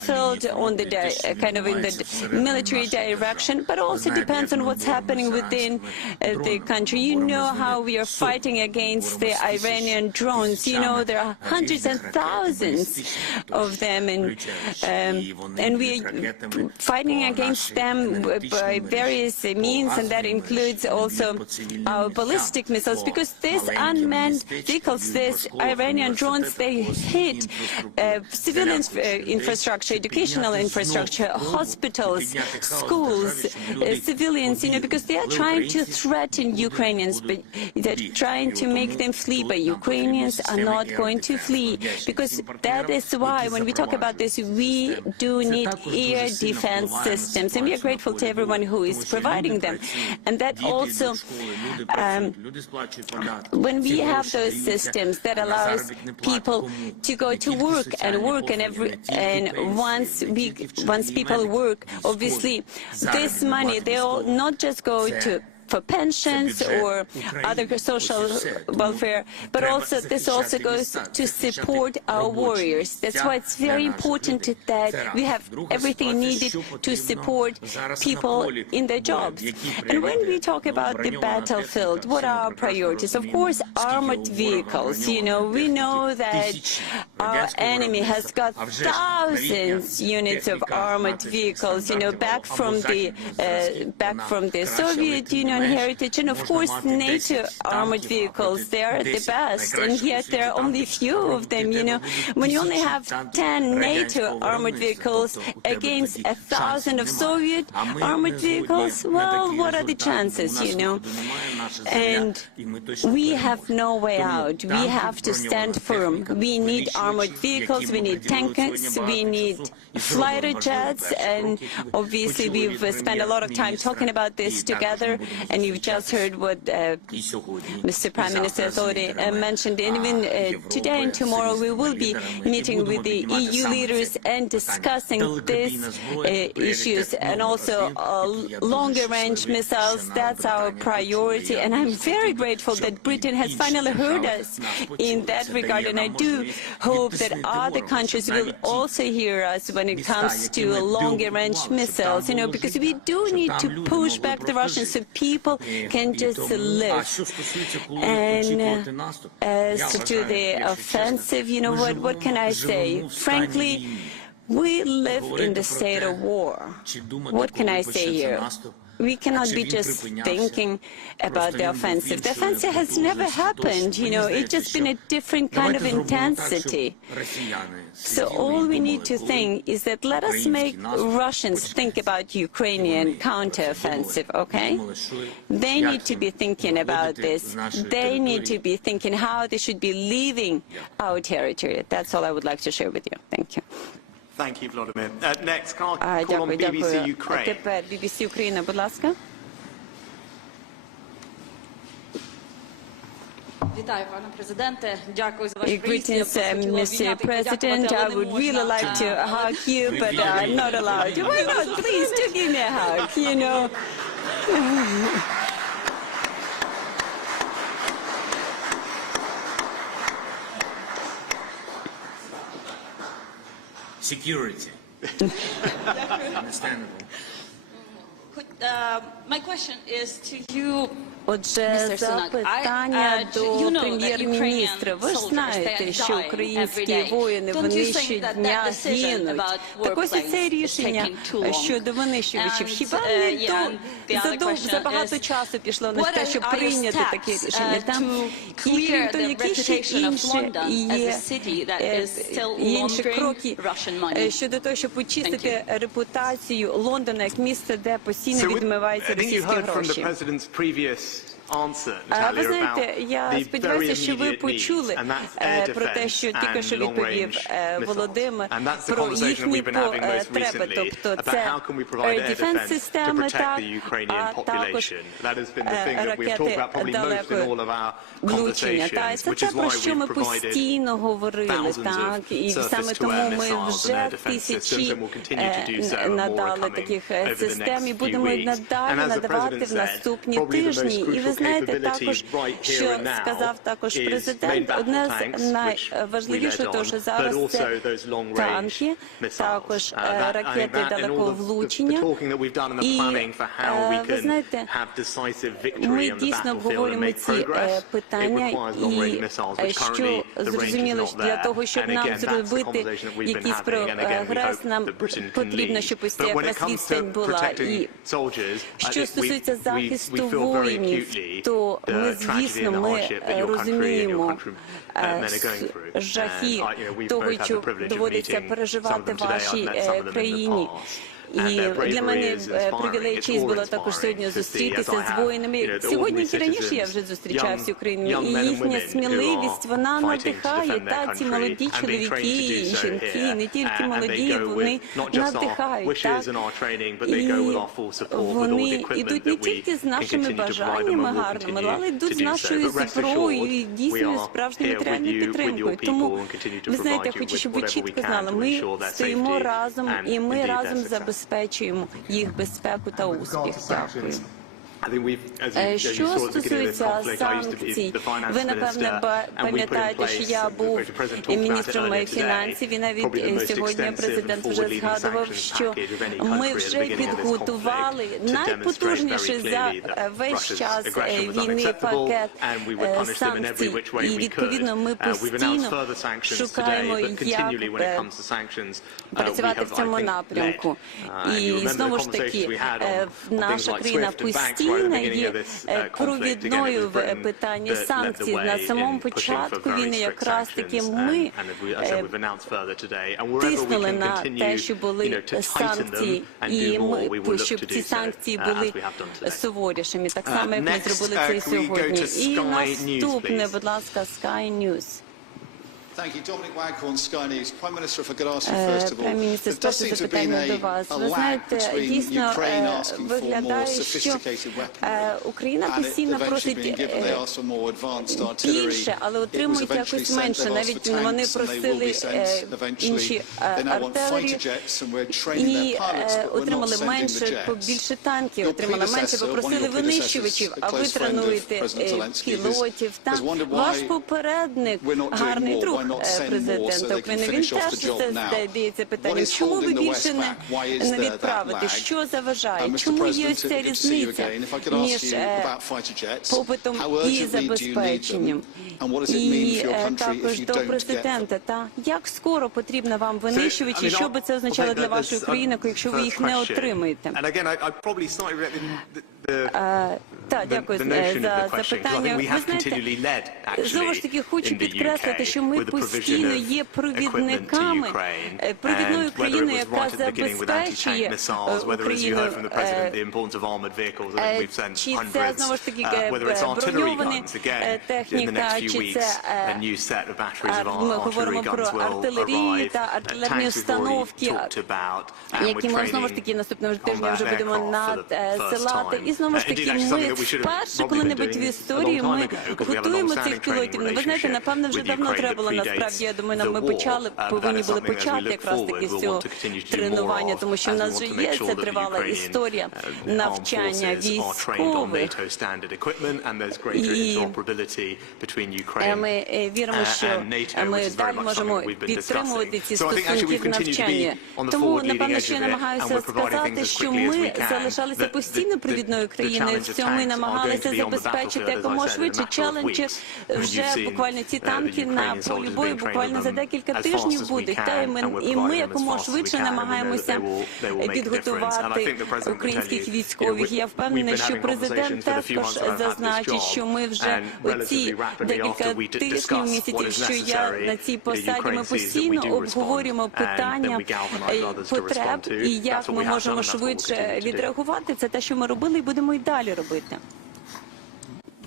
filled on the kind of in the military direction, but also depends on what's happening within the country. You know how we are fighting against the Iranian drones. You know, there are hundreds and thousands of them, and we are fighting against them by various means, and that includes also our ballistic missiles, because these unmanned vehicles, these Iranian drones, they hit civilian infrastructure, educational infrastructure, hospitals, schools, civilians, you know, because they are trying to threaten Ukrainians, but they're trying to make them flee, but Ukrainians are not going to flee, because that is why when we talk about this, we do need air defense systems, and we are grateful to everyone who is providing them. And that also, when we have those systems, that allows people to go to work, and once people work, obviously this money, they'll not just go to for pensions or other social welfare, but also this also goes to support our warriors. That's why it's very important that we have everything needed to support people in their jobs. And when we talk about the battlefield, what are our priorities? Of course, armored vehicles. You know, we know that our enemy has got thousands units of armored vehicles, you know, back from the Soviet Union heritage, and of course NATO armored vehicles, they are the best, and yet there are only few of them, you know. When you only have 10 NATO armored vehicles against 1,000 of Soviet armored vehicles, well, what are the chances, you know? And we have no way out. We have to stand firm. We need armored vehicles, we need tankers, we need fighter jets, and obviously we've spent a lot of time talking about this together, and you've just heard what Mr. Prime Minister has already mentioned. And even today and tomorrow we will be meeting with the EU leaders and discussing these issues, and also longer-range missiles. That's our priority, and I'm very grateful that Britain has finally heard us in that regard, and I do hope that other countries will also hear us when it comes to longer-range missiles, you know, because we do need to push back the Russians so people can just live. And as to the offensive, you know, what can I say? Frankly, we live in the state of war. What can I say here? We cannot be just thinking about the offensive. The offensive has never happened, you know, it's just been a different kind of intensity. So all we need to think is that let us make Russians think about Ukrainian counteroffensive, okay? They need to be thinking about this. They need to be thinking how they should be leaving our territory. That's all I would like to share with you. Thank you. Thank you, Volodymyr. Next, call on BBC Ukraine. Тепер BBC Україна, будь ласка. Вітаю, пане президенте. Дякую за ваш приїзд. Mr. President, I would really like to hug you, but I'm not allowed. Why not? Please do give me a hug, you know. Security. Understandable. My question is to you, Отже, запитання до прем'єр-міністра. Ви ж знаєте, що українські воїни, вони щодня гинуть. Так ось і це рішення щодо винищувачів. Хіба не забагато часу пішло на те, щоб прийняти таке рішення? Там і крім того, які ще інші кроки щодо того, щоб очистити репутацію Лондона як місце, де постійно відмиваються російські гроші. Ви знаєте, я сподіваюся, що ви почули про те, що тільки що відповів Володимир, про їхні потреби, тобто це дефенс-системи, а також ракети далекого влучення. Це те, про що ми постійно говорили, так, і саме тому ми вже тисячі надали таких систем і будемо надалі надавати в наступні тижні. І ви знаєте також, що сказав також президент, одне з найважливіших, то що зараз це танки, також ракети далекого влучення. І ви знаєте, ми дійсно обговорюємо ці питання, і що зрозуміло, для того, щоб нам зробити якийсь прогрес, нам потрібно, щоб ось ця якраз відстань була. І що стосується захисту воїнів, то ми, звісно, ми розуміємо жахи того, що доводиться переживати вашій країні. І для мене привілей честь було також сьогодні зустрітися з воїнами. Сьогодні і раніше я вже зустрічався в Україні, і їхня сміливість, вона надихає. Та ці молоді чоловіки і жінки, не тільки молоді, вони надихають. І вони йдуть не тільки з нашими бажаннями гарними, але йдуть з нашою зброєю і дійсно справжньою матеріальною підтримкою. Тому, ви знаєте, хочу, щоб ви чітко знали, ми стоїмо разом і ми разом забезпечуємо їх безпеку та успіх. Дякую. Що стосується санкцій, ви, напевне, пам'ятаєте, що я був міністром фінансів, і навіть сьогодні президент вже згадував, що ми вже підготували найпотужніший за весь час війни пакет санкцій. І, відповідно, ми постійно шукаємо, як працювати в цьому напрямку. І, знову ж таки, наша країна постійно є провідною в питанні санкцій. На самому початку війни якраз таки ми тиснули на те, що були санкції, і щоб ці санкції були суворішими, так само, як ми зробили це і сьогодні. І наступне, будь ласка, Sky News. Прем'єр-міністр, перше запитання до вас. Ви знаєте, дійсно виглядає, що Україна постійно просить більше, але отримують якось менше. Навіть вони просили інші артилерії і отримали менше, побільше танків, отримали менше, попросили винищувачів, а ви тренуєте пілотів. Ваш попередник, гарний друг президента України, він теж задається питанням, чому ви більше не відправите, що заважає, чому є ось ця різниця між попитом і забезпеченням. І також до президента, як скоро потрібно вам винищувачі, що би це означало для вашої країни, якщо ви їх не отримаєте? Так, дякую за запитання. Ви знаєте, знову ж таки, хочу підкреслити, що ми постійно є провідниками, провідною країною, яка забезпечує Україну. Чи це, знову ж таки, броньована техніка, чи це ми говоримо про артилерію та артилерні установки, які ми, знову ж таки, наступного тижня вже будемо надсилати. І, знову ж таки, ми вперше коли-небудь в історії ми готуємо цих пілотів. Ви знаєте, напевно, вже давно треба було, насправді, я думаю, ми повинні були почати якраз таки з цього тренування, тому що в нас вже є ця тривала історія навчання військових. І ми віримо, що ми далі можемо підтримувати ці стосунки в навчанні. Тому, напевно, що я намагаюся сказати, що ми залишалися постійно провідною країною в цьому і намагалися забезпечити якомога швидше челенджі. Вже буквально ці танки на полі бою буквально за декілька тижнів будуть. І ми якомога швидше намагаємося підготувати українських військових. Я впевнена, що президент також зазначить, що ми вже оці декілька тижнів, місяців, що я на цій посаді, ми постійно обговорюємо питання потреб і як ми можемо швидше відреагувати. Це те, що ми робили і будемо і далі робити.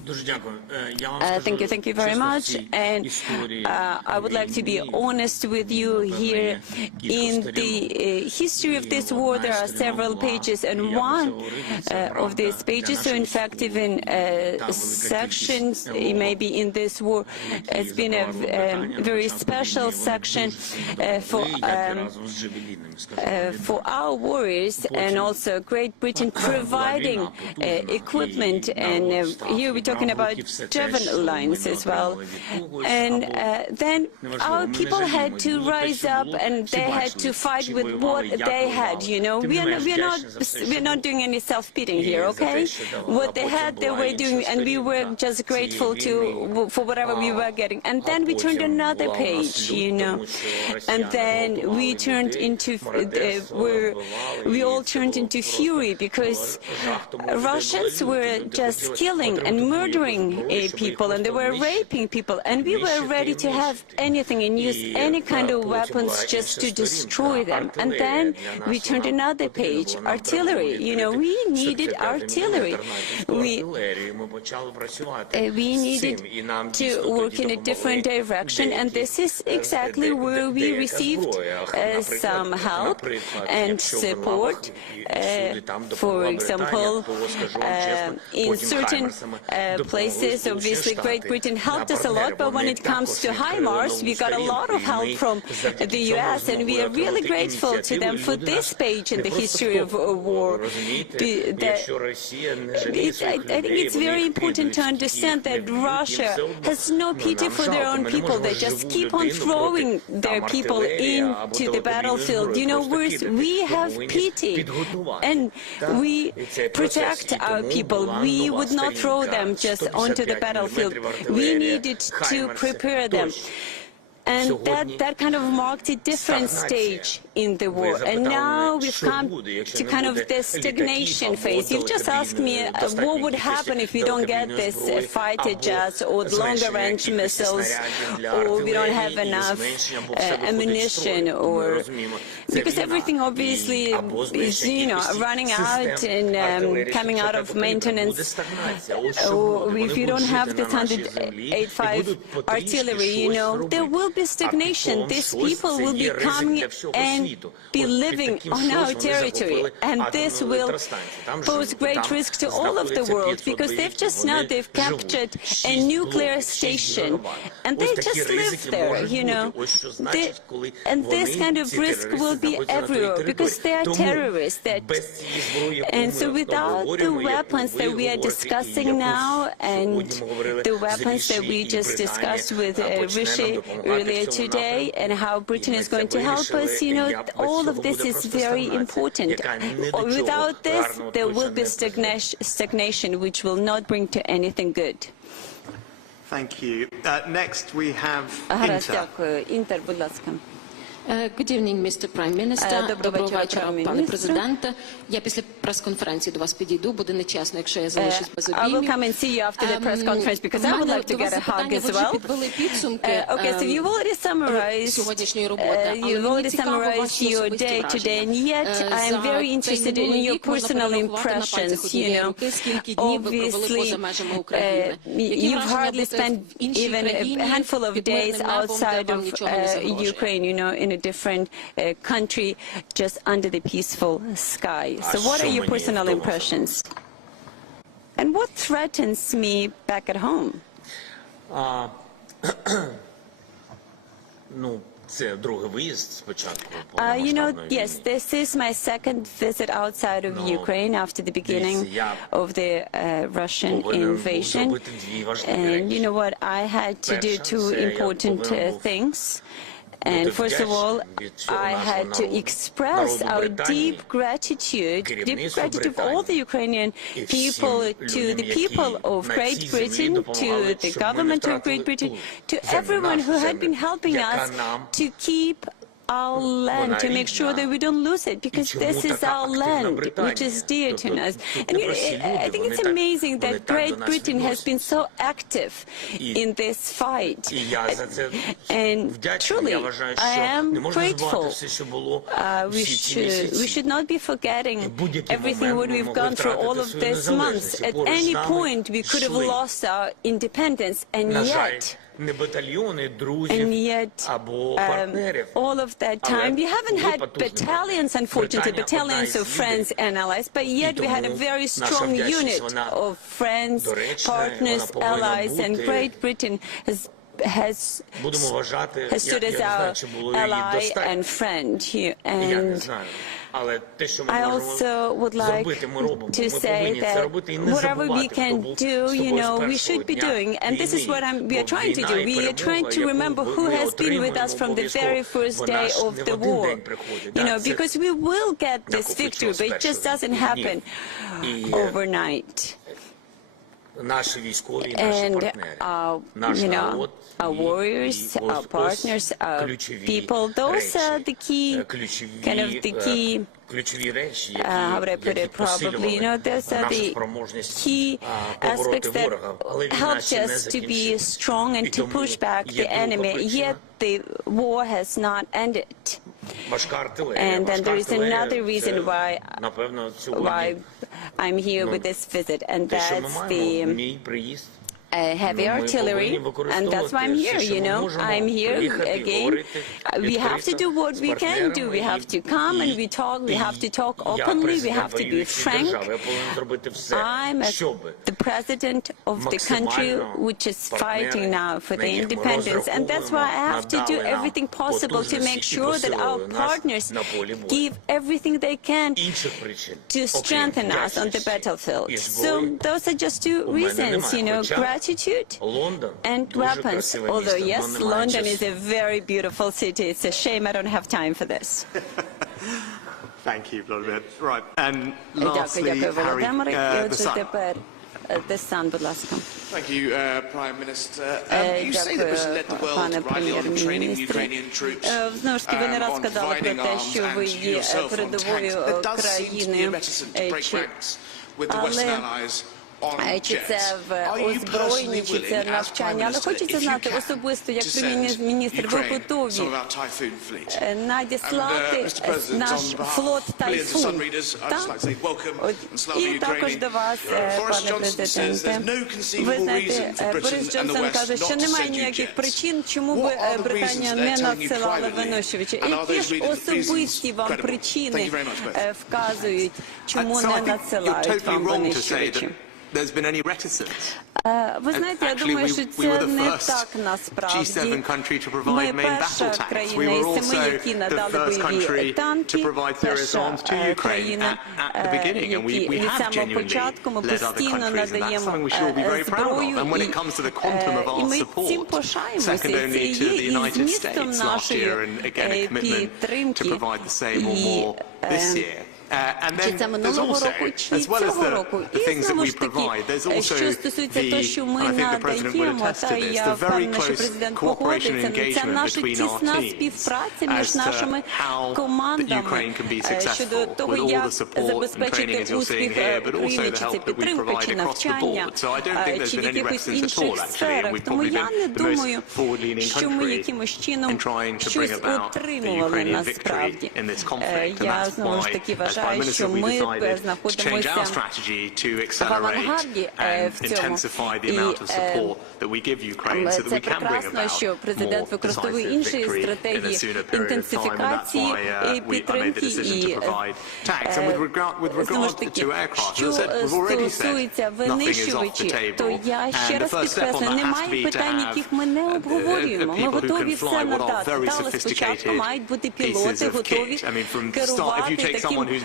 Thank you very much. And I would like to be honest with you here. In the history of this war, there are several pages, and one of these pages, so in fact even sections, maybe in this war, has been a very special section for our warriors, and also Great Britain providing equipment, and here we're talking about driven lines as well. And then our people had to rise up, and they had to fight with what they had. You know, we're not doing any self-pitying here, okay? What they had, they were doing, and we were just grateful for whatever we were getting. And then we turned another page, you know, and then we turned into we all turned into fury because Russians were just killing and murdering people, and they were raping people, and we were ready to have anything and use any kind of weapons just to destroy them. And then we turned another page, artillery. You know, we needed artillery. We needed to work in a different direction, and this is exactly where we received some help and support. For example, in certain places, obviously Great Britain helped us a lot, but when it comes to HIMARS, we got a lot of help from the US, and we are really grateful to them for this page in the history of war. I think it's very important to understand that Russia has no pity for their own people. They just keep on throwing their people into the battlefield. You know, we have pity, and we protect our people. We would not throw them just onto the battlefield. We needed to prepare them. And that kind of marked a different stage in the war. And now we've come to kind of the stagnation phase. You've just asked me what would happen if we don't get this fighter jets or longer-range missiles, or we don't have enough ammunition, or because everything obviously is, you know, running out and coming out of maintenance. Or if you don't have the 185 artillery, you know, there will be stagnation. These people will be coming and be living on our territory, and this will pose great risk to all of the world, because they've captured a nuclear station, and they just live there, you know. And this kind of risk will be everywhere, because they are terrorists. And so without the weapons that we are discussing now, and the weapons that we just discussed with Rishi earlier today, and how Britain is going to help us, you know, all of this is very important. Without this, there will be stagnation, which will not bring to anything good. Thank you. Next we have Інтер, будь ласка. Good evening, Mr. Prime Minister. Доброго вечора, пане президенте. Я після прес-конференції до вас підійду, буде нечесно, якщо я залишусь без обіймів. I will come and see you after the press conference, because I would like to get a hug as well. Okay, so you've already summarized your day today, and yet I am very interested in your personal impressions, you know. Obviously, you've hardly spent even a handful of days outside of Ukraine, you know, in a different country, just under the peaceful sky. So what are your personal impressions? And what threatens me back at home? You know, yes, this is my second visit outside of Ukraine after the beginning of the Russian invasion. And you know what? I had to do two important things. And first of all, I had to express our deep gratitude of all the Ukrainian people, to the people of Great Britain, to the government of Great Britain, to everyone who had been helping us to keep our land, to make sure that we don't lose it, because this is our land, which is dear to us. And I think it's amazing that Great Britain has been so active in this fight. And truly, I am grateful. We should not be forgetting everything what we've gone through all of these months. At any point, we could have lost our independence, and yet all of that time, we haven't had battalions, unfortunately, battalions of friends and allies, but yet we had a very strong unit of friends, partners, allies, and Great Britain has stood as our ally and friend here. And I also would like to say that whatever we can do, we should be doing. And this is what we are trying to do. We are trying to remember who has been with us from the very first day of the war. Because we will get this victory, but it just doesn't happen overnight. And our warriors, our partners, our people, those are the key, how would I put it, probably, those are the key aspects that helped us to be strong and to push back the enemy, yet the war has not ended. And then there is another reason why I'm here with this visit, and that's the heavy artillery, and that's why I'm here, I'm here again. We have to do what we can do. We have to come and we have to talk openly, we have to be frank. I'm the president of the country which is fighting now for the independence, and that's why I have to do everything possible to make sure that our partners give everything they can to strengthen us on the battlefield. So those are just two reasons, gratitude and weapons. Although, yes, London is a very beautiful city. It's a shame I don't have time for this. Thank you, Volodymyr. Right, and lastly, Harry, Thank you, Prime Minister. You say the President led the world to rally on training Ukrainian troops, on finding arms and yourself on tanks, but does seem to be reticent to break ranks with the Western allies. Чи це в озброєнні, чи це навчання. Але хочеться знати особисто, як прем'єр-міністр, ви готові надіслати наш флот «Тайфун». І також до вас, пане президенте. Ви знаєте, Борис Джонсон каже, що немає ніяких причин, чому би Британія не надсилала винищувачі. Які ж особисті вам причини вказують, чому не надсилають вам винищувачі? Ви знаєте, я думаю, що це не так насправді. Ми перша країна із 7, які надали бойові танки, перша країна, які від самого початку ми постійно надаємо зброю, і ми цим пишаємося. Це є і змістом нашої підтримки. Чи це минулого року, чи цього року. І знову ж таки, що стосується того, що ми надаємо, та я впевнена, що президент погодиться, це наша тісна співпраця між нашими командами щодо того, як забезпечити успіх України, чи це підтримка, чи навчання, чи в якихось інших сферах. Тому я не думаю, що ми якимось чином щось отримували насправді. Я знову ж таки вважаю, що ми знаходимося в авангарді в цьому. І це прекрасно, що президент використовує інші стратегії інтенсифікації підтримки. І знову ж таки, що стосується винищувачів, то я ще раз підкреслюю, немає питань, яких ми не обговорюємо. Ми готові все надати. Але спочатку мають бути пілоти, готові керувати таким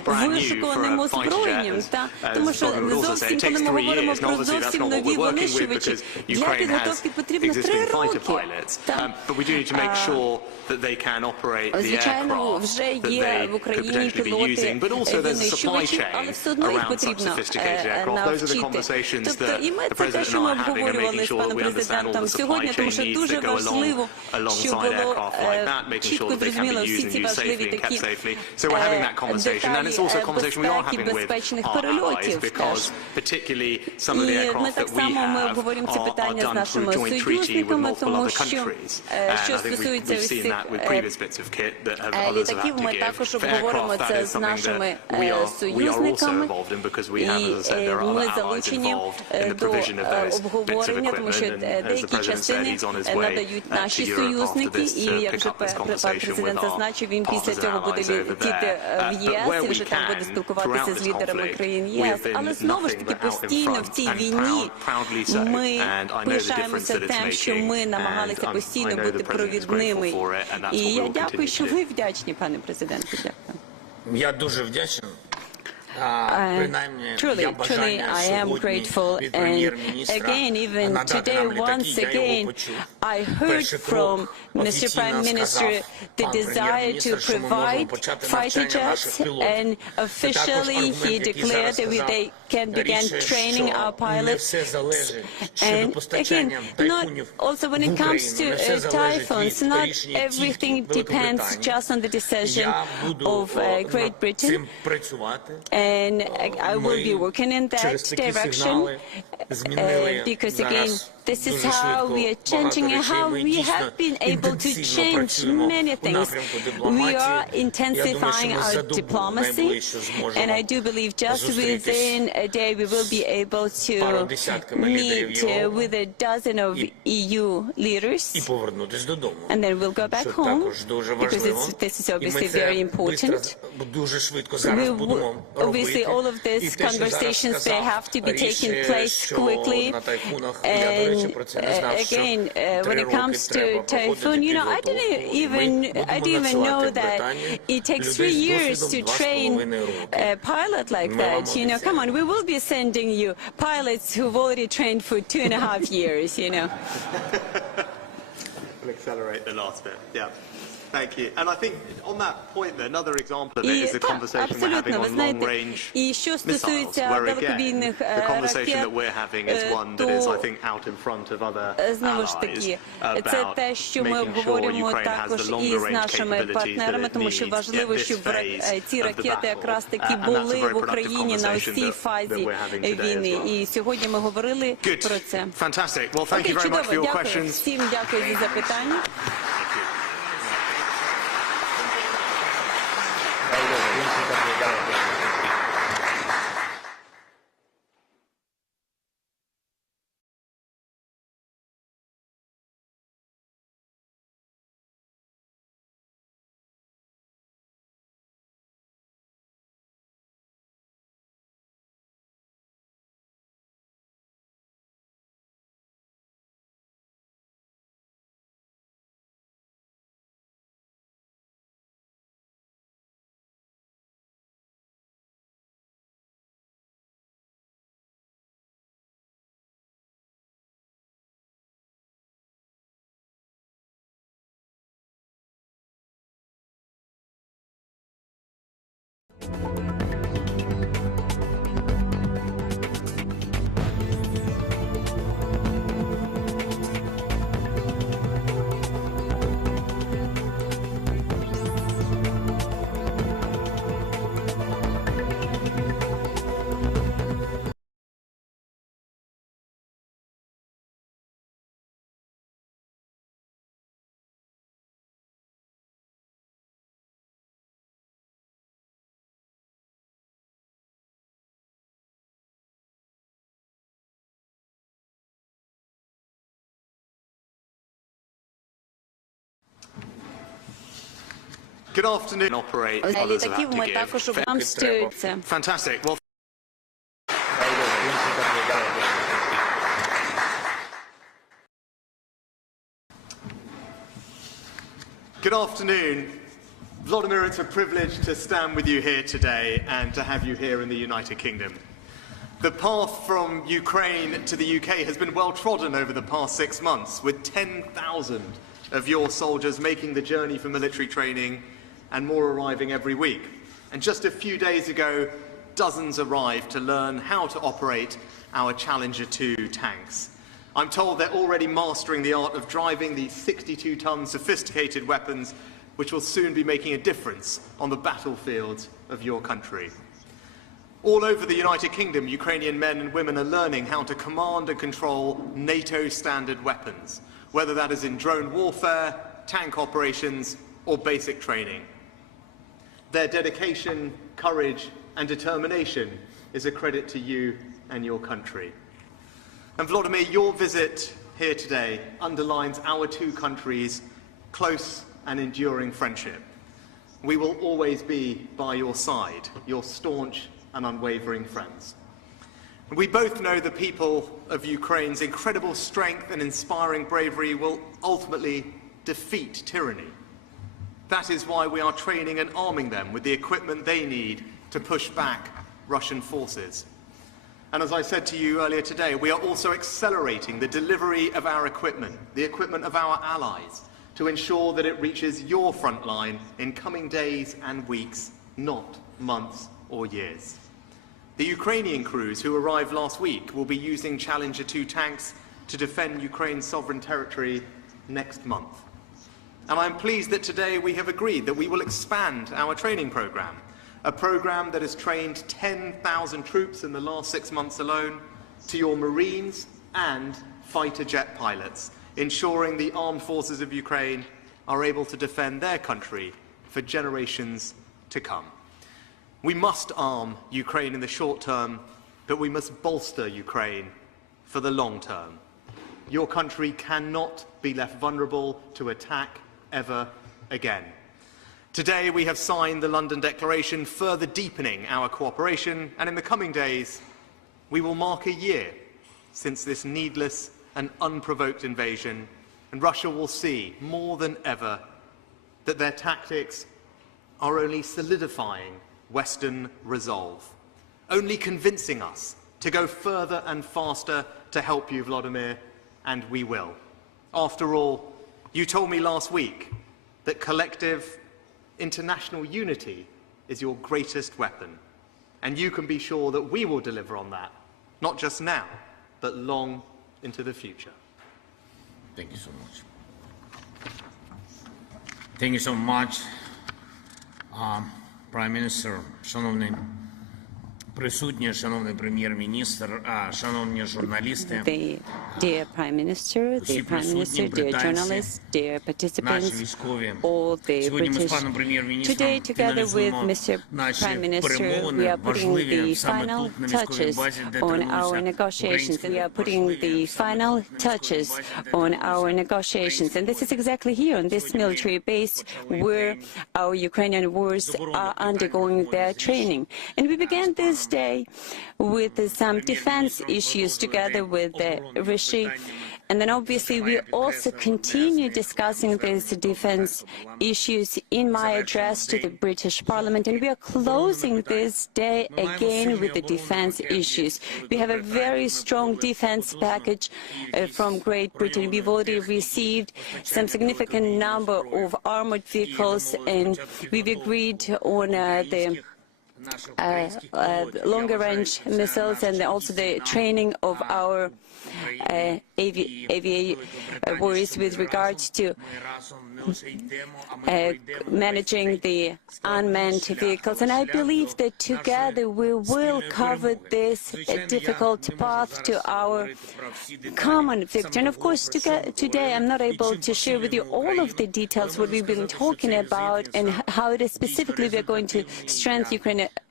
вишукуваним озброєнням, тому що зовсім, коли ми говоримо про зовсім нові винищувачі, для підготовки потрібно 3 роки. Звичайно, вже є в Україні пілоти винищувачі, але все одно їх потрібно навчити. Тобто і ми це те, що ми обговорювали з паном президентом сьогодні, тому що дуже важливо, щоб було чітко зрозуміло всі ці важливі такі деталі безпеки, безпечних перельотів. І ми так само обговорюємо це питання з нашими союзниками, тому що стосується всіх літаків, ми також обговоримо це з нашими союзниками, і ми залучені до обговорення, тому що деякі частини надають наші союзники, і як вже пан президент зазначив, він після цього буде летіти в ЄС і вже там буде спілкуватися з лідерами країн ЄС. Але знову ж таки постійно в цій війні ми пишаємося тим, що ми намагалися постійно бути провідними. І я дякую, що ви вдячні, пане президенте. Дякую. Я дуже вдячний. Truly, I am grateful, and again, even today, once again, I heard from Mr. Prime Minister the desire to provide fighter jets, and officially he declared that they can begin training our pilots. And again, also when it comes to typhoons, not everything depends just on the decision of Great Britain. And I will be working in that direction because again, this is how we are changing and how we have been able to change many things. We are intensifying our diplomacy, and I do believe just within a day we will be able to meet with a dozen of EU leaders, and then we'll go back home because this is obviously very important. Obviously, all of these conversations, they have to be taking place quickly. And again, when it comes to typhoon, you know, I didn't even know that it takes 3 years to train a pilot like that. You know, come on, we will be sending you pilots who've already trained for 2.5 years. You know. We'll accelerate the last bit. Yeah. Thank you. And I think on that point, another example of it is the conversation we're having on long-range missiles, where again, the conversation that we're having is one that is, I think, out in front of other allies about making sure Ukraine has the longer-range capabilities that it needs at this phase of the battle. And that's a very productive conversation that we're having today as well. Good. Fantastic. Well, thank you very much for your questions. Всім дякую за запитання. Good afternoon. Operate. Літаків ми також обманюємося. Fantastic. Well. Good afternoon. Volodymyr, it's a privilege to stand with you here today and to have you here in the United Kingdom. The path from Ukraine to the UK has been well trodden over the past 6 months, with 10,000 of your soldiers making the journey for military training and more arriving every week. And just a few days ago, dozens arrived to learn how to operate our Challenger 2 tanks. I'm told they're already mastering the art of driving these 62-ton sophisticated weapons, which will soon be making a difference on the battlefield of your country. All over the United Kingdom, Ukrainian men and women are learning how to command and control NATO-standard weapons, whether that is in drone warfare, tank operations, or basic training. Their dedication, courage, and determination is a credit to you and your country. And Volodymyr, your visit here today underlines our two countries' close and enduring friendship. We will always be by your side, your staunch and unwavering friends. We both know the people of Ukraine's incredible strength and inspiring bravery will ultimately defeat tyranny. That is why we are training and arming them with the equipment they need to push back Russian forces. And as I said to you earlier today, we are also accelerating the delivery of our equipment, the equipment of our allies, to ensure that it reaches your front line in coming days and weeks, not months or years. The Ukrainian crews who arrived last week will be using Challenger 2 tanks to defend Ukraine's sovereign territory next month. And I'm pleased that today we have agreed that we will expand our training program, a program that has trained 10,000 troops in the last 6 months alone, to your Marines and fighter jet pilots, ensuring the armed forces of Ukraine are able to defend their country for generations to come. We must arm Ukraine in the short term, but we must bolster Ukraine for the long term. Your country cannot be left vulnerable to attack ever again. Today we have signed the London Declaration, further deepening our cooperation, and in the coming days we will mark a year since this needless and unprovoked invasion, and Russia will see more than ever that their tactics are only solidifying Western resolve, only convincing us to go further and faster to help you, Volodymyr, and we will. After all, you told me last week that collective international unity is your greatest weapon, and you can be sure that we will deliver on that, not just now, but long into the future. Thank you so much. Thank you so much, Prime Minister, шановний присутні, шановний прем'єр-міністр, шановні журналісти. Dear Prime Minister, dear journalists, dear participants, all the British. Today, together with Mr. Prime Minister, we are putting the final touches on our negotiations. We are putting the final touches on our negotiations. And this is exactly here on this military base where our Ukrainian warriors are undergoing their training. And we began this day with some defense issues together with Rishi. And then obviously we also continue discussing these defense issues in my address to the British Parliament. And we are closing this day again with the defense issues. We have a very strong defense package from Great Britain. We've already received some significant number of armored vehicles, and we've agreed on the longer-range missiles and also the training of our warriors with regards to managing the unmanned vehicles. And I believe that together we will cover this difficult path to our common victory. And of course, today I'm not able to share with you all of the details what we've been talking about and how it is specifically we're going to strengthen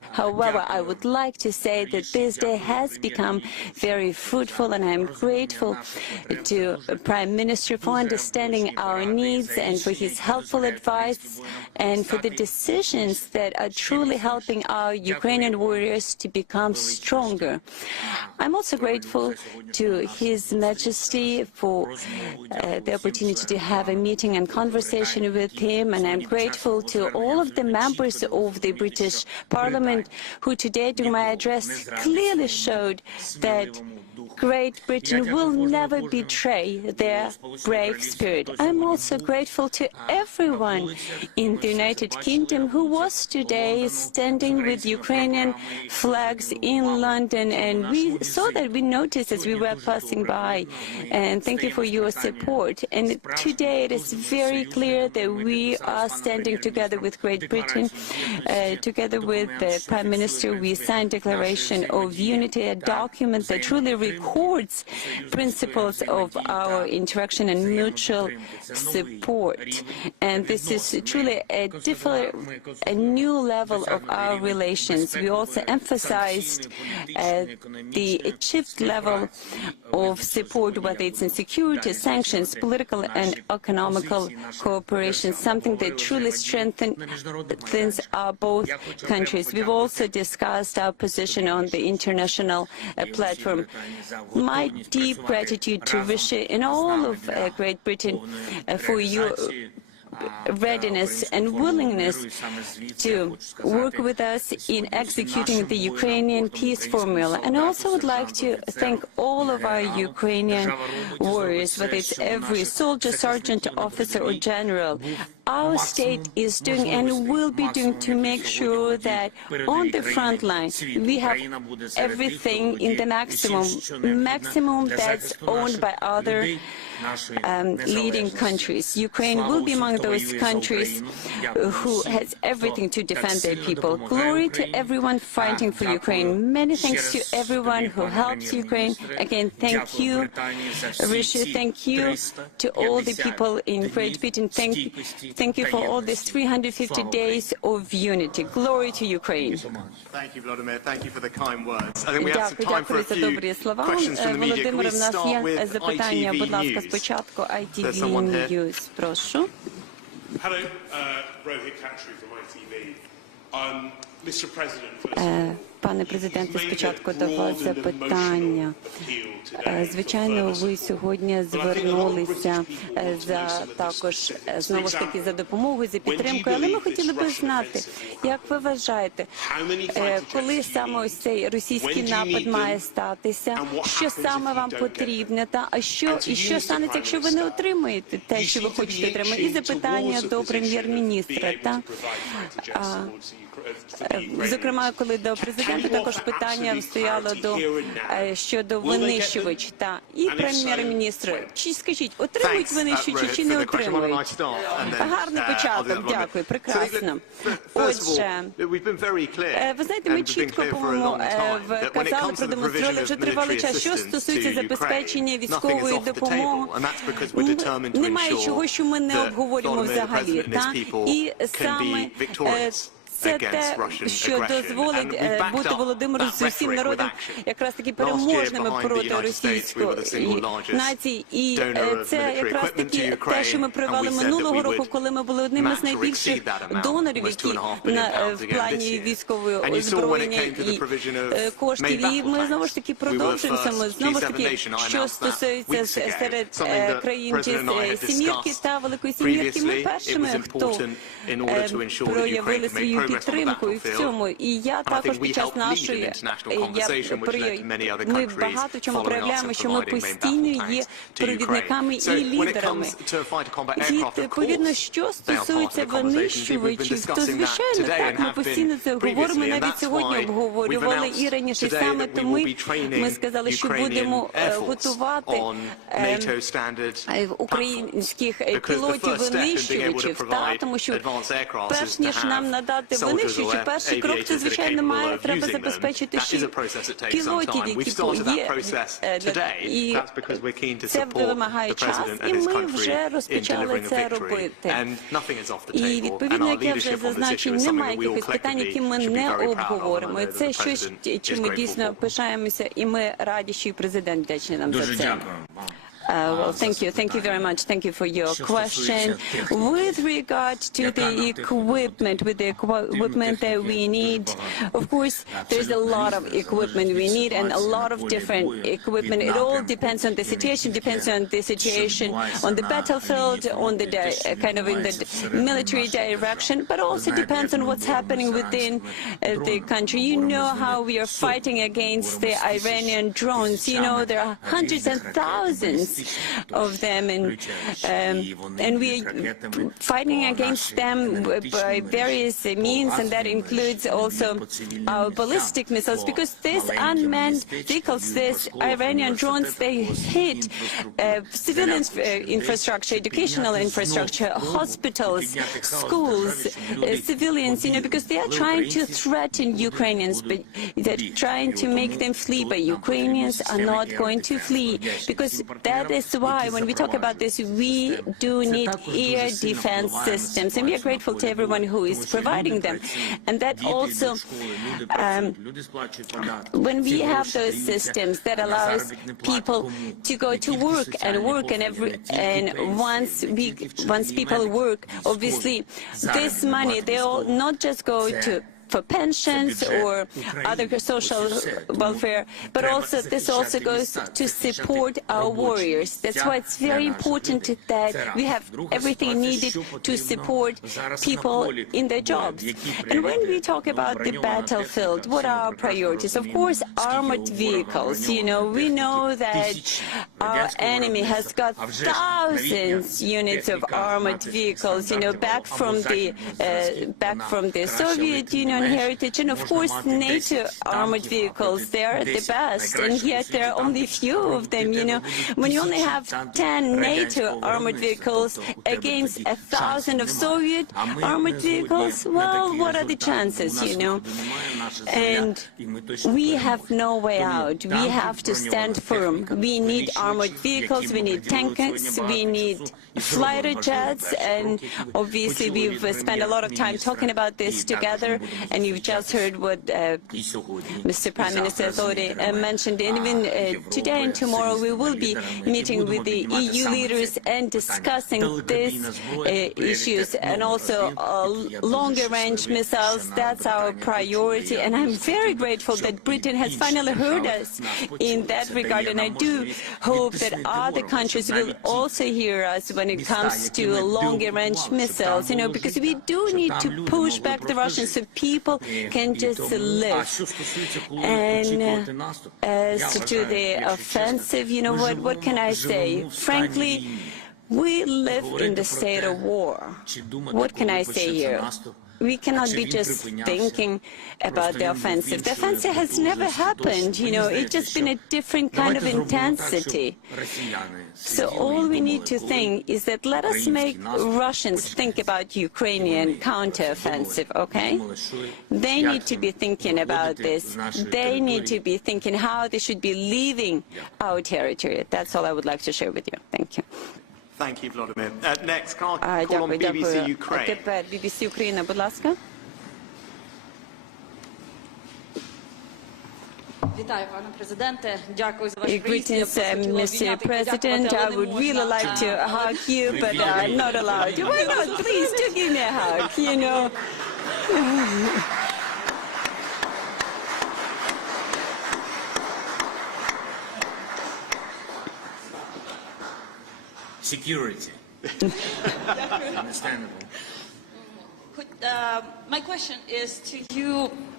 However, I would like to say that this day has become very fruitful, and I am grateful to Prime Minister for understanding our needs and for his helpful advice and for the decisions that are truly helping our Ukrainian warriors to become stronger. I'm also grateful to His Majesty for the opportunity to have a meeting and conversation with him, and I'm grateful to all of the members of the British Parliament who today, during my address, clearly showed that Great Britain will never betray their brave spirit. I'm also grateful to everyone in the United Kingdom who was today standing with Ukrainian flags in London, and we saw that, we noticed as we were passing by, and thank you for your support. And today it is very clear that we are standing together with Great Britain. Together with the Prime Minister, we signed a Declaration of Unity, a document that truly records principles of our interaction and mutual support. And this is truly a new level of our relations. We also emphasized the achieved level of support, whether it's in security, sanctions, political and economical cooperation, something that truly strengthens our both countries. We've also discussed our position on the international platform. My deep gratitude to Rishi and all of Great Britain for your readiness and willingness to work with us in executing the Ukrainian peace formula. And I also would like to thank all of our Ukrainian warriors, whether it's every soldier, sergeant, officer or general. Our state is doing and will be doing to make sure that on the front line we have everything in the maximum that's owned by other leading countries. Ukraine will be among those countries who has everything to defend their people. Glory to everyone fighting for Ukraine. Many thanks to everyone who helps Ukraine. Again, thank you, Rishi. Thank you to all the people in Great Britain. Thank you for all these 350 days of unity. Glory to Ukraine. Thank you, Volodymyr. Thank you for the kind words. I think we have some time for a few questions from the media. Can we start with ITV News? Спочатку ITV News, прошу. Hello, Rohit Khatri from ITV. Mr. President, first of all, Пане президенте, спочатку до вас запитання. Звичайно, ви сьогодні звернулися також знову ж таки за допомогою, за підтримкою, але ми хотіли би знати, як ви вважаєте, коли саме ось цей російський напад має статися, що саме вам потрібно, і що станеться, якщо ви не отримаєте те, що ви хочете отримати? І запитання до прем'єр-міністра. Зокрема, коли до президента також питання стояло щодо винищувачів. І прем'єр-міністр, скажіть, отримують винищувачі чи не отримують? Гарний початок, дякую, прекрасно. Отже, ви знаєте, ми чітко, по-моєму, вказали, продемонстрували вже тривалий час, що стосується забезпечення військової допомоги. Немає чого, що ми не обговорюємо взагалі. І саме це те, що дозволить бути Володимиру з усім народом якраз таки переможними проти російської нації. І це якраз таки те, що ми провели минулого року, коли ми були одним із найбільших донорів, які в плані військового озброєння і коштів. І ми знову ж таки продовжуємо, знову ж таки, що стосується серед країн сімірки та Великої сімірки, ми першими, хто проявили свою підтримку і в цьому. І я також під час нашої, ми багато в чому проявляємо, що ми постійно є провідниками і лідерами. Відповідно, що стосується винищувачів, то звичайно, так, ми постійно це говоримо, навіть сьогодні обговорювали і раніше. Саме тому ми сказали, що будемо готувати українських пілотів-винищувачів, тому що перш ніж нам надати винищуючи, перший крок, це, звичайно, треба забезпечити ще пілотів, які є. І це вимагає час, і ми вже розпочали це робити. І, відповідно, як я вже зазначив, немає якихось питань, які ми не обговоримо. І це щось, чим ми дійсно пишаємося, і ми раді, що і президент вдячний нам за це. Well, thank you very much. Thank you for your question. With regard to the equipment, that we need, of course, there's a lot of equipment we need, and a lot of different equipment. It all depends on the situation, on the battlefield, on the kind of in the military direction, but also depends on what's happening within the country. You know how we are fighting against the Iranian drones. You know there are hundreds and thousands of them, and we are fighting against them by various means, and that includes also our ballistic missiles, because these unmanned vehicles, these Iranian drones, they hit civilian infrastructure, educational infrastructure, hospitals, schools, civilians, you know, because they are trying to threaten Ukrainians, but they're trying to make them flee, but Ukrainians are not going to flee, because that is why when we talk about this, we do need air defense systems, and we are grateful to everyone who is providing them. And that also, when we have those systems that allows people to go to work, and once people work, obviously this money, they all not just go for pensions or other social welfare, but also this also goes to support our warriors. That's why it's very important that we have everything needed to support people in their jobs. And when we talk about the battlefield, what are our priorities? Of course, armored vehicles. You know, we know that our enemy has got thousands units of armored vehicles, you know, back from the Soviet Union heritage, and of course NATO armored vehicles, they are the best, and yet there are only few of them, you know. When you only have 10 NATO armored vehicles against 1,000 of Soviet armored vehicles, well, what are the chances, you know? And we have no way out. We have to stand firm. We need armored vehicles, we need tankers, we need fighter jets, and obviously we've spent a lot of time talking about this together, and you've just heard what Mr. Prime Minister has already mentioned. And even today and tomorrow we will be meeting with the EU leaders and discussing these issues, and also longer-range missiles. That's our priority, and I'm very grateful that Britain has finally heard us in that regard, and I do hope that other countries will also hear us when it comes to longer-range missiles, you know, because we do need to push back the Russians so people can just live. And as to the offensive, you know, what can I say? Frankly, we live in the state of war. What can I say here? We cannot be just thinking about the offensive. The offensive has never happened, you know, it's just been a different kind of intensity. So all we need to think is that let us make Russians think about Ukrainian counteroffensive, okay? They need to be thinking about this. They need to be thinking how they should be leaving our territory. That's all I would like to share with you. Thank you. Thank you, Volodymyr. Next, can I call on BBC Ukraine? Тепер BBC Україна, будь ласка. Вітаю, пане президенте. Дякую за ваш приїзд. Greetings, Mr. President. I would really like to hug you, but I'm not allowed. Why not? Please do give me a hug, you know. Security. Understandable. My question is to you.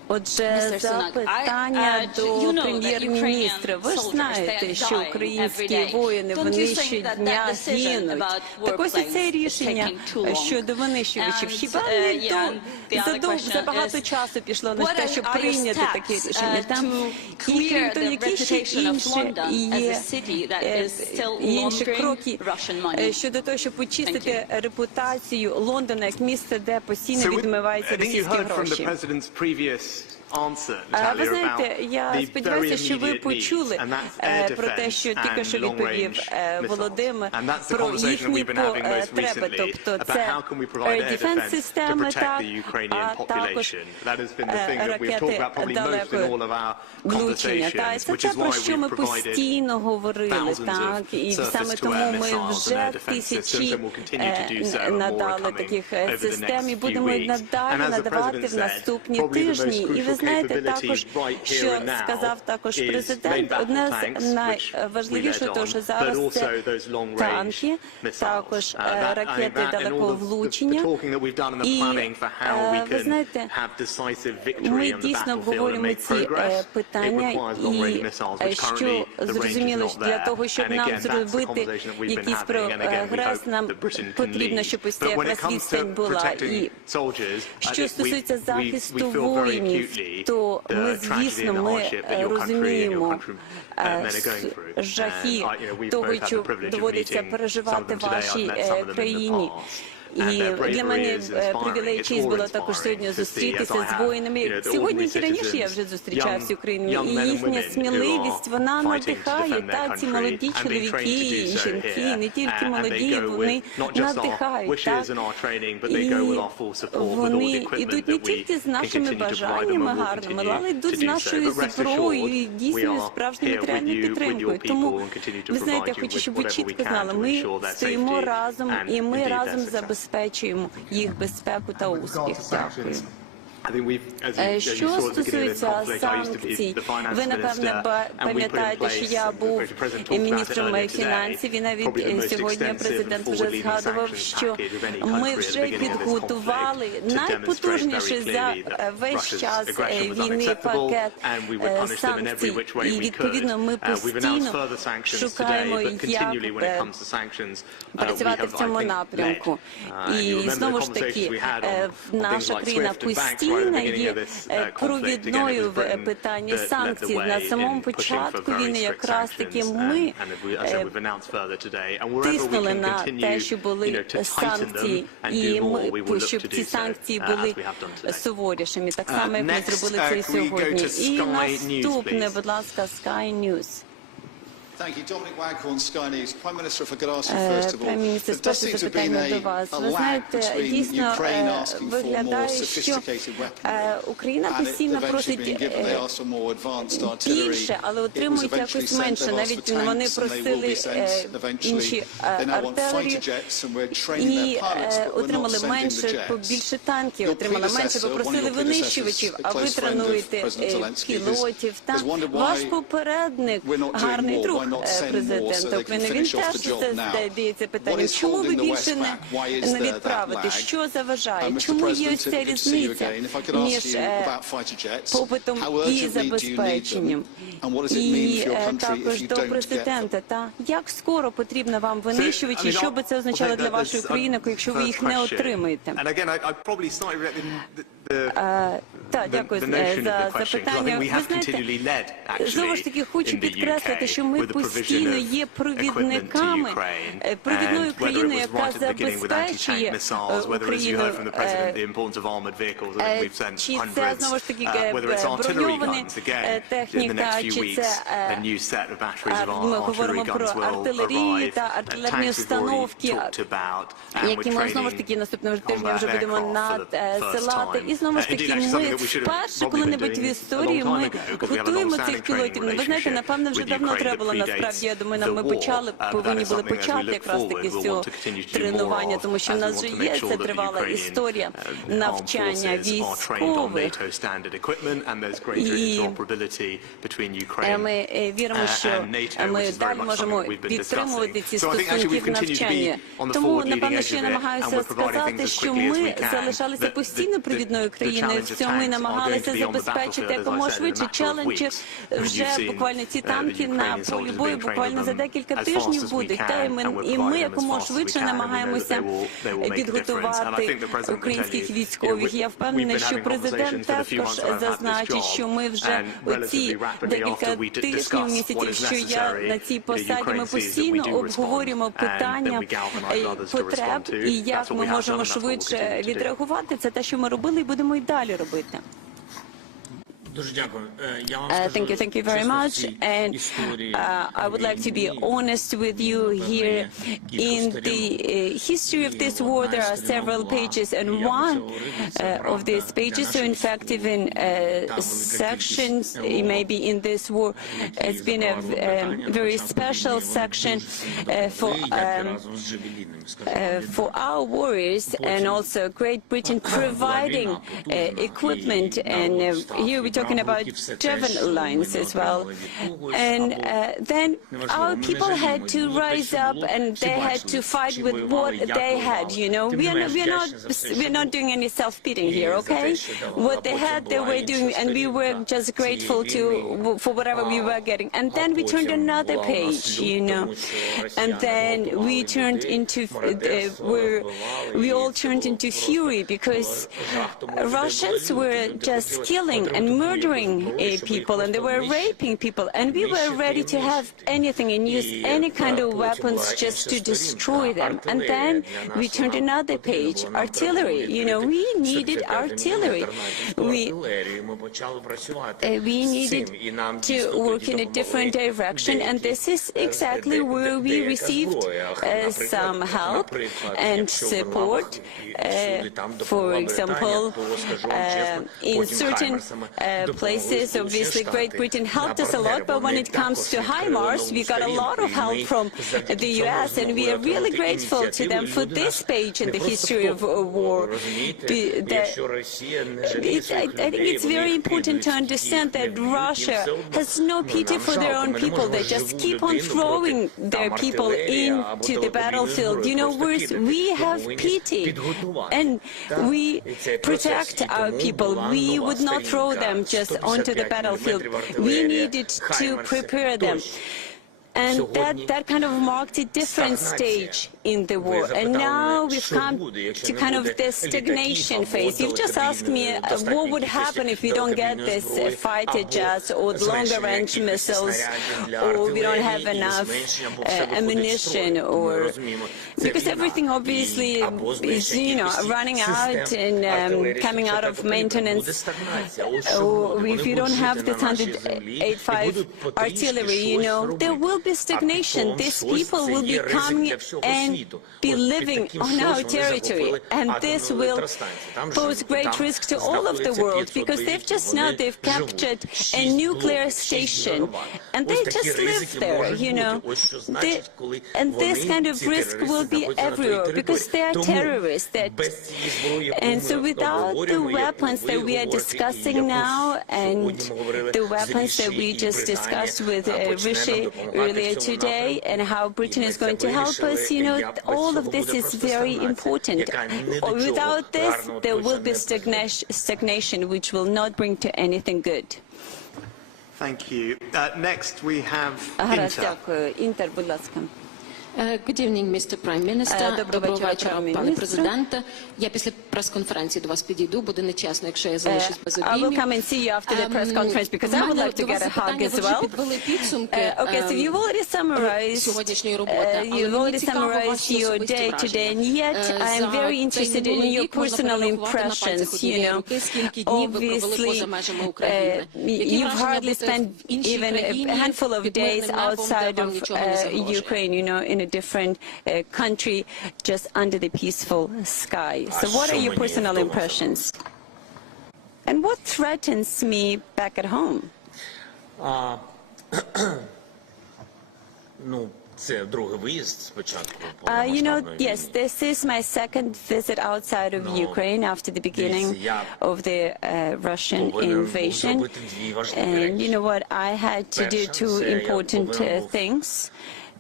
Отже, запитання до прем'єр-міністра. Ви ж знаєте, що українські воїни, вони щодня гинуть. Так ось це рішення щодо винищувачів. Хіба не забагато часу пішло на те, щоб прийняти таке рішення? Там і крім того, які ще інші кроки щодо того, щоб очистити репутацію Лондона як місце, де постійно відмиваються російські гроші. Ви знаєте, я сподіваюся, що ви почули про те, що тільки що відповів Володимир, про їхні потреби, тобто це Defense системи, а також ракети далекого влучення. Це те, про що ми постійно говорили, так, і саме тому ми вже тисячі надали таких систем і будемо надалі надавати в наступні тижні. І ви знаєте також, що сказав також президент, одне з найважливіших, того, що зараз це танки, також ракети далекого влучення. І ви знаєте, ми дійсно обговорюємо ці питання, і що зрозуміло, для того, щоб нам зробити якийсь прогрес, нам потрібно, щоб ось ця якраз відстань була. І що стосується захисту воїнів, то ми, звісно, ми розуміємо жахи того, що доводиться переживати вашій країні. І для мене привілей честь було також сьогодні зустрітися з воїнами. Сьогодні, як і раніше, я вже зустрічався з Україною. І їхня сміливість, вона надихає. Та ці молоді чоловіки і жінки, не тільки молоді, вони надихають. І вони йдуть не тільки з нашими бажаннями гарними, але йдуть з нашою зброєю і дійсно справжньою матеріальною підтримкою. Тому, ви знаєте, я хочу, щоб ви чітко знали, ми стоїмо разом і ми разом забезпечуємо їх безпеку та успіх. Дякую. Що стосується санкцій, ви, напевне, пам'ятаєте, що я був міністром фінансів, і навіть сьогодні президент вже згадував, що ми вже підготували найпотужніший за весь час війни пакет санкцій. І, відповідно, ми постійно шукаємо, як працювати в цьому напрямку. І, знову ж таки, наша країна постійно є провідною в питанні санкцій. На самому початку війни якраз таки ми тиснули на те, що були санкції, і щоб ці санкції були суворішими, так само, як ми зробили це і сьогодні. І наступне, будь ласка, Sky News. Прем'єр-міністр, перше запитання до вас. Ви знаєте, дійсно виглядає, що Україна постійно просить більше, але отримують якось менше. Навіть вони просили інші артилерії і отримали менше, більше танків, отримали менше, попросили винищувачів, а ви тренуєте пілотів. Ваш попередник, гарний друг президента України, він теж задається питання, чому ви більше не відправите, що заважає, чому є ось ця різниця між попитом і забезпеченням. І також до президента, як скоро потрібно вам винищувачі, що би це означало для вашої країни, якщо ви їх не отримаєте? Так, дякую за запитання. Ви знаєте, знову ж таки, хочу підкреслити, що ми постійно є провідниками, провідною країною, яка забезпечує Україну. Чи це, знову ж таки, броньована техніка, чи це ми говоримо про артилерію та артилерні установки, які ми, знову ж таки, наступного тижня вже будемо надсилати. І, знову ж таки, ми вперше коли-небудь в історії ми готуємо цих пілотів. Ви знаєте, напевно, вже давно треба було, насправді, я думаю, ми повинні були почати якраз таки з цього тренування, тому що в нас вже є ця тривала історія навчання військових. І ми віримо, що ми далі можемо підтримувати ці стосунки в навчанні. Тому, напевно, що я намагаюся сказати, що ми залишалися постійно провідною країною в цьому намагалися забезпечити якомога швидше. Челенджі вже буквально ці танки на полі бою буквально за декілька тижнів будуть. І ми якомога швидше намагаємося підготувати українських військових. Я впевнена, що президент також зазначить, що ми вже оці декілька тижнів, місяців, що я на цій посаді, ми постійно обговорюємо питання потреб і як ми можемо швидше відреагувати. Це те, що ми робили і будемо й далі робити. Thank you very much. And I would like to be honest with you here. In the history of this war, there are several pages, and one of these pages, so in fact, even sections, maybe in this war, it's been a very special section for our warriors, and also Great Britain providing equipment. And here we're talking about javelins as well. And then our people had to rise up and they had to fight with what they had, you know. We're not doing any self-pitying here, okay? What they had, they were doing, and we were just grateful for whatever we were getting. And then we turned another page, you know. And then we turned into, we all turned into fury because Russians were just killing and murdering people, and they were raping people, and we were ready to have anything and use any kind of weapons just to destroy them. And then we turned another page, artillery, you know, we needed artillery. We needed to work in a different direction, and this is exactly where we received some help and support. For example, in certain places, obviously Great Britain helped us a lot, but when it comes to HIMARS, we got a lot of help from the US, and we are really grateful to them for this page in the history of war. I think it's very important to understand that Russia has no pity for their own people. They just keep on throwing their people into the battlefield. You know, we have pity, and we protect our people. We would not throw them just onto the battlefield. We needed to prepare them. And that kind of marked a different stage in the war. And now we've come to kind of this stagnation phase. You've just asked me what would happen if we don't get this fighter jets or longer-range missiles, or we don't have enough ammunition, or because everything obviously is, you know, running out and coming out of maintenance. Or if you don't have this 185 artillery, you know, there will be stagnation. These people will be coming and be living on our territory, and this will pose great risk to all of the world, because they've captured a nuclear station, and they just live there, you know. And this kind of risk will be everywhere, because they are terrorists. And so without the weapons that we are discussing now, and the weapons that we just discussed with Rishi earlier today, and how Britain is going to help us, you know, all of this is very important. Without this, there will be stagnation, which will not bring to anything good. Thank you. Next, we have Інтер, будь ласка. Good evening, Mr. Prime Minister. Доброго вечора, пане президенте. Я після прес-конференції до вас підійду, буде нечесно, якщо я залишусь без I will обіймів. come and see you after the press conference, because I would like to get a hug as well. Okay, so you've already summarized your day today, and yet I am very interested in your personal impressions, you know. Obviously, you've hardly spent even a handful of days outside of Ukraine, you know, in a different country, just under the peaceful sky. So what are your personal impressions? And what threatens me back at home? You know, yes, this is my second visit outside of Ukraine after the beginning of the Russian invasion. And you know what, I had to do two important things.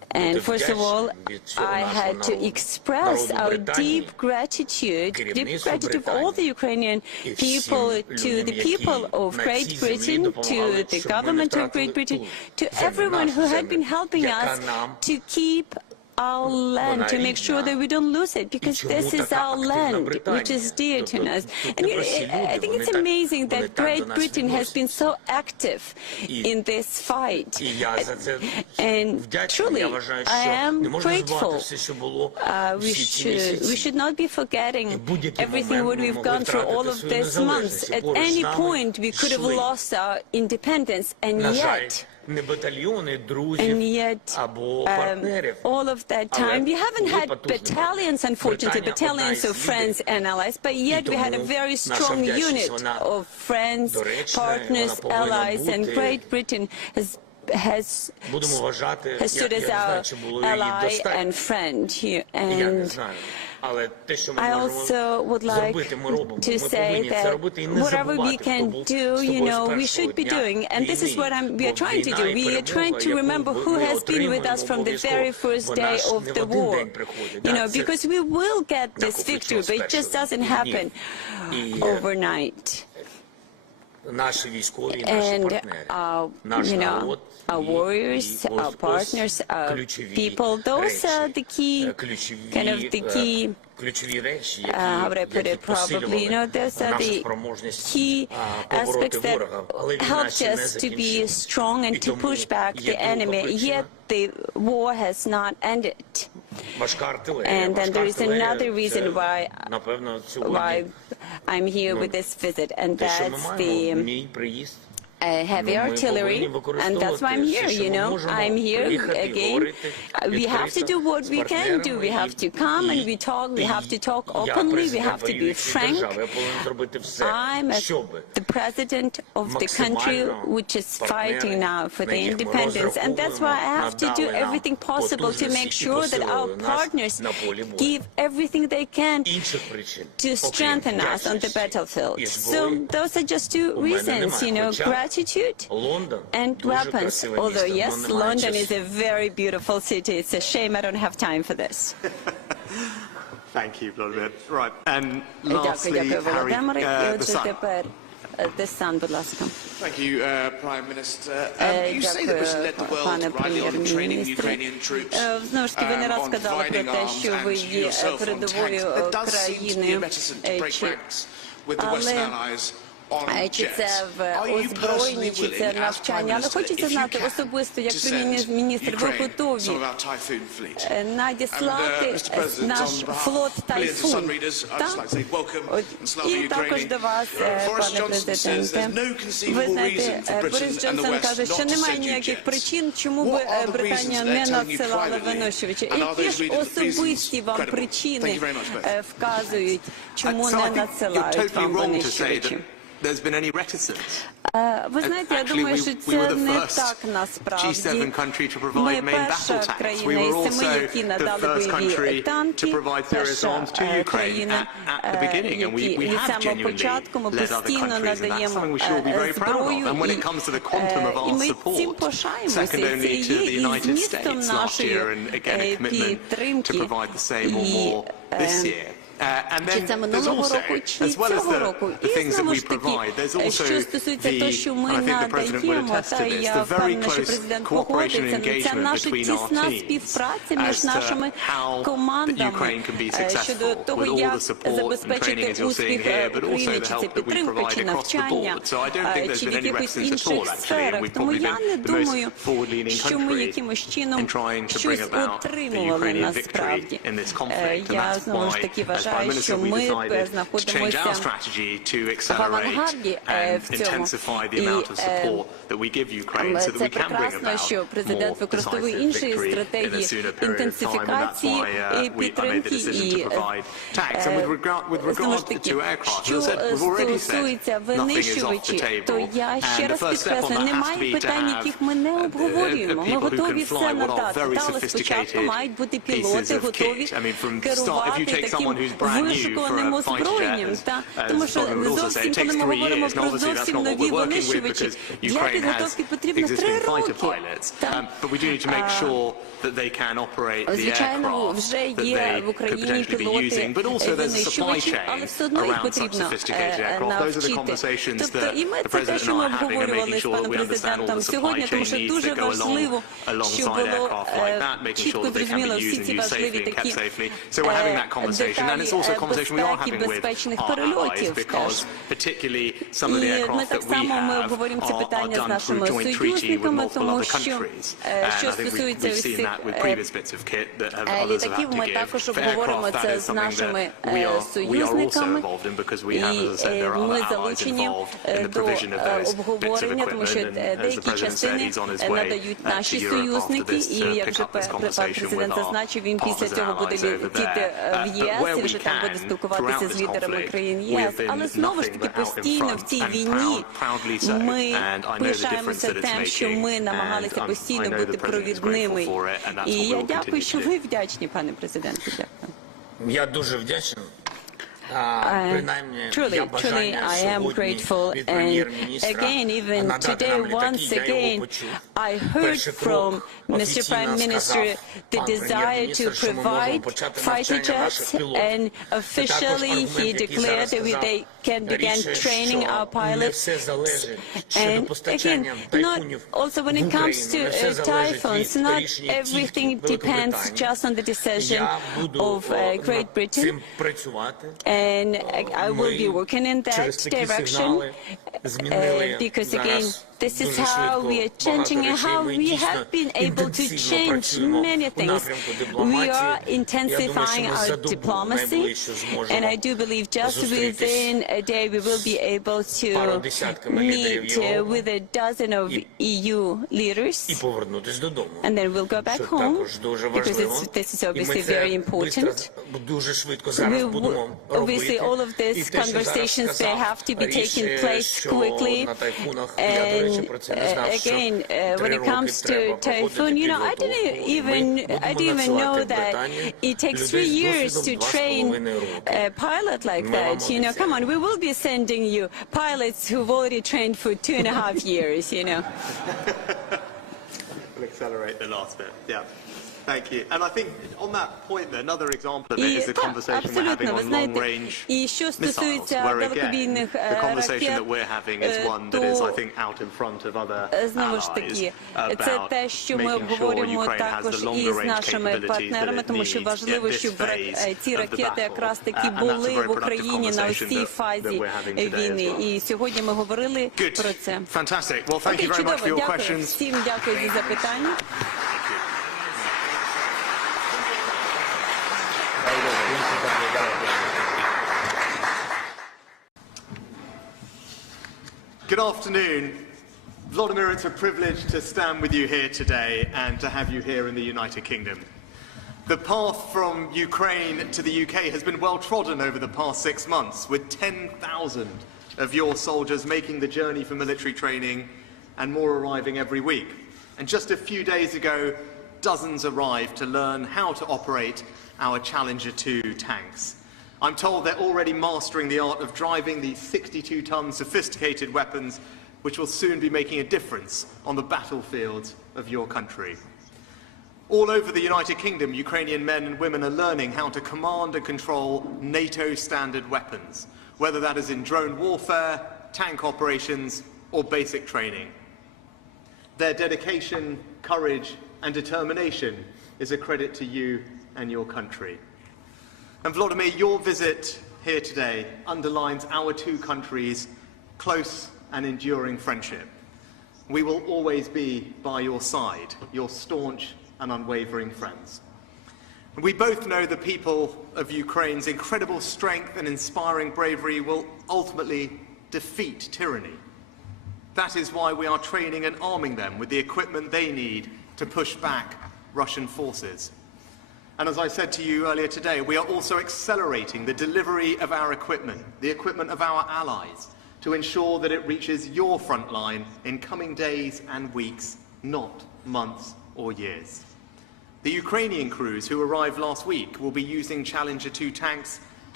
And first of all, I had to express our deep gratitude of all the Ukrainian people, to the people of Great Britain, to the government of Great Britain, to everyone who had been helping us to keep our land, to make sure that we don't lose it, because this is our land, which is dear to us. And I think it's amazing that Great Britain has been so active in this fight. And truly, I am grateful. We should not be forgetting everything what we've gone through all of these months. At any point, we could have lost our independence, and yet, all of that time, we haven't had battalions, unfortunately, battalions of friends and allies, but yet we had a very strong unit of friends, partners, allies, and Great Britain has stood as our ally and friend here. And I also would like to say that whatever we can do, we should be doing. And this is what we are trying to do. We are trying to remember who has been with us from the very first day of the war. Because we will get this victory, but it just doesn't happen overnight. And our warriors, our partners, our people, those are the key, how would I put it, probably, those are the key aspects that helped us to be strong and to push back the enemy, yet the war has not ended. And then there is another reason why I'm here with this visit, and that's the heavy artillery, and that's why I'm here, I'm here again. We have to do what we can do. We have to come and we have to talk openly, we have to be frank. I'm the president of the country which is fighting now for the independence, and that's why I have to do everything possible to make sure that our partners give everything they can to strengthen us on the battlefield. So those are just two reasons, gratitude and weapons. Although, yes, London is a very beautiful city. It's a shame I don't have time for this. Thank you, Volodymyr. Right, and lastly, Harry, the Sun, будь ласка. Thank you, Prime Minister. You say that Britain led the world rightly on training Ukrainian troops Знову ж таки, ви не раз сказали про те, що ви є передовою країною. Чи це в озброєнні, чи це навчання. Але хочеться знати особисто, як прем'єр-міністр, ви готові надіслати наш флот «Тайфун». І також до вас, пане президенте. Ви знаєте, Борис Джонсон каже, що немає ніяких причин, чому би Британія не надсилала винищувачі. Які ж особисті вам причини вказують, чому не надсилають вам винищувачі? There's been any reticence. Ви знаєте, я думаю, що це не так насправді. Ми перша країна із 7, які надали бойові танки, перша країна, які від самого початку ми постійно надаємо зброю, і ми цим пишаємося. Це є і змістом нашої підтримки. Чи це минулого року, чи цього року. І знову ж таки, що стосується того, що ми надаємо, та я впевнена, що президент погодиться, це наша тісна співпраця між нашими командами щодо того, як забезпечити успіх України, чи це підтримка, чи навчання, чи в якихось інших сферах. Тому я не думаю, що ми якимось чином щось отримували насправді. Я знову ж таки вважаю, що ми знаходимося в авангарді в цьому. І це прекрасно, що президент використовує інші стратегії інтенсифікації і підтримки. І знову ж таки, що стосується винищувачів, то я ще раз підкреслюю, немає питань, яких ми не обговорюємо. Ми готові все надати. Але спочатку мають бути пілоти, готові керувати таким вишукуваним озброєнням, тому що зовсім, коли ми говоримо про зовсім нові винищувачі, для підготовки потрібно 3 роки. Звичайно, вже є в Україні пілоти винищувачів, але все одно їх потрібно навчити. Тобто і ми це те, що ми обговорювали з паном президентом сьогодні, тому що дуже важливо, щоб було чітко зрозуміло всі ці важливі такі деталі безпеки, безпечних перельотів теж. І ми так само обговорюємо це питання з нашими союзниками, тому що стосується всіх літаків, ми також обговоримо це з нашими союзниками, і ми залучені до обговорення, тому що деякі частини надають наші союзники, і як вже пан президент зазначив, він після цього буде летіти в ЄС і вже там буде спілкуватися з лідерами країн ЄС. Але знову ж таки постійно в цій війні ми пишаємося тим, що ми намагалися постійно бути провідними. І я дякую, що ви вдячні, пане президенте. Дякую. Я дуже вдячний. Truly, I am grateful. And again, even today, once again, I heard from Mr. Prime Minister the desire to provide fighter jets, and officially he declared that they can begin training our pilots. And again, not also when it comes to typhoons, not everything depends just on the decision of Great Britain. And I will be working in that direction because again, this is how we are changing and how we have been able to change many things. We are intensifying our diplomacy, and I do believe just within a day we will be able to meet with a dozen of EU leaders, and then we'll go back home because this is obviously very important. Obviously, all of these conversations, they have to be taking place quickly. And again, when it comes to typhoon, you know, I didn't even know that it takes 3 years to train a pilot like that. You know, come on, we will be sending you pilots who've already trained for 2.5 years. You know. We'll accelerate the last bit. Yeah. Thank you. And I think on that point, another example of it is the conversation we're having on long-range missiles, where again, the conversation that we're having is one that is, I think, out in front of other allies about making sure Ukraine has the longer-range capabilities that it needs at this phase of the battle. And that's a very productive conversation that we're having today as well. Good. Fantastic. Well, thank you very much for your questions. Всім дякую за запитання. Good afternoon. Volodymyr, it's a privilege to stand with you here today and to have you here in the United Kingdom. The path from Ukraine to the UK has been well trodden over the past 6 months, with 10,000 of your soldiers making the journey for military training and more arriving every week. And just a few days ago, dozens arrived to learn how to operate our Challenger 2 tanks. I'm told they're already mastering the art of driving these 62-ton sophisticated weapons, which will soon be making a difference on the battlefields of your country. All over the United Kingdom, Ukrainian men and women are learning how to command and control NATO standard weapons, whether that is in drone warfare, tank operations, or basic training. Their dedication, courage, and determination is a credit to you and your country. And Volodymyr, your visit here today underlines our two countries' close and enduring friendship. We will always be by your side, your staunch and unwavering friends. And we both know the people of Ukraine's incredible strength and inspiring bravery will ultimately defeat tyranny. That is why we are training and arming them with the equipment they need to push back Russian forces. And as I said to you earlier today, we are also accelerating the delivery of our equipment, the equipment of our allies, to ensure that it reaches your front line in coming days and weeks, not months or years. The Ukrainian crews who arrived last week will be using Challenger 2 tanks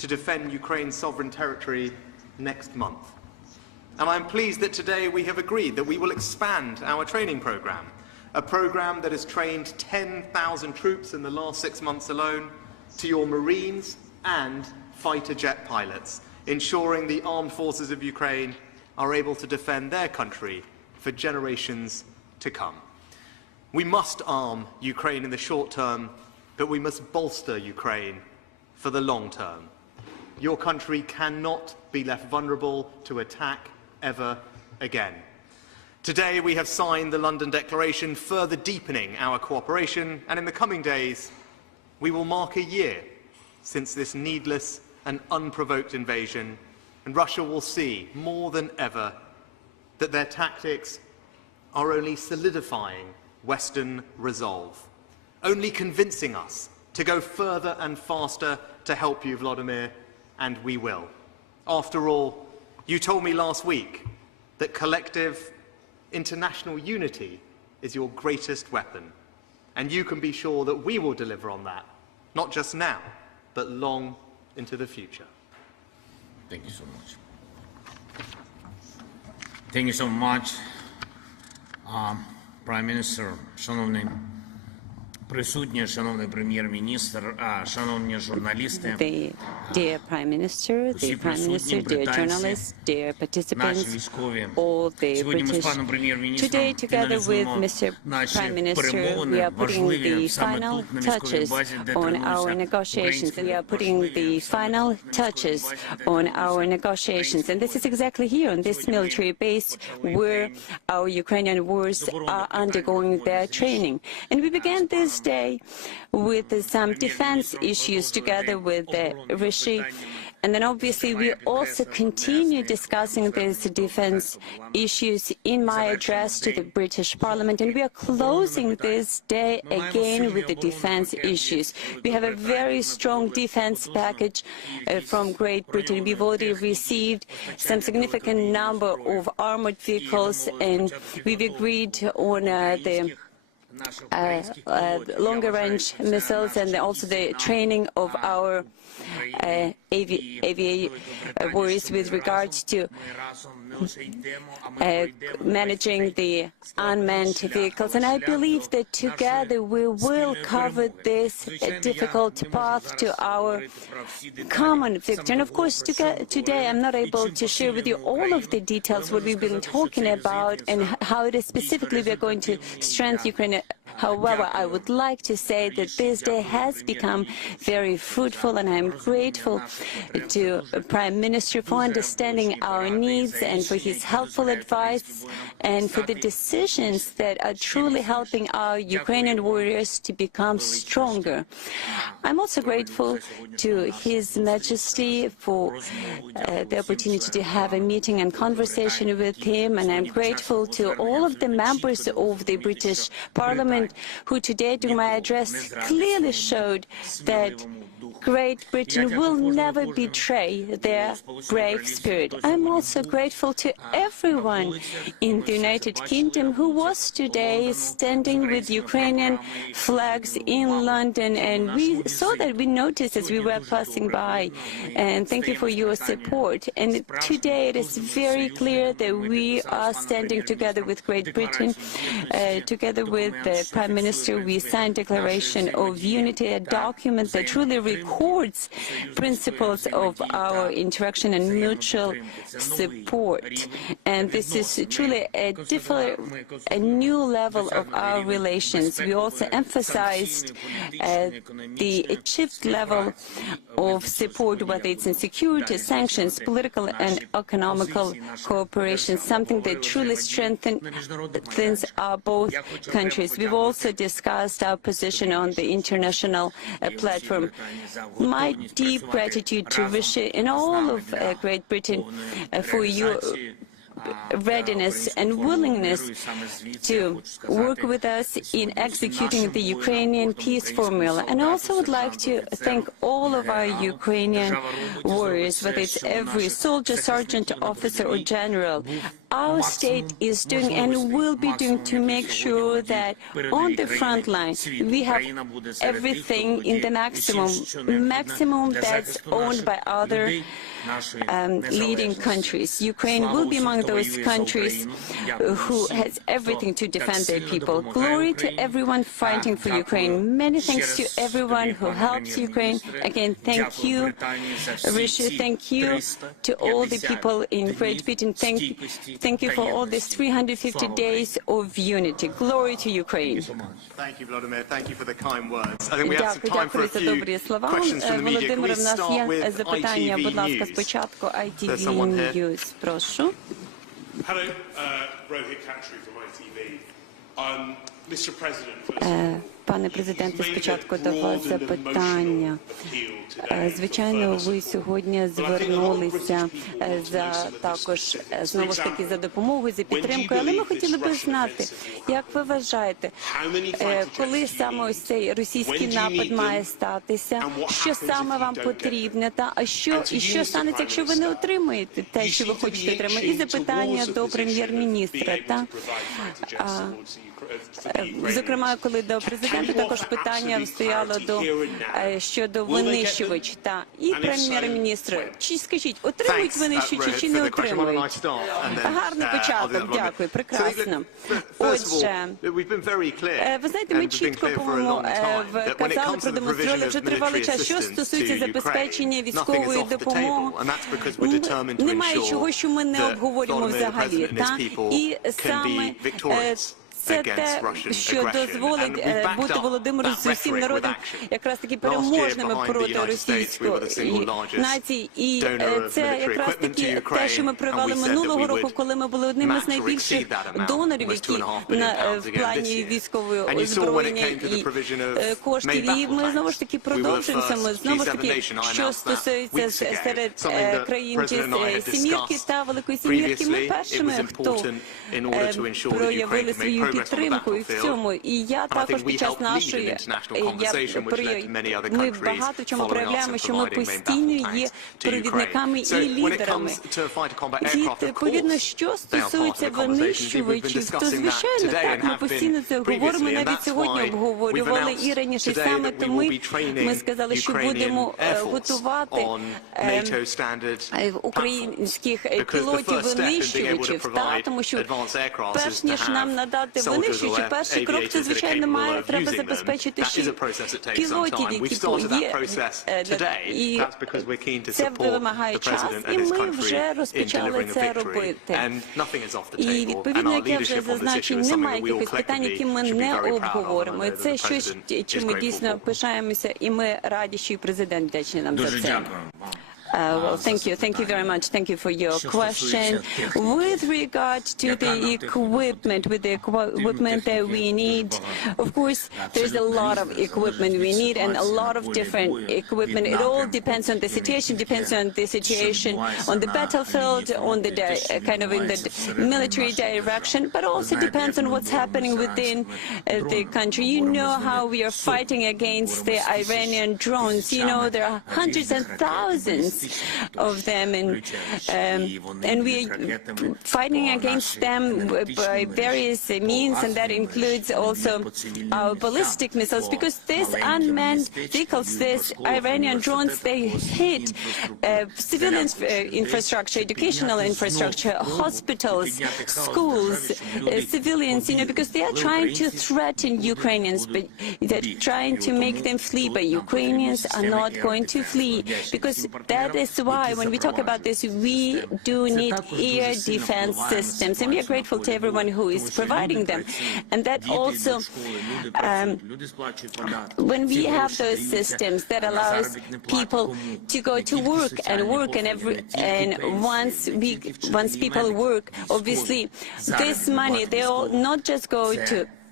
to defend Ukraine's sovereign territory next month. And I'm pleased that today we have agreed that we will expand our training programme, a programme that has trained 10,000 troops in the last 6 months alone, to your Marines and fighter jet pilots, ensuring the armed forces of Ukraine are able to defend their country for generations to come. We must arm Ukraine in the short term, but we must bolster Ukraine for the long term. Your country cannot be left vulnerable to attack ever again. Today we have signed the London Declaration, further deepening our cooperation, and in the coming days we will mark a year since this needless and unprovoked invasion, and Russia will see more than ever that their tactics are only solidifying Western resolve, only convincing us to go further and faster to help you, Volodymyr, and we will. After all, you told me last week that collective international unity is your greatest weapon, and you can be sure that we will deliver on that, not just now, but long into the future. Thank you so much. Thank you so much, Prime Minister, шановний присутні, шановний прем'єр-міністр, шановні журналісти. Dear Prime Minister, dear journalists, dear participants, all the British. Today, together with Mr. Prime Minister, we are putting the final touches on our negotiations. We are putting the final touches on our negotiations. And this is exactly here on this military base where our Ukrainian warriors are undergoing their training. And we began this day with some defense issues together with Rishi. And then obviously we also continue discussing these defense issues in my address to the British Parliament. And we are closing this day again with the defense issues. We have a very strong defense package from Great Britain. We've already received some significant number of armored vehicles, and we've agreed on the longer-range missiles and also the training of our warriors with regards to managing the unmanned vehicles. And I believe that together we will cover this difficult path to our common victory. And of course, today I'm not able to share with you all of the details what we've been talking about and how it is specifically we're going to strengthen Ukraine. However, I would like to say that this day has become very fruitful, and I'm grateful to Prime Minister for understanding our needs and for his helpful advice and for the decisions that are truly helping our Ukrainian warriors to become stronger. I'm also grateful to His Majesty for the opportunity to have a meeting and conversation with him, and I'm grateful to all of the members of the British Parliament who today, during my address, clearly showed that Great Britain will never betray their brave spirit. I'm also grateful to everyone in the United Kingdom who was today standing with Ukrainian flags in London, and we saw that, we noticed as we were passing by, and thank you for your support. And today it is very clear that we are standing together with Great Britain. Together with the Prime Minister, we signed a declaration of unity, a document that truly records principles of our interaction and mutual support. And this is truly a new level of our relations. We also emphasized the achieved level of support, whether it's in security, sanctions, political and economical cooperation, something that truly strengthens our both countries. We've also discussed our position on the international platform. My deep gratitude to Rishi and all of Great Britain for your readiness and willingness to work with us in executing the Ukrainian peace formula. And I also would like to thank all of our Ukrainian warriors, whether it's every soldier, sergeant, officer or general. our state is doing and will be doing to make sure that on the front line we have everything in the maximum that's owned by other leading countries. Ukraine will be among those countries who has everything to defend their people. Glory to everyone fighting for Ukraine. Many thanks to everyone who helps Ukraine. Again, thank you, Rishi. Thank you to all the people in Great Britain. Thank you for all these 350 days of unity. Glory to Ukraine. Thank you, Volodymyr. Thank you for the kind words. I think we have some time for a few questions from the media. Can we start with ITV News? Спочатку ITV News, прошу. Hello, Rohit Khatri from ITV. Mr. President, Пане президенте, спочатку до вас запитання. Звичайно, ви сьогодні звернулися також знову ж таки за допомогою, за підтримкою, але ми хотіли би знати, як ви вважаєте, коли саме ось цей російський напад має статися, що саме вам потрібно, і що станеться, якщо ви не отримаєте те, що ви хочете отримати? І запитання до прем'єр-міністра. Зокрема, коли до президента також питання стояло щодо винищувачів. І прем'єр-міністр, чи скажіть, отримують винищувачі чи не отримують? Гарний початок, дякую, прекрасно. Отже, ви знаєте, ми чітко, по-моєму, вказали, продемонстрували вже тривалий час, що стосується забезпечення військової допомоги. Немає чого, що ми не обговорюємо взагалі. І саме це те, що дозволить бути Володимиру з усім народом якраз таки переможними проти російської нації. І це якраз таки те, що ми провели минулого року, коли ми були одним із найбільших донорів, які в плані військового озброєння і коштів. І ми знову ж таки продовжуємося. Ми знову ж таки, що стосується серед країн Сімірки та Великої Сімірки, ми першими, хто проявили свою підтримку і в цьому. І я також під час нашої, ми багато в чому проявляємо, що ми постійно є провідниками і лідерами. І відповідно, що стосується винищувачів, то звичайно так, ми постійно це говоримо, навіть сьогодні обговорювали і раніше саме тому ми сказали, що будемо готувати українських пілотів-винищувачів, тому що перш ніж нам надати винищувачі, перший крок, це, звичайно, треба забезпечити ще пілотів, які є. І це вимагає час, і ми вже розпочали це робити. І, відповідно, як я вже зазначив, немає якихось питань, які ми не обговоримо. Це щось, чим ми дійсно пишаємося, і ми раді, що і президент вдячний нам за це. Well, thank you very much. Thank you for your question. With regard to the equipment, that we need, of course, there's a lot of equipment we need and a lot of different equipment. It all depends on the situation, on the battlefield, on the kind of in the military direction, but also depends on what's happening within the country. You know how we are fighting against the Iranian drones. You know, there are hundreds and thousands of them, and we are fighting against them by various means, and that includes also our ballistic missiles, because these unmanned vehicles, these Iranian drones, they hit civilian infrastructure, educational infrastructure, hospitals, schools, civilians, you know, because they are trying to threaten Ukrainians, but they're trying to make them flee, but Ukrainians are not going to flee, because that is why when we talk about this, we do need air defense systems, and we are grateful to everyone who is providing them. And that also, when we have those systems that allows people to go to work, and once people work, obviously this money, they all not just go to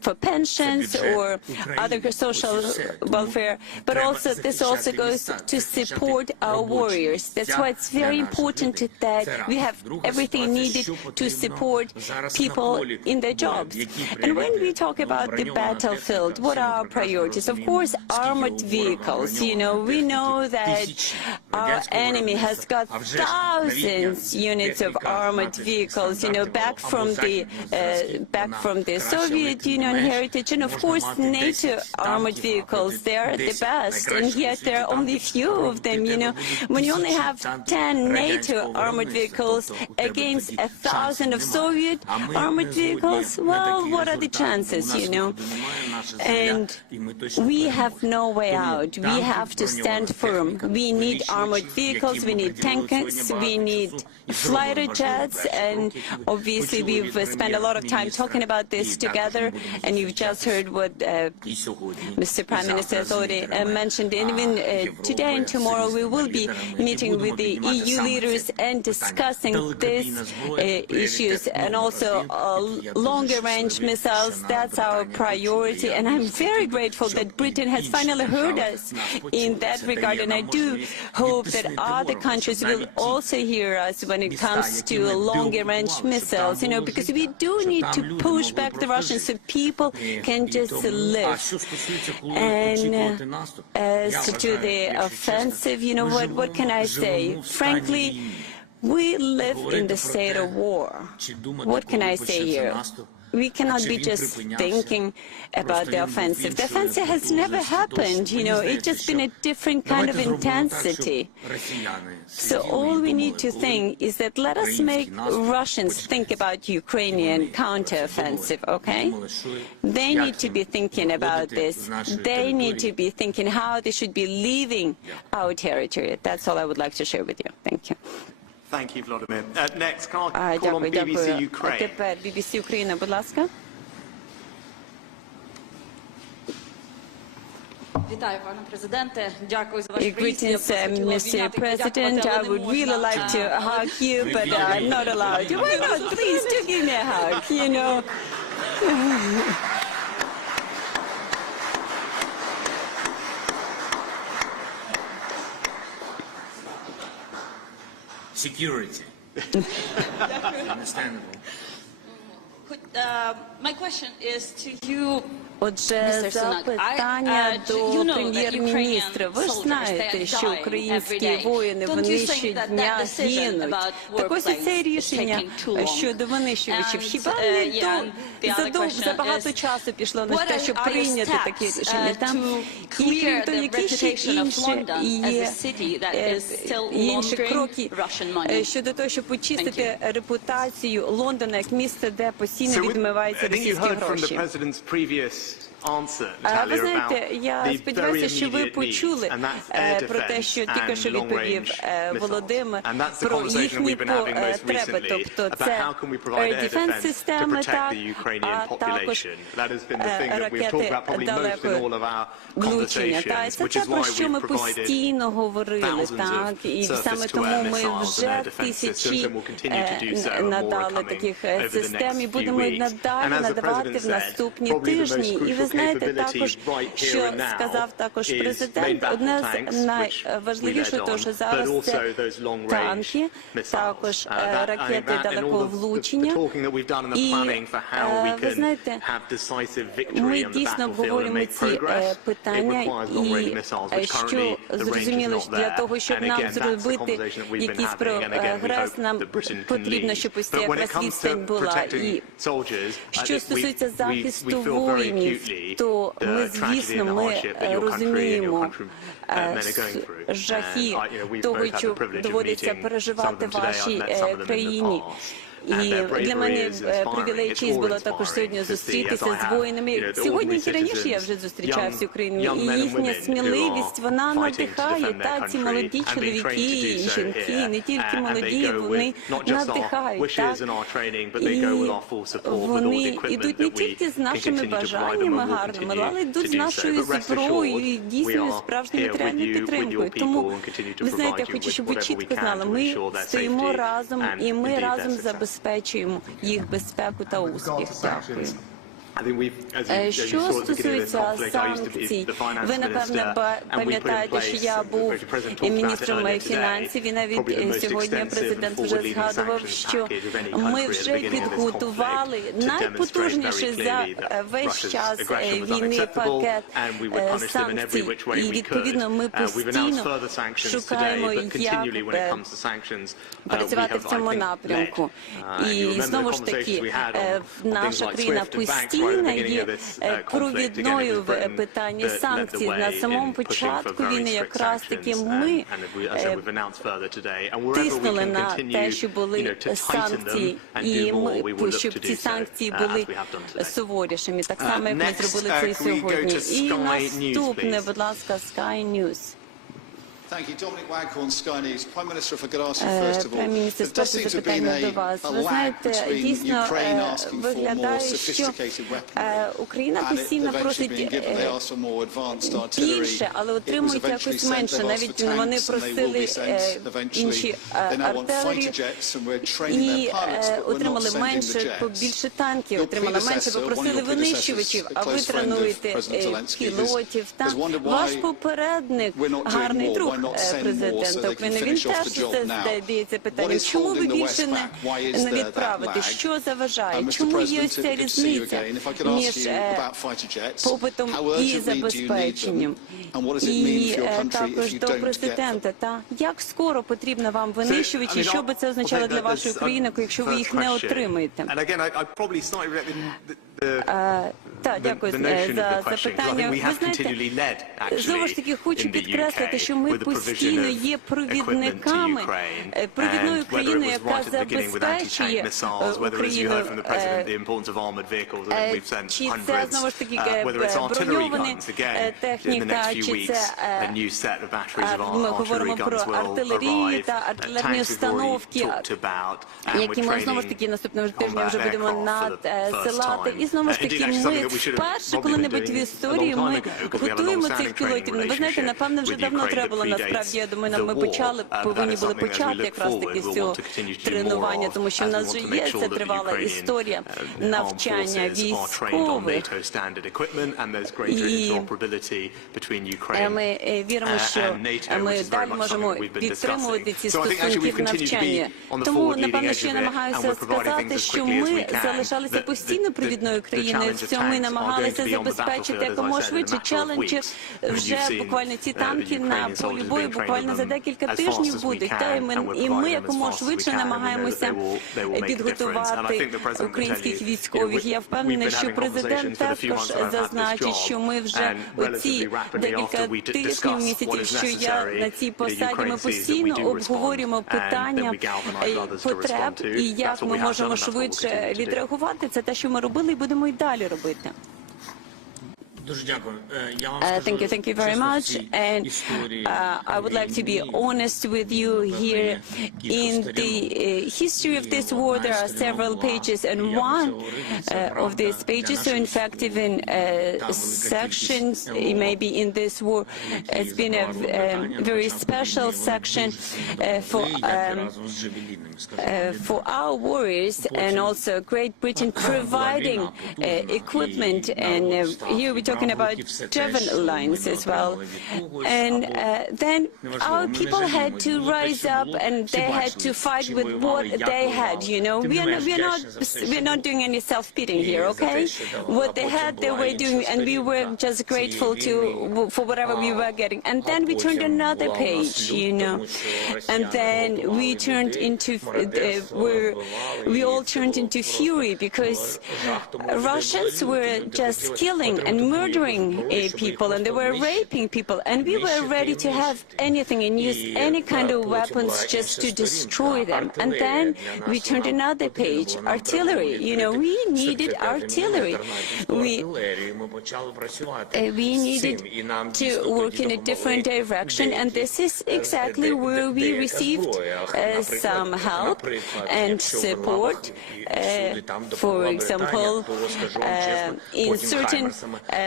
for pensions or other social welfare, but also this also goes to support our warriors. That's why it's very important that we have everything needed to support people in their jobs. And when we talk about the battlefield, what are our priorities? Of course, armored vehicles. You know, we know that our enemy has got thousands units of armored vehicles, you know, back from the Soviet Union heritage, and of course NATO armored vehicles. They are the best, and yet there are only few of them. You know, when you only have 10 NATO armored vehicles against 1,000 of Soviet armored vehicles, well, what are the chances? You know, and we have no way out. We have to stand firm. We need armored vehicles, we need tankers, we need fighter jets, and obviously we've spent a lot of time talking about this together, and you've just heard what Mr. Prime Minister has already mentioned. And even today and tomorrow we will be meeting with the EU leaders and discussing these issues, and also longer range missiles. That's our priority, and I'm very grateful that Britain has finally heard us in that regard, and I do hope that other countries will also hear us when it comes to longer range missiles, you know, because we do need to push back the Russians so people can just live. And as to the offensive, you know, what can I say? Frankly, we live in the state of war. What can I say here? We cannot be just thinking about the offensive. The offensive has never happened, you know, it's just been a different kind of intensity. So all we need to think is that let us make Russians think about Ukrainian counteroffensive, okay? They need to be thinking about this. They need to be thinking how they should be leaving our territory. That's all I would like to share with you. Thank you. Thank you, Volodymyr. Next, can I call on BBC Ukraine? Тепер BBC Україна, будь ласка. Вітаю, пане президенте. Дякую за вашу Greetings, Mr. President. I would really like to hug you, but I'm not allowed. Why not? Please do give me a hug, you know. Security. Understandable. My question is to you. Отже, запитання до прем'єр-міністра. Ви ж знаєте, що українські воїни, вони щодня гинуть. Так ось це рішення щодо винищувачів. Хіба не забагато часу пішло на те, щоб прийняти такі рішення? Там і крім того, які ще інші кроки щодо того, щоб очистити репутацію Лондона як місце, де постійно відмиваються російські гроші. Ви знаєте, я сподіваюся, що ви почули про те, що тільки що відповів Володимир, про їхні потреби, тобто це дефенс-системи, а також ракети далекого влучення. Це те, про що ми постійно говорили, так, і саме тому ми вже тисячі надали таких систем і будемо надалі надавати в наступні тижні. І ви знаєте також, що сказав також президент, одне з найважливіших, то що зараз це танки, також ракети далекого влучення. І ви знаєте, ми дійсно обговорюємо ці питання, і що зрозуміло, для того, щоб нам зробити якийсь прогрес, нам потрібно, щоб ось ця якраз відстань була. І що стосується захисту воїнів, то ми, звісно, ми розуміємо жахи того, що доводиться переживати вашій країні. І для мене привілей честь було також сьогодні зустрітися з воїнами. Сьогодні і раніше я вже зустрічався з Україною, і їхня сміливість, вона надихає. Та ці молоді чоловіки і жінки, не тільки молоді, вони надихають. Так? І вони йдуть не тільки з нашими бажаннями гарними, але йдуть з нашою зброєю і дійсно справжньою матеріальною підтримкою. Тому, ви знаєте, я хочу, щоб ви чітко знали, ми стоїмо разом і ми разом забезпечуємо їх безпеку та успіх. Дякую. Що стосується санкцій, ви, напевне, пам'ятаєте, що я був міністром фінансів, і навіть сьогодні президент вже згадував, що ми вже підготували найпотужніший за весь час війни пакет санкцій. І, відповідно, ми постійно шукаємо, як працювати в цьому напрямку. І, знову ж таки, наша країна постійно є провідною в питанні санкцій. На самому початку війни якраз таки ми тиснули на те, що були санкції, і ми, щоб ці санкції були суворішими, так само, як ми зробили це і сьогодні. І наступне, будь ласка, Sky News. Прем'єр-міністр, спершу запитання до вас. Ви знаєте, дійсно виглядає, що Україна постійно просить більше, але отримують якось менше. Навіть вони просили інші артилерії і отримали менше, більше танків, отримали менше, попросили винищувачів, а ви тренуєте пілотів. Ваш попередник, гарний друг президента України, він теж задається питанням, чому ви більше не відправите, що заважає, чому є ось ця різниця між попитом і забезпеченням. І також до президента, як скоро потрібно вам винищувачі, що би це означало для вашої країни, якщо ви їх не отримаєте? Так, дякую за запитання. Ви знаєте, знову ж таки, хочу підкреслити, що ми постійно є провідниками, провідною країною, яка забезпечує Україну. Чи це, знову ж таки, броньована техніка, чи це ми говоримо про артилерію та артилерні установки, які ми, знову ж таки, наступного тижня вже будемо надсилати. І, знову ж таки, ми вперше коли-небудь в історії ми готуємо цих пілотів. Ви знаєте, напевно, вже давно треба було, насправді, я думаю, ми повинні були почати якраз таки з цього тренування, тому що в нас вже є ця тривала історія навчання військових. І ми віримо, що ми далі можемо підтримувати ці стосунки в навчанні. Тому, напевно, що я намагаюся сказати, що ми залишалися постійно провідною країною в цьому і намагалися забезпечити якомога швидше челенджі. Вже буквально ці танки на полі бою буквально за декілька тижнів будуть. І ми якомога швидше намагаємося підготувати українських військових. Я впевнена, що президент також зазначить, що ми вже оці декілька тижнів, місяців, що я на цій посаді, ми постійно обговорюємо питання потреб і як ми можемо швидше відреагувати. Це те, що ми робили і будемо і далі робити. Thank you very much. And I would like to be honest with you here. In the history of this war, there are several pages, and one of these pages, so in fact, even sections, maybe in this war, it's been a very special section for our warriors, and also Great Britain providing equipment, and here we're talking about travel lines as well. And then our people had to rise up and they had to fight with what they had, you know. We're not doing any self-pitying here, okay? What they had, they were doing, and we were just grateful for whatever we were getting. And then we turned another page, you know. And then we turned into, we all turned into fury because Russians were just killing and murdering people, and they were raping people, and we were ready to have anything and use any kind of weapons just to destroy them. And then we turned another page, artillery, you know, we needed artillery. We needed to work in a different direction, and this is exactly where we received some help and support. For example, in certain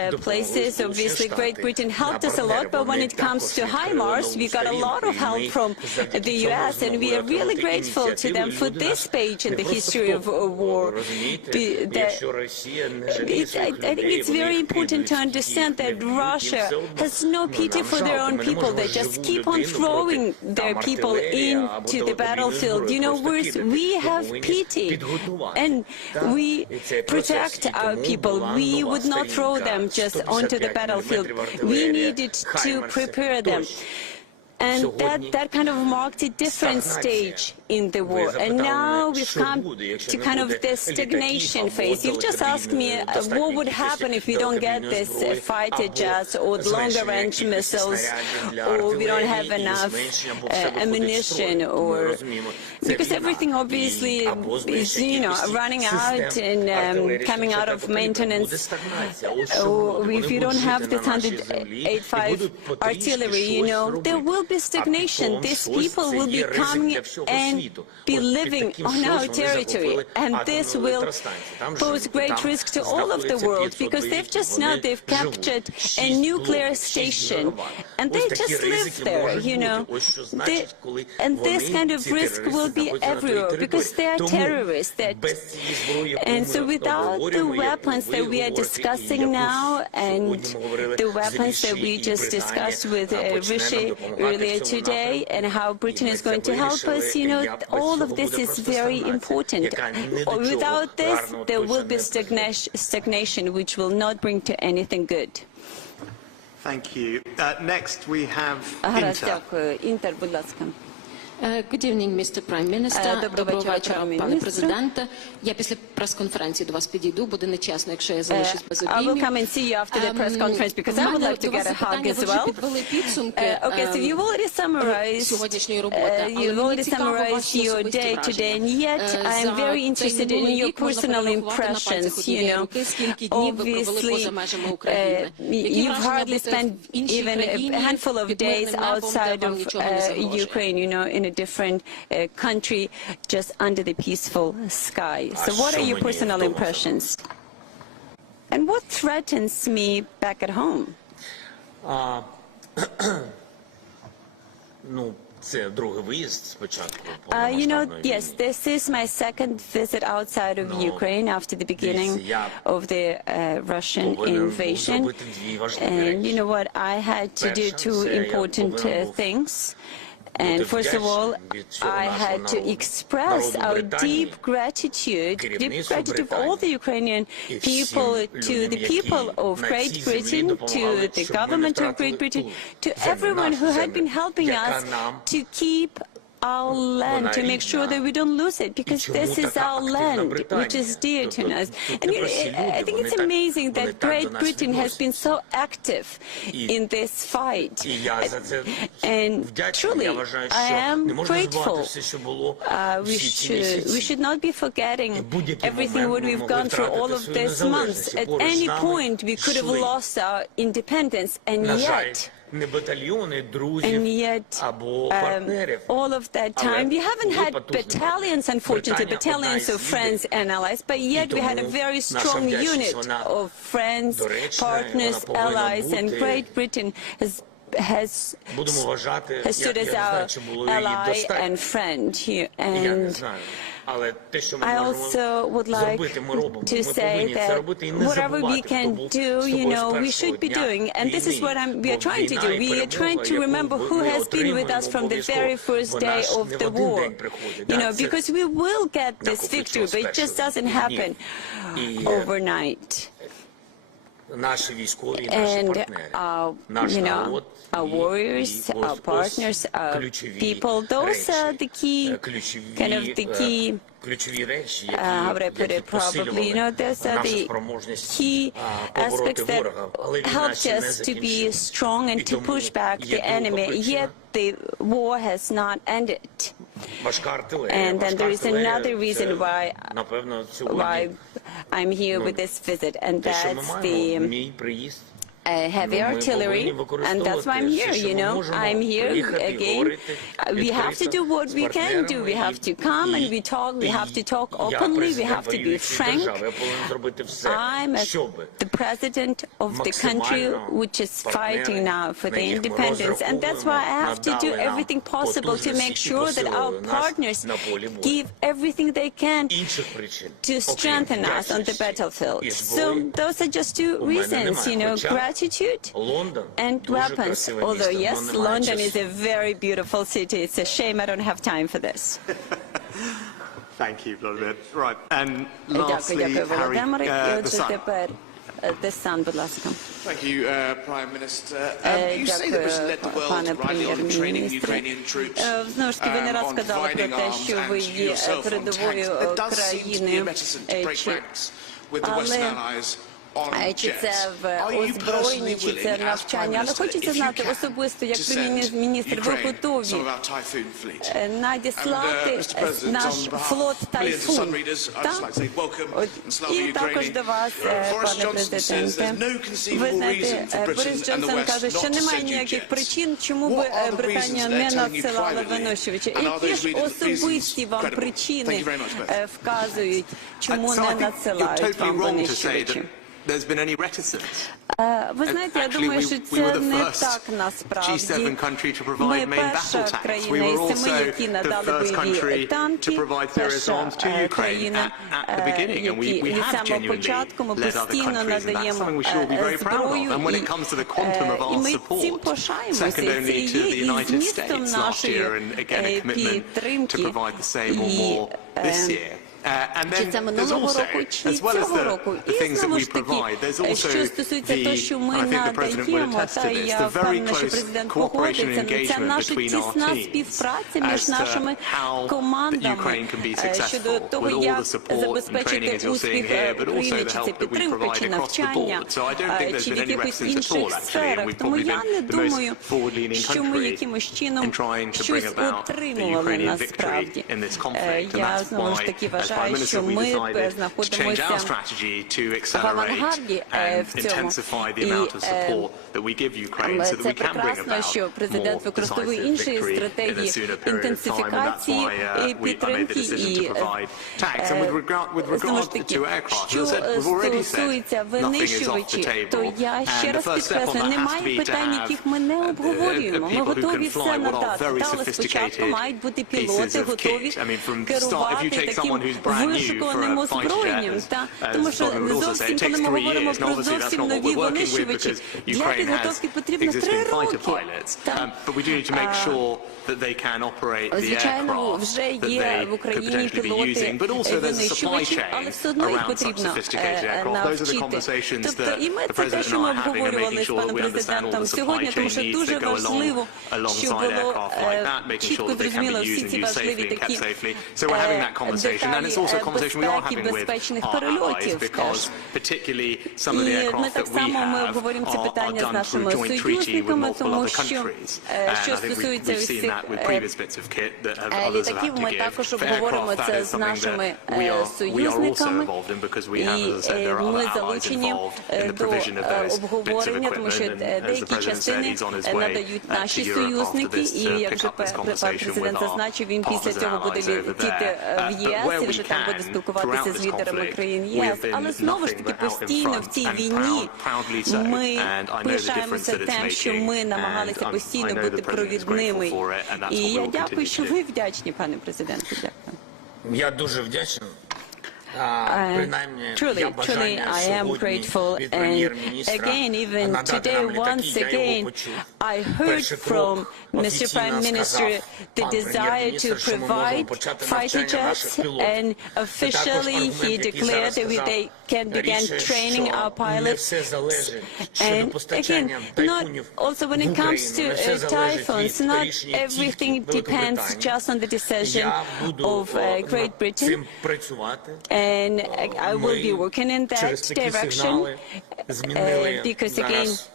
places. Obviously, Great Britain helped us a lot, but when it comes to HIMARS, we got a lot of help from the US, and we are really grateful to them for this page in the history of war. I think it's very important to understand that Russia has no pity for their own people. They just keep on throwing their people into the battlefield. You know, we have pity, and we protect our people. We would not throw them just onto the battlefield. We needed to prepare them. And that kind of marked a different stage in the war. And now we've come to kind of the stagnation phase. You've just asked me what would happen if we don't get this fighter jets or longer-range missiles, or we don't have enough ammunition, or because everything obviously is, you know, running out and coming out of maintenance. Or if you don't have this 185 artillery, you know, there will be stagnation. These people will be coming and be living on our territory, and this will pose great risk to all of the world, because they've captured a nuclear station, and they just live there, you know. And this kind of risk will be everywhere, because they are terrorists. And so without the weapons that we are discussing now, and the weapons that we just discussed with Rishi earlier today, and how Britain is going to help us, you know, all of this is very important. Without this, there will be stagnation, which will not bring to anything good. Thank you. Next, we have Інтер, будь ласка. Good evening, Mr. Prime Minister. Доброго вечора, пане президенте. Я після прес-конференції до вас підійду, буде нечесно, якщо я залишусь без I will обіймів. come and see you after the press conference, because I would like to get a hug as well. Okay, so you've already summarized your day-to-day, and yet I am very interested in your personal impressions, you know. Obviously, you've hardly spent even a handful of days outside of Ukraine, you know, in a different country, just under the peaceful sky. So what are your personal impressions? And what threatens me back at home? You know, yes, this is my second visit outside of Ukraine after the beginning of the Russian invasion. And you know what? I had to do two important things. And first of all, I had to express our deep gratitude of all the Ukrainian people, to the people of Great Britain, to the government of Great Britain, to everyone who had been helping us to keep our land, to make sure that we don't lose it, because this is our land, which is dear to us. And you know, I think it's amazing that Great Britain has been so active in this fight. And truly, I am grateful. We should not be forgetting everything what we've gone through all of these months. At any point, we could have lost our independence, and yet, all of that time, we haven't had battalions, unfortunately, battalions of friends and allies, but yet we had a very strong unit of friends, partners, allies, and Great Britain has stood as our ally and friend here. And I also would like to say that whatever we can do, you know, we should be doing. And this is what we are trying to do. We are trying to remember who has been with us from the very first day of the war. You know, because we will get this victory, but it just doesn't happen overnight. And you know, our warriors, our partners, our people, those are the key, kind of the key, how would I put it, probably, you know, those are the key aspects that helped us to be strong and to push back the enemy, yet the war has not ended. And then there is another reason why I'm here with this visit, and that's heavy artillery, and that's why I'm here, you know. I'm here again. We have to do what we can do. We have to come and we have to talk openly, we have to be frank. I'm the president of the country which is fighting now for the independence, and that's why I have to do everything possible to make sure that our partners give everything they can to strengthen us on the battlefield. So those are just two reasons, you know, gratitude and weapons. Although, yes, London is a very beautiful city. It's a shame I don't have time for this. Thank you, Volodymyr. Right, and lastly, Harry, the Sun, будь ласка. Thank you, Prime Minister. You say that Britain led the world rightly on training Ukrainian troops, Знову ж таки, ви не раз on сказали про providing те, arms що ви and є yourself on tanks. передовою There does seem to be a країни. reticence to break ranks with the Western allies on Чи це jets. в Are you озброєнні, personally чи це willing, as Prime навчання? Але Minister, хочеться if you знати can, особисто, як to прем'єр-міністр, ви send Ukraine готові some of our Typhoon fleet? надіслати Mr. President, наш on behalf флот of millions of «Тайфун». Sun readers, I'd just like to say welcome and slava І також Ukraine. до вас, пане президенте. Ви знаєте, Борис Джонсон каже, що немає ніяких причин, чому б Британія не надсилала винищувачі. Які ж особисті вам причини вказують, чому не надсилають вам винищувачі? There's been any reticence. Ви знаєте, я думаю, що це не так насправді. Ми перша країна із 7, які надали бойові танки, перша країна, які від самого початку ми постійно надаємо зброю, і ми цим пишаємося, це є і змістом нашої підтримки. Чи це минулого року, чи цього року. І знову ж таки, що стосується того, що ми надаємо, та я впевнена, що президент погодиться, це наша тісна співпраця між нашими командами щодо того, як забезпечити успіх України, чи це підтримка, чи навчання, чи в якихось інших сферах. Тому я не думаю, що ми якимось чином щось отримували насправді. Я знову ж таки вважаю, що ми знаходимося в авангарді в цьому. І це прекрасно, що президент використовує інші стратегії інтенсифікації підтримки і знову ж таки, що стосується винищувачів, то я ще раз підкреслюю, немає питань, яких ми не обговорюємо. Ми готові все надати. Але спочатку мають бути пілоти, готові керувати таким вишуканим озброєнням, тому що зовсім, коли ми говоримо про зовсім нові винищувачі, для підготовки потрібно 3 роки. Звичайно, вже є в Україні пілоти винищувачі, але все одно їх потрібно навчити. Тобто і ми це те, що ми обговорювали з паном президентом сьогодні, тому що дуже важливо, щоб було чітко зрозуміло всі ці важливі такі деталі безпеки, безпечних перельотів теж. І ми так само обговорюємо це питання з нашими союзниками, тому що стосується усіх літаків, ми також обговоримо це з нашими союзниками, і ми залучені до обговорення, тому що деякі частини надають наші союзники, і як вже пан президент зазначив, він після цього буде летіти в ЄС, і вже там буде спілкуватися з лідерами країн ЄС. Але знову ж таки постійно в цій війні ми пишаємося тим, що ми намагалися постійно бути провідними. І я дякую, що ви вдячні, пане президенте. Дякую. Я дуже вдячний. Truly, I am grateful, and again, even today, once again, I heard from Mr. Prime Minister the desire to provide fighter jets, and officially he declared that they can begin training our pilots. And again, not also when it comes to typhoons, not everything depends just on the decision of Great Britain. And I will be working in that direction because, again,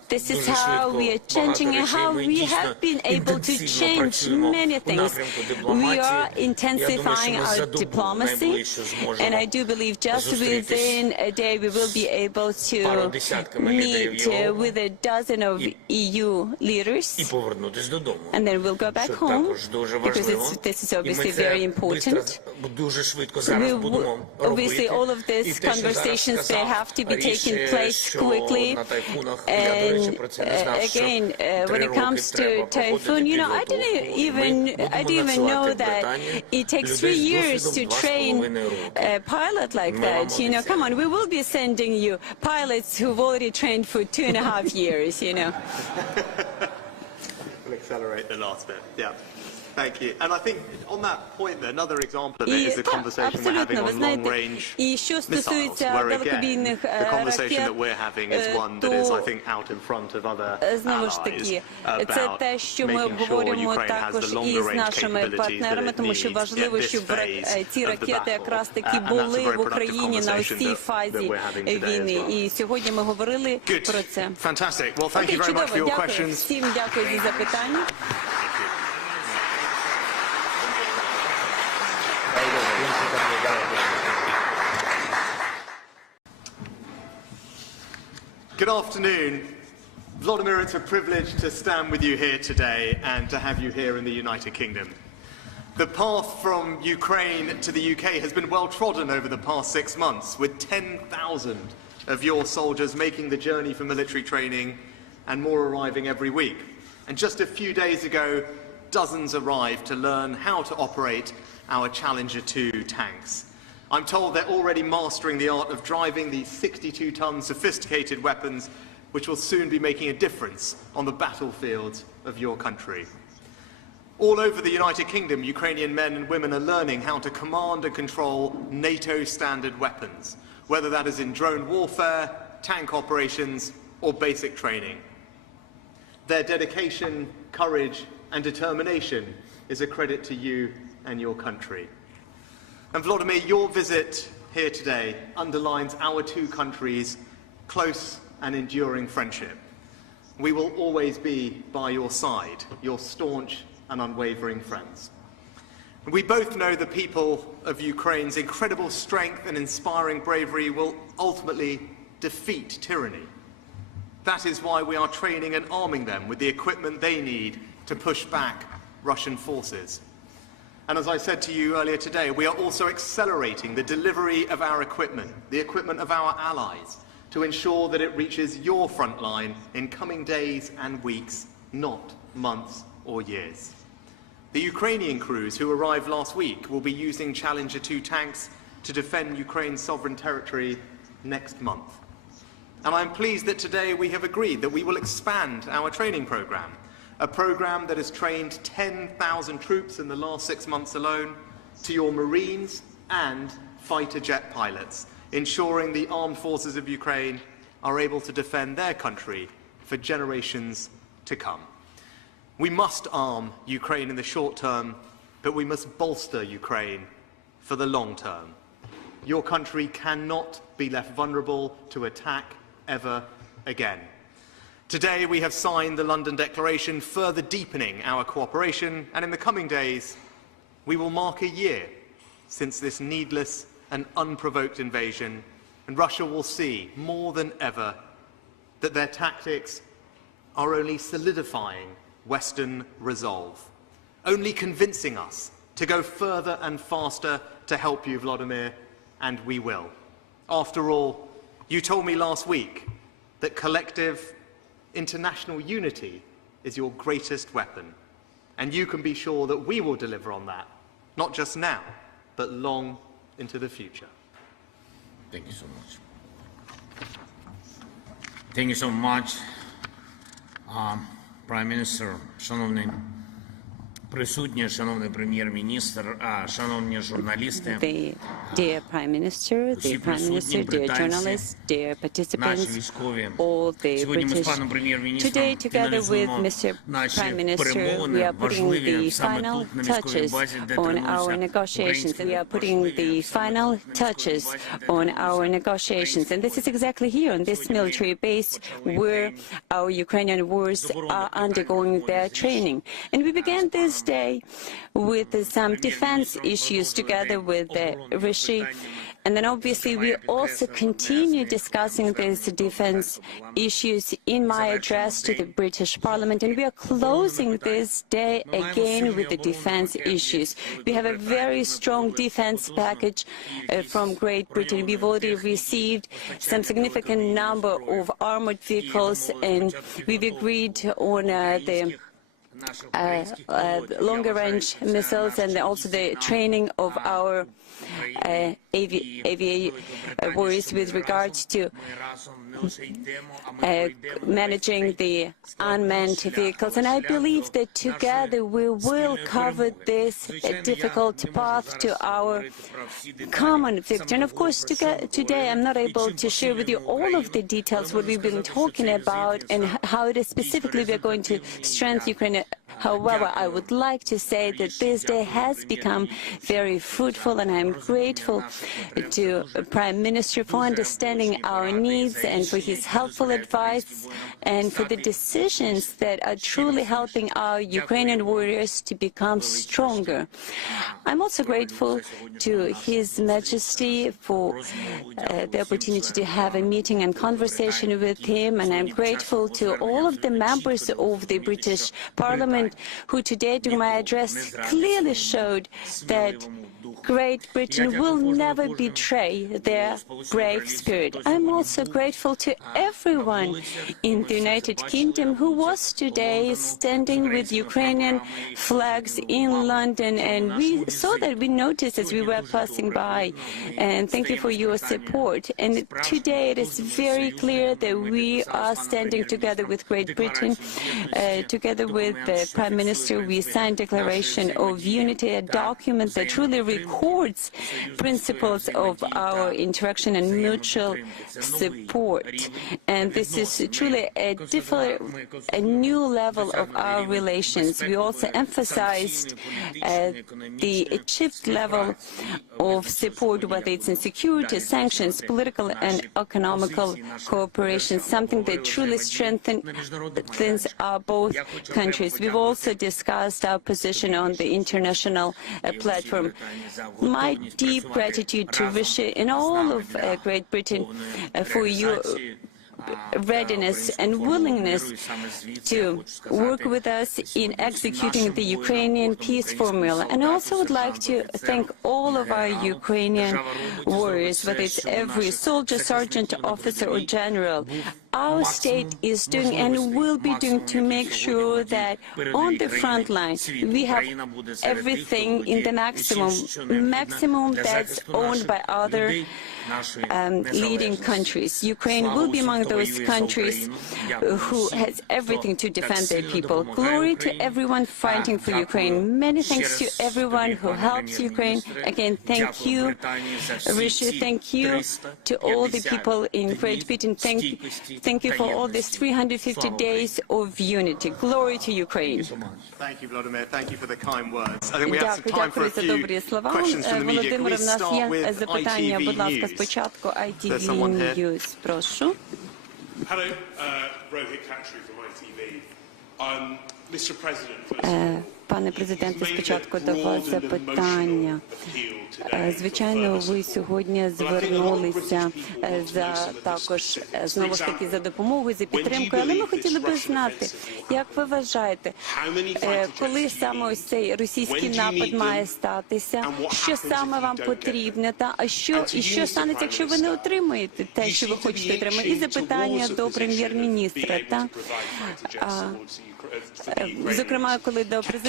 this is how we are changing and how we have been able to change many things. We are intensifying our diplomacy, and I do believe just within a day we will be able to meet with a dozen of EU leaders, and then we'll go back home, because this is obviously very important. Obviously, all of these conversations, they have to be taking place quickly. And again, when it comes to typhoon, you know, I didn't even know that it takes 3 years to train a pilot like that. You know, come on, we will be sending you pilots who've already trained for 2.5 years, you know. We'll accelerate the last bit, yeah. Thank you. And I think on that point, another example of it is the conversation we're having on long-range missiles, where again, the conversation that we're having is one that is, I think, out in front of other allies about making sure Ukraine has the longer-range capabilities that it needs at this phase of the battle. And that's a very productive conversation that we're having today as well. Good. Fantastic. Well, thank you very much for your questions. Всім дякую за запитання. Good afternoon. Volodymyr, it's a privilege to stand with you here today and to have you here in the United Kingdom. The path from Ukraine to the UK has been well trodden over the past 6 months, with 10,000 of your soldiers making the journey for military training and more arriving every week. And just a few days ago, dozens arrived to learn how to operate our Challenger 2 tanks. I'm told they're already mastering the art of driving these 62-ton sophisticated weapons, which will soon be making a difference on the battlefields of your country. All over the United Kingdom, Ukrainian men and women are learning how to command and control NATO-standard weapons, whether that is in drone warfare, tank operations, or basic training. Their dedication, courage, and determination is a credit to you and your country. And Volodymyr, your visit here today underlines our two countries' close and enduring friendship. We will always be by your side, your staunch and unwavering friends. We both know the people of Ukraine's incredible strength and inspiring bravery will ultimately defeat tyranny. That is why we are training and arming them with the equipment they need to push back Russian forces. And as I said to you earlier today, we are also accelerating the delivery of our equipment, the equipment of our allies, to ensure that it reaches your front line in coming days and weeks, not months or years. The Ukrainian crews who arrived last week will be using Challenger 2 tanks to defend Ukraine's sovereign territory next month. And I'm pleased that today we have agreed that we will expand our training program, a program that has trained 10,000 troops in the last 6 months alone, to your Marines and fighter jet pilots, ensuring the armed forces of Ukraine are able to defend their country for generations to come. We must arm Ukraine in the short term, but we must bolster Ukraine for the long term. Your country cannot be left vulnerable to attack ever again. Today we have signed the London Declaration, further deepening our cooperation, and in the coming days we will mark a year since this needless and unprovoked invasion, and Russia will see more than ever that their tactics are only solidifying Western resolve, only convincing us to go further and faster to help you, Volodymyr, and we will. After all, you told me last week that collective international unity is your greatest weapon, and you can be sure that we will deliver on that, not just now, but long into the future. Thank you so much. Thank you so much, Prime Minister, шановний Присутні, шановний прем'єр-міністр, шановні журналісти, dear Prime Minister, dear journalists, dear participants, all the British. Today, together with Mr. Prime Minister, we are putting the final touches on our negotiations. We are putting the final touches on our negotiations. And this is exactly here on this military base where our Ukrainian warriors are undergoing their training. And we began this day with some defense issues together with Rishi. And then obviously we also continue discussing these defense issues in my address to the British Parliament. And we are closing this day again with the defense issues. We have a very strong defense package from Great Britain. We've already received some significant number of armored vehicles, and we've agreed on the longer-range missiles and also the training of our warriors with regards to managing the unmanned vehicles. And I believe that together we will cover this difficult path to our common victory. And of course, today I'm not able to share with you all of the details what we've been talking about and how it is specifically we're going to strengthen Ukraine. However, I would like to say that this day has become very fruitful, and I'm grateful to Prime Minister for understanding our needs and for his helpful advice and for the decisions that are truly helping our Ukrainian warriors to become stronger. I'm also grateful to His Majesty for the opportunity to have a meeting and conversation with him, and I'm grateful to all of the members of the British Parliament who today, during my address, clearly showed that Great Britain will never betray their brave spirit. I'm also grateful to everyone in the United Kingdom who was today standing with Ukrainian flags in London, and we saw that, we noticed as we were passing by, and thank you for your support. And today it is very clear that we are standing together with Great Britain. Together with the Prime Minister, we signed Declaration of Unity, a document that truly records principles of our interaction and mutual support. And this is truly a new level of our relations. We also emphasized the achieved level of support, whether it's in security, sanctions, political and economical cooperation, something that truly strengthens our both countries. We've also discussed our position on the international platform. My deep gratitude to Rishi and all of Great Britain for your readiness and willingness to work with us in executing the Ukrainian peace formula. And I also would like to thank all of our Ukrainian warriors, whether it's every soldier, sergeant, officer, or general. Our state is doing and will be doing to make sure that on the front line we have everything in the maximum that's owned by other leading countries. Ukraine will be among those countries who has everything to defend their people. Glory to everyone fighting for Ukraine. Many thanks to everyone who helps Ukraine. Again, thank you, Rishi. Thank you to all the people in Great Britain. Thank you for all these 350 days of unity. Glory to Ukraine. Thank you, Volodymyr. Thank you for the kind words. I think we have some time for a few questions from the media. Can we start with ITV News? Спочатку ITV News, прошу. Hello, Rohit Khatri from ITV. Mr. President, first of all, Пане президенте, спочатку до вас запитання. Звичайно, ви сьогодні звернулися також знову ж таки за допомогою, за підтримкою, але ми хотіли би знати, як ви вважаєте, коли саме ось цей російський напад має статися, що саме вам потрібно, і що станеться, якщо ви не отримаєте те, що ви хочете отримати? І запитання до прем'єр-міністра. Зокрема, коли до президента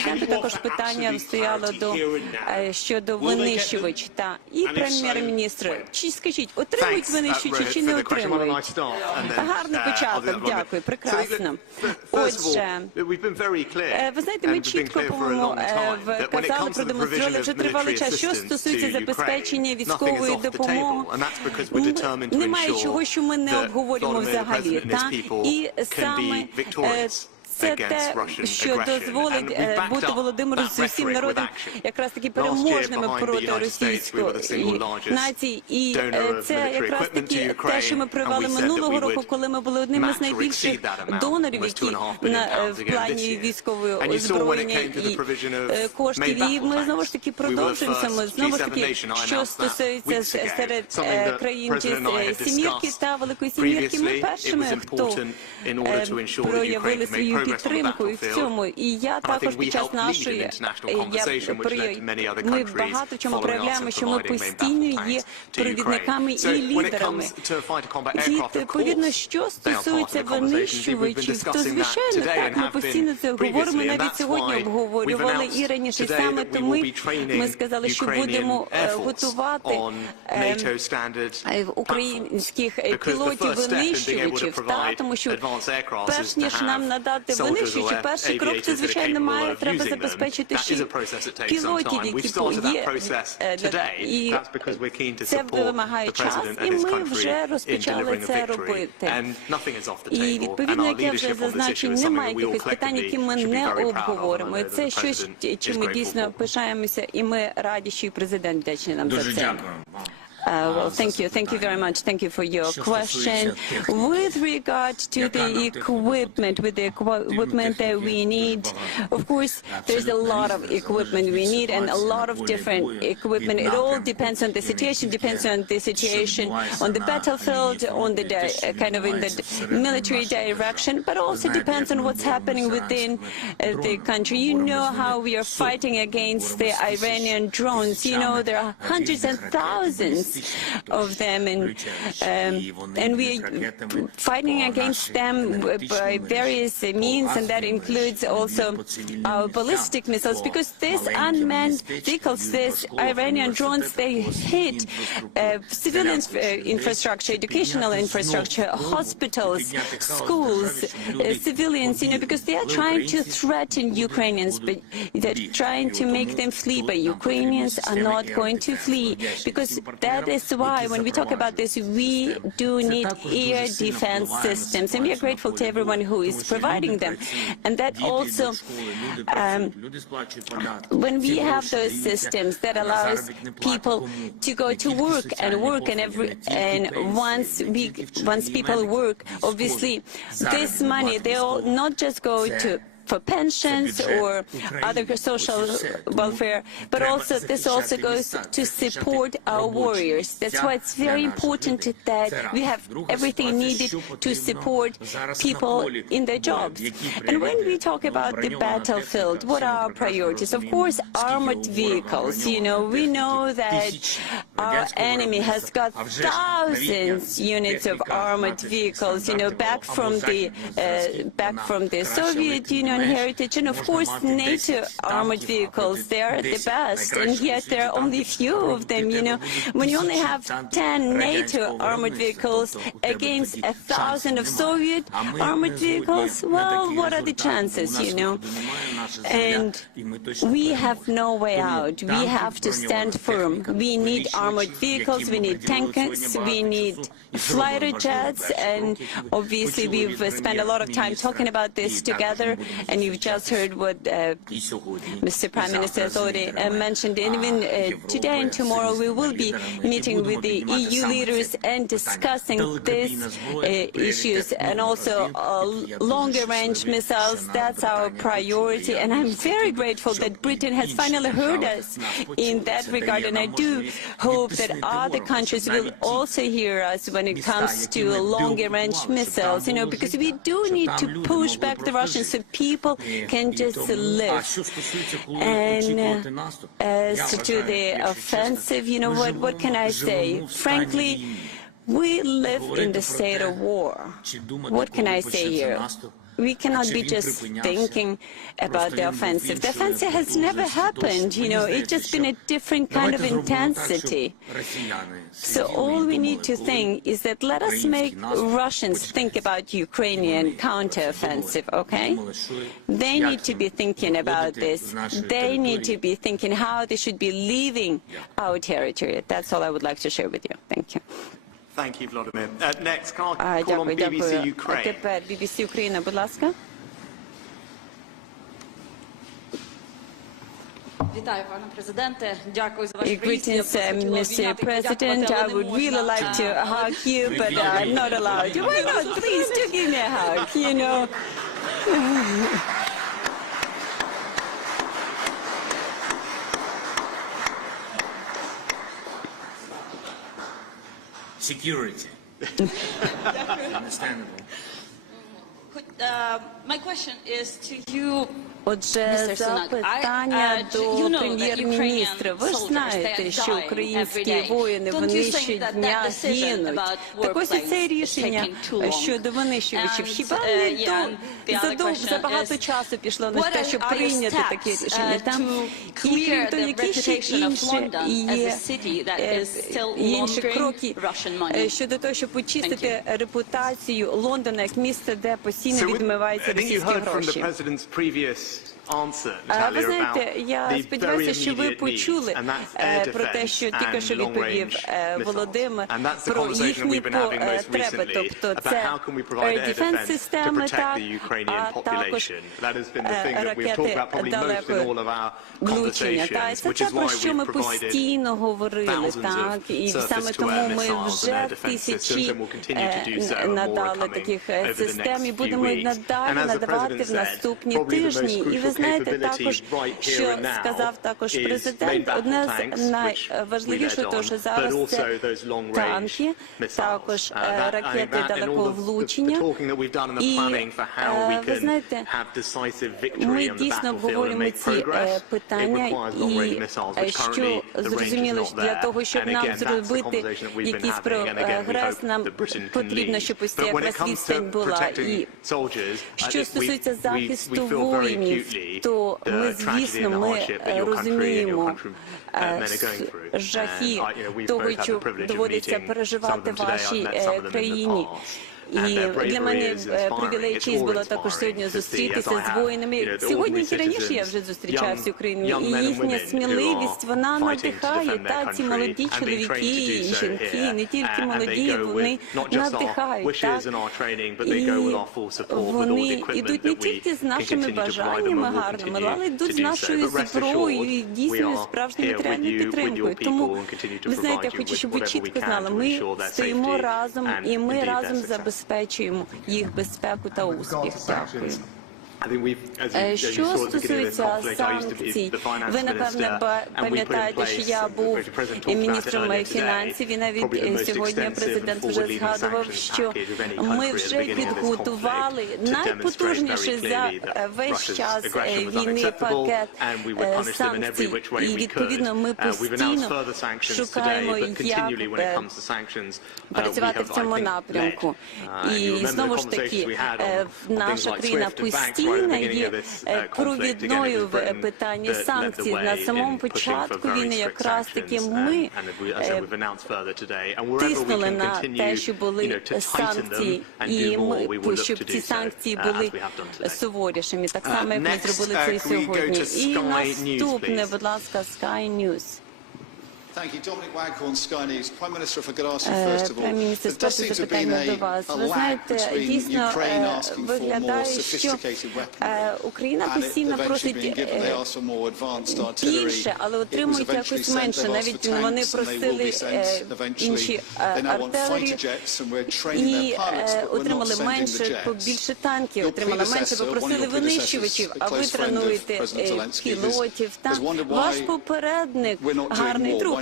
президента також питання стояло щодо винищувачів. І прем'єр-міністр, чи скажіть, отримують винищувачі чи не отримують? Гарний початок, дякую, прекрасно. Отже, ви знаєте, ми чітко, по-моєму, вказали, продемонстрували вже тривалий час, що стосується забезпечення військової допомоги. Немає чого, що ми не обговорюємо взагалі. І саме це те, що дозволить бути Володимиру з усім народом якраз таки переможними проти російської нації. І це якраз таки те, що ми провели минулого року, коли ми були одним із найбільших донорів, які в плані військової озброєння і коштів. І ми знову ж таки продовжуємо. Знову ж таки, що стосується серед країн сімірки та Великої сімірки, ми першими, хто проявили свою підтримку і в цьому. І я також під час нашої, ми багато в чому проявляємо, що ми постійно є провідниками і лідерами. І відповідно, що стосується винищувачів, то звичайно так, ми постійно це говоримо, навіть сьогодні обговорювали і раніше саме, тому ми сказали, що будемо готувати українських пілотів винищувачів, тому що перш ніж нам надати винищувачі, перший крок, це, звичайно, треба забезпечити ще пілотів, які є. І це вимагає час, і ми вже розпочали це робити. І відповідно, як я вже зазначив, немає якихось питань, які ми не обговоримо. І це щось, чим ми дійсно пишаємося, і ми раді, що і президент вдячний нам за це. Well, thank you very much. Thank you for your question. With regard to the equipment, that we need, of course, there's a lot of equipment we need and a lot of different equipment. It all depends on the situation, on the battlefield, on the kind of in the military direction, but also depends on what's happening within the country. You know how we are fighting against the Iranian drones. You know, there are hundreds and thousands of them, and we are fighting against them by various means, and that includes also our ballistic missiles, because these unmanned vehicles, these Iranian drones, they hit civilian infrastructure, educational infrastructure, hospitals, schools, civilians, you know, because they are trying to threaten Ukrainians, but they're trying to make them flee, but Ukrainians are not going to flee, because that is why when we talk about this, we do need air defense systems, and we are grateful to everyone who is providing them. And that also, when we have those systems that allows people to go to work, and once people work, obviously this money, they'll not just go for pensions or other social welfare, but also this also goes to support our warriors. That's why it's very important that we have everything needed to support people in their jobs. And when we talk about the battlefield, what are our priorities? Of course, armored vehicles. You know, we know that our enemy has got thousands units of armored vehicles, you know, back from the Soviet Union heritage, and of course NATO armored vehicles, they are the best, and yet there are only few of them. You know, when you only have 10 NATO armored vehicles against 1,000 of Soviet armored vehicles, well, what are the chances, you know? And we have no way out. We have to stand firm. We need armored vehicles, we need tankers, we need fighter jets, and obviously we've spent a lot of time talking about this together, and you've just heard what Mr. Prime Minister has already mentioned. And even today and tomorrow we will be meeting with the EU leaders and discussing these issues, and also longer-range missiles. That's our priority, and I'm very grateful that Britain has finally heard us in that regard, and I do hope that other countries will also hear us when it comes to longer-range missiles, you know, because we do need to push back the Russians so people can just live. And as to the offensive, you know, what can I say? Frankly, We live in the state of war. What can I say here? We cannot be just thinking about the offensive. The offensive has never happened, you know, it's just been a different kind of intensity. So all we need to think is that let us make Russians think about Ukrainian counteroffensive, okay? They need to be thinking about this. They need to be thinking how they should be leaving our territory. That's all I would like to share with you. Thank you. Thank you, Volodymyr. Next, can I call on BBC Ukraine? Тепер BBC Україна, будь ласка. Вітаю, пане президенте. Дякую за вашу Greetings, Mr. President. I would really like to hug you, but I'm not allowed. Why not? Please do give me a hug, you know. Security. Understandable. My question is to you, Отже, запитання до прем'єр-міністра. Ви ж знаєте, що українські воїни, вони щодня гинуть. Так ось і це рішення щодо винищувачів. Хіба не забагато часу пішло на те, щоб прийняти таке рішення? Там і крім того, які ще інші кроки щодо того, щоб очистити репутацію Лондона як місце, де постійно відмиваються російські гроші. Ви знаєте, я сподіваюся, що ви почули про те, що тільки що відповів Володимир, про їхні потреби, тобто це дефенс-системи, а також ракети далекого влучення. Це те, про що ми постійно говорили, так, і саме тому ми вже тисячі надали таких систем і будемо надалі надавати в наступні тижні. І ви знаєте також, що сказав також президент, одне з найважливішого, то що зараз це танки, також ракети далекого влучення. І ви знаєте, ми дійсно обговорюємо ці питання, і що зрозуміло, для того, щоб нам зробити якийсь прогрес, нам потрібно, щоб ось ця якраз відстань була. І що стосується захисту воїнів, то ми, звісно, ми розуміємо жахи того, що доводиться переживати вашій країні. І для мене привілей честь було також сьогодні зустрітися з воїнами. Сьогодні і раніше я вже зустрічався в Україні, і їхня сміливість, вона надихає. Та ці молоді чоловіки і жінки, не тільки молоді, вони надихають. Так? І вони йдуть не тільки з нашими бажаннями гарними, але йдуть з нашою зброєю і дійсно справжньою матеріальною підтримкою. Тому, ви знаєте, я хочу, щоб ви чітко знали, ми стоїмо разом і ми разом забезпечуємо їх безпеку та успіх. Дякую. Що стосується санкцій, ви, напевне, пам'ятаєте, що я був міністром фінансів, і навіть сьогодні президент вже згадував, що ми вже підготували найпотужніший за весь час війни пакет санкцій. І, відповідно, ми постійно шукаємо, як працювати в цьому напрямку. І, знову ж таки, наша країна постійно є провідною в питанні санкцій. На самому початку війни якраз таки ми тиснули на те, що були санкції, і щоб ці санкції були суворішими, так само, як ми зробили це і сьогодні. І наступне, будь ласка, Sky News. Прем'єр-міністр, перше запитання до вас. Ви знаєте, дійсно виглядає, що Україна постійно просить більше, але отримують якось менше. Навіть вони просили інші артилерію і отримали менше, більше танків, отримали менше, попросили винищувачів, а ви тренуєте пілотів. Ваш попередник, гарний друг,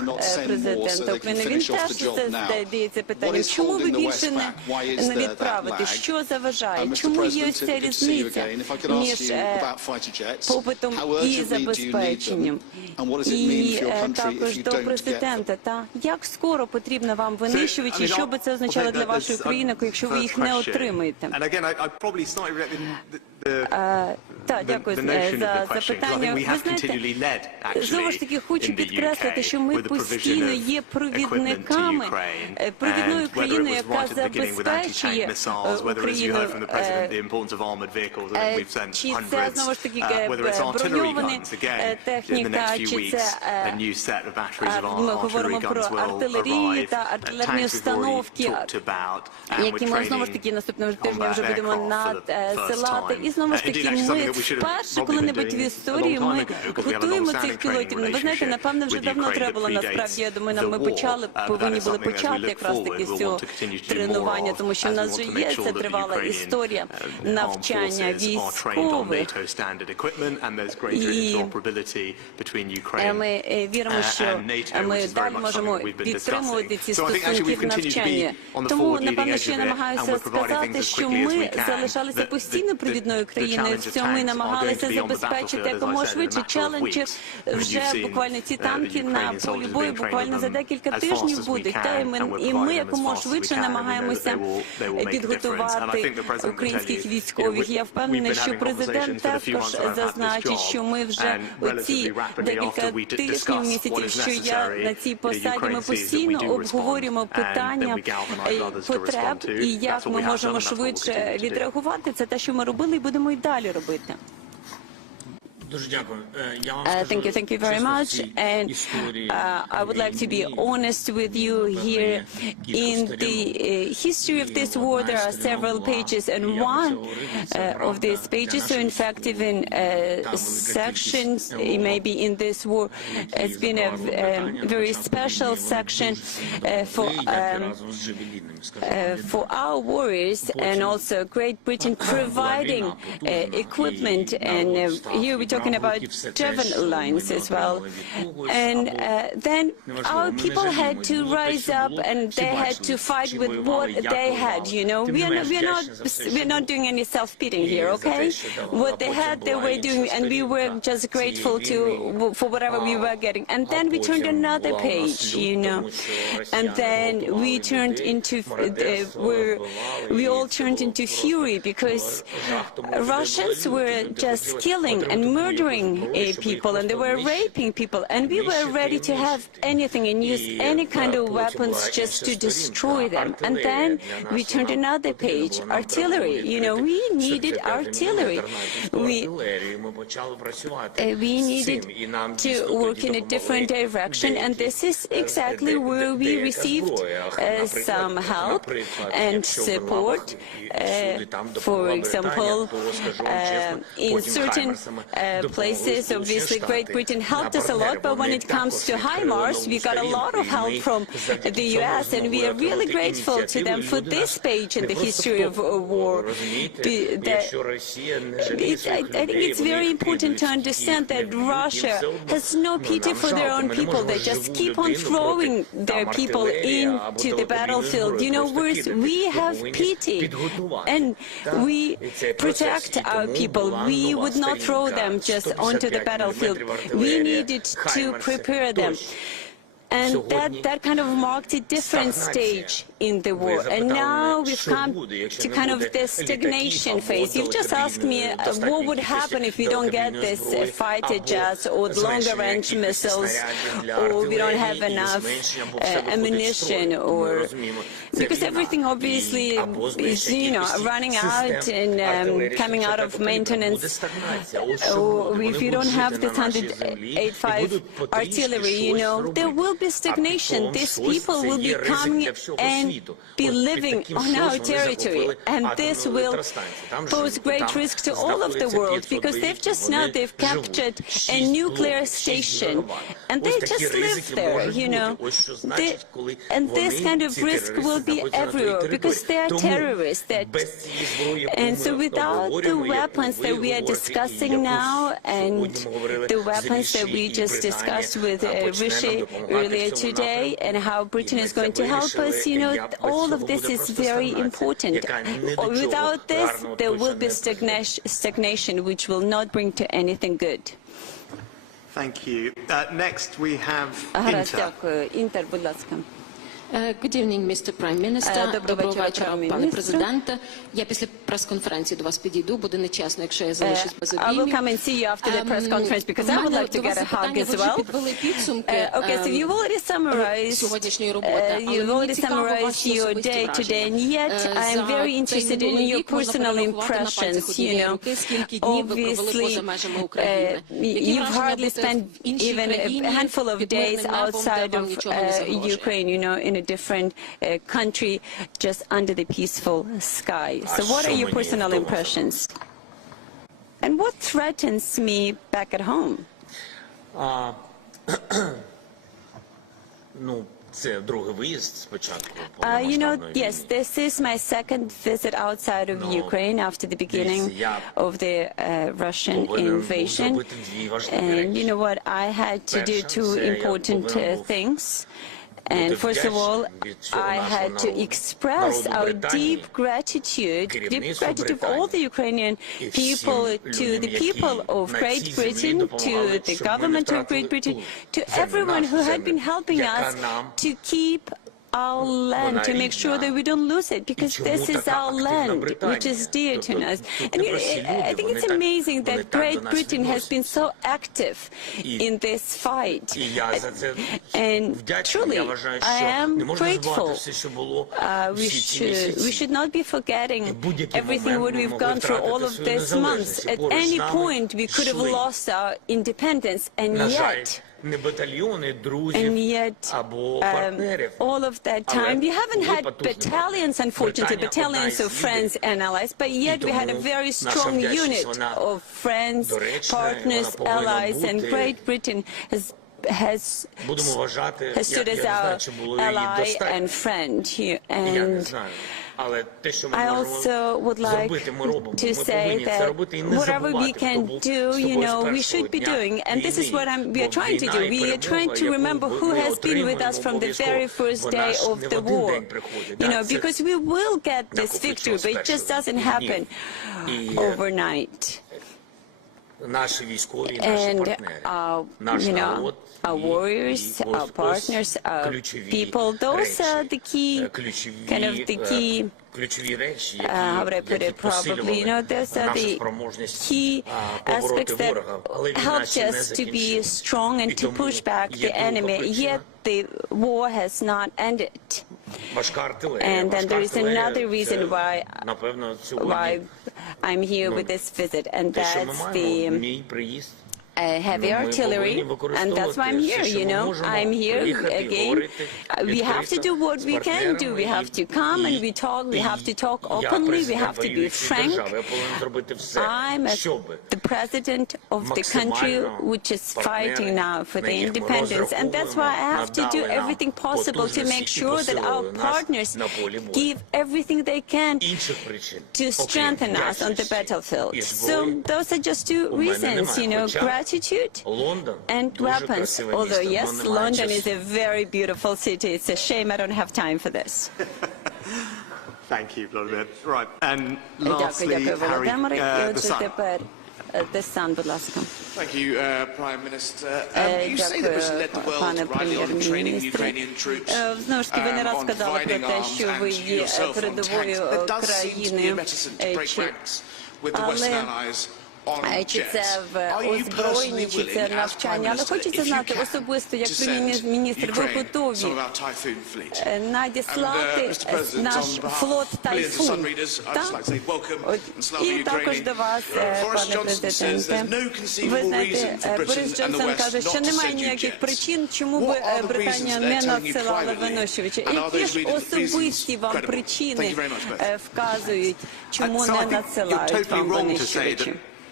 президента України. Він теж задається питанням, чому ви більше не відправите, що заважає, чому є ось ця різниця між попитом і забезпеченням. І також до президента, як скоро потрібно вам винищувачі, що би це означало для вашої країни, якщо ви їх не отримаєте? Так, дякую за запитання. Ви знаєте, знову ж таки хочу підкреслити, що ми постійно є провідниками, провідною країною, яка забезпечує Україну, чи це знову ж таки броньована техніка, чи це ми говоримо про артилерію та артилерні установки, які ми знову ж таки наступного тижня вже будемо надсилати. І знову ж таки ми вперше коли-небудь в історії ми готуємо цих пілотів. Ви знаєте, напевно, вже давно треба було, насправді, я думаю, ми повинні були почати якраз таки з цього тренування, тому що в нас вже є ця тривала історія навчання військових. І ми віримо, що ми далі можемо підтримувати ці стосунки в навчанні. Тому, напевно, що я намагаюся сказати, що ми залишалися постійно провідною країною в цьому і намагалися забезпечити якомога швидше. Челенджі вже буквально ці танки на полі бою буквально за декілька тижнів будуть. І ми якомога швидше намагаємося підготувати українських військових. Я впевнена, що президент також зазначить, що ми вже оці декілька тижнів, місяців, що я на цій посаді, ми постійно обговорюємо питання потреб і як ми можемо швидше відреагувати. Це те, що ми робили і будемо і далі робити. Thank you very much, and I would like to be honest with you here. In the history of this war, there are several pages, and one of these pages, so in fact even sections, maybe in this war, has been a very special section for our warriors, and also Great Britain providing equipment, and here we talking about driven lines as well. And then our people had to rise up and they had to fight with what they had, you know. We're not doing any self-pitying here, okay? What they had, they were doing, and we were just grateful for whatever we were getting. And then we turned another page, you know. And then we turned into, we all turned into fury because Russians were just killing and murdering people, and they were raping people, and we were ready to have anything and use any kind of weapons just to destroy them. And then we turned another page, artillery, you know, we needed artillery. We needed to work in a different direction, and this is exactly where we received some help and support. For example, in certain places, obviously Great Britain helped us a lot, but when it comes to HIMARS, we got a lot of help from the US, and we are really grateful to them for this page in the history of war. I think it's very important to understand that Russia has no pity for their own people. They just keep on throwing their people into the battlefield. You know, we have pity, and we protect our people. We would not throw them just onto the battlefield. We needed to prepare them. And that kind of marked a different stage in the war. And now we've come to kind of the stagnation phase. You've just asked me what would happen if we don't get this fighter jets or longer-range missiles, or we don't have enough ammunition, or because everything obviously is, you know, running out and coming out of maintenance. Or if you don't have this 185 artillery, you know, there will be stagnation. These people will be coming and be living on our territory, and this will pose great risk to all of the world, because they've captured a nuclear station, and they just live there, you know. And this kind of risk will be everywhere because they are terrorists. And so without the weapons that we are discussing now and the weapons that we just discussed with Rishi earlier today and how Britain is going to help us, all of this is very important. Without this, there will be stagnation, which will not bring to anything good. Thank you. Next we have Inter. Good evening, Mr. Prime Minister. Доброго вечора, пане президенте. Я після прес-конференції до вас підійду. Буде нечесно, якщо я залишусь без обіймів. I will come and see you after the press conference because I would like to get a hug as well. Okay, so you've already summarized your day today, and yet I am very interested in your personal impressions. Obviously, you've hardly spent even a handful of days outside of Ukraine, in a different country just under the peaceful sky. So what are your personal impressions? And what threatens me back at home? Yes, this is my second visit outside of Ukraine after the beginning of the Russian invasion. And you know what? I had to do two important things. And first of all, I had to express our deep gratitude of all the Ukrainian people, to the people of Great Britain, to the government of Great Britain, to everyone who had been helping us to keep our land, to make sure that we don't lose it, because this is our land, which is dear to us. And I think it's amazing that Great Britain has been so active in this fight. And truly, I am grateful. We should not be forgetting everything what we've gone through all of these months. At any point, we could have lost our independence, and yet, all of that time, we haven't had battalions, unfortunately, battalions of friends and allies, but yet we had a very strong unit of friends, partners, allies, and Great Britain has stood as our ally and friend here. And I also would like to say that whatever we can do, we should be doing. And this is what we are trying to do. We are trying to remember who has been with us from the very first day of the war. Because we will get this victory, but it just doesn't happen overnight. And our warriors, our partners, our people, those are the key, how would I put it, probably, those are the key aspects that helped us to be strong and to push back the enemy, yet the war has not ended. And then there is another reason why I'm here with this visit, and that's the heavy artillery, and that's why I'm here, I'm here again. We have to do what we can do. We have to come and we have to talk openly, we have to be frank. I'm the president of the country which is fighting now for the independence, and that's why I have to do everything possible to make sure that our partners give everything they can to strengthen us on the battlefield. So those are just two reasons, gratitude and weapons. Although, yes, London is a very beautiful city. It's a shame I don't have time for this. Thank you, Volodymyr. Right, and lastly, Harry, the Sun, будь ласка. Thank you, Prime Minister. You say that Britain led the world rightly on training Ukrainian troops on finding arms and yourself on tanks. There does seem to be a reticence to break ranks with the Western allies. Чи це в озброєнні, чи це навчання. Але хочеться знати особисто, як прем'єр-міністр, ви готові надіслати наш флот «Тайфун». І також до вас, пане президенте. Ви знаєте, Борис Джонсон каже, що немає ніяких причин, чому би Британія не надсилала винищувачі. Які ж особисті вам причини вказують, чому не надсилають вам винищувачі?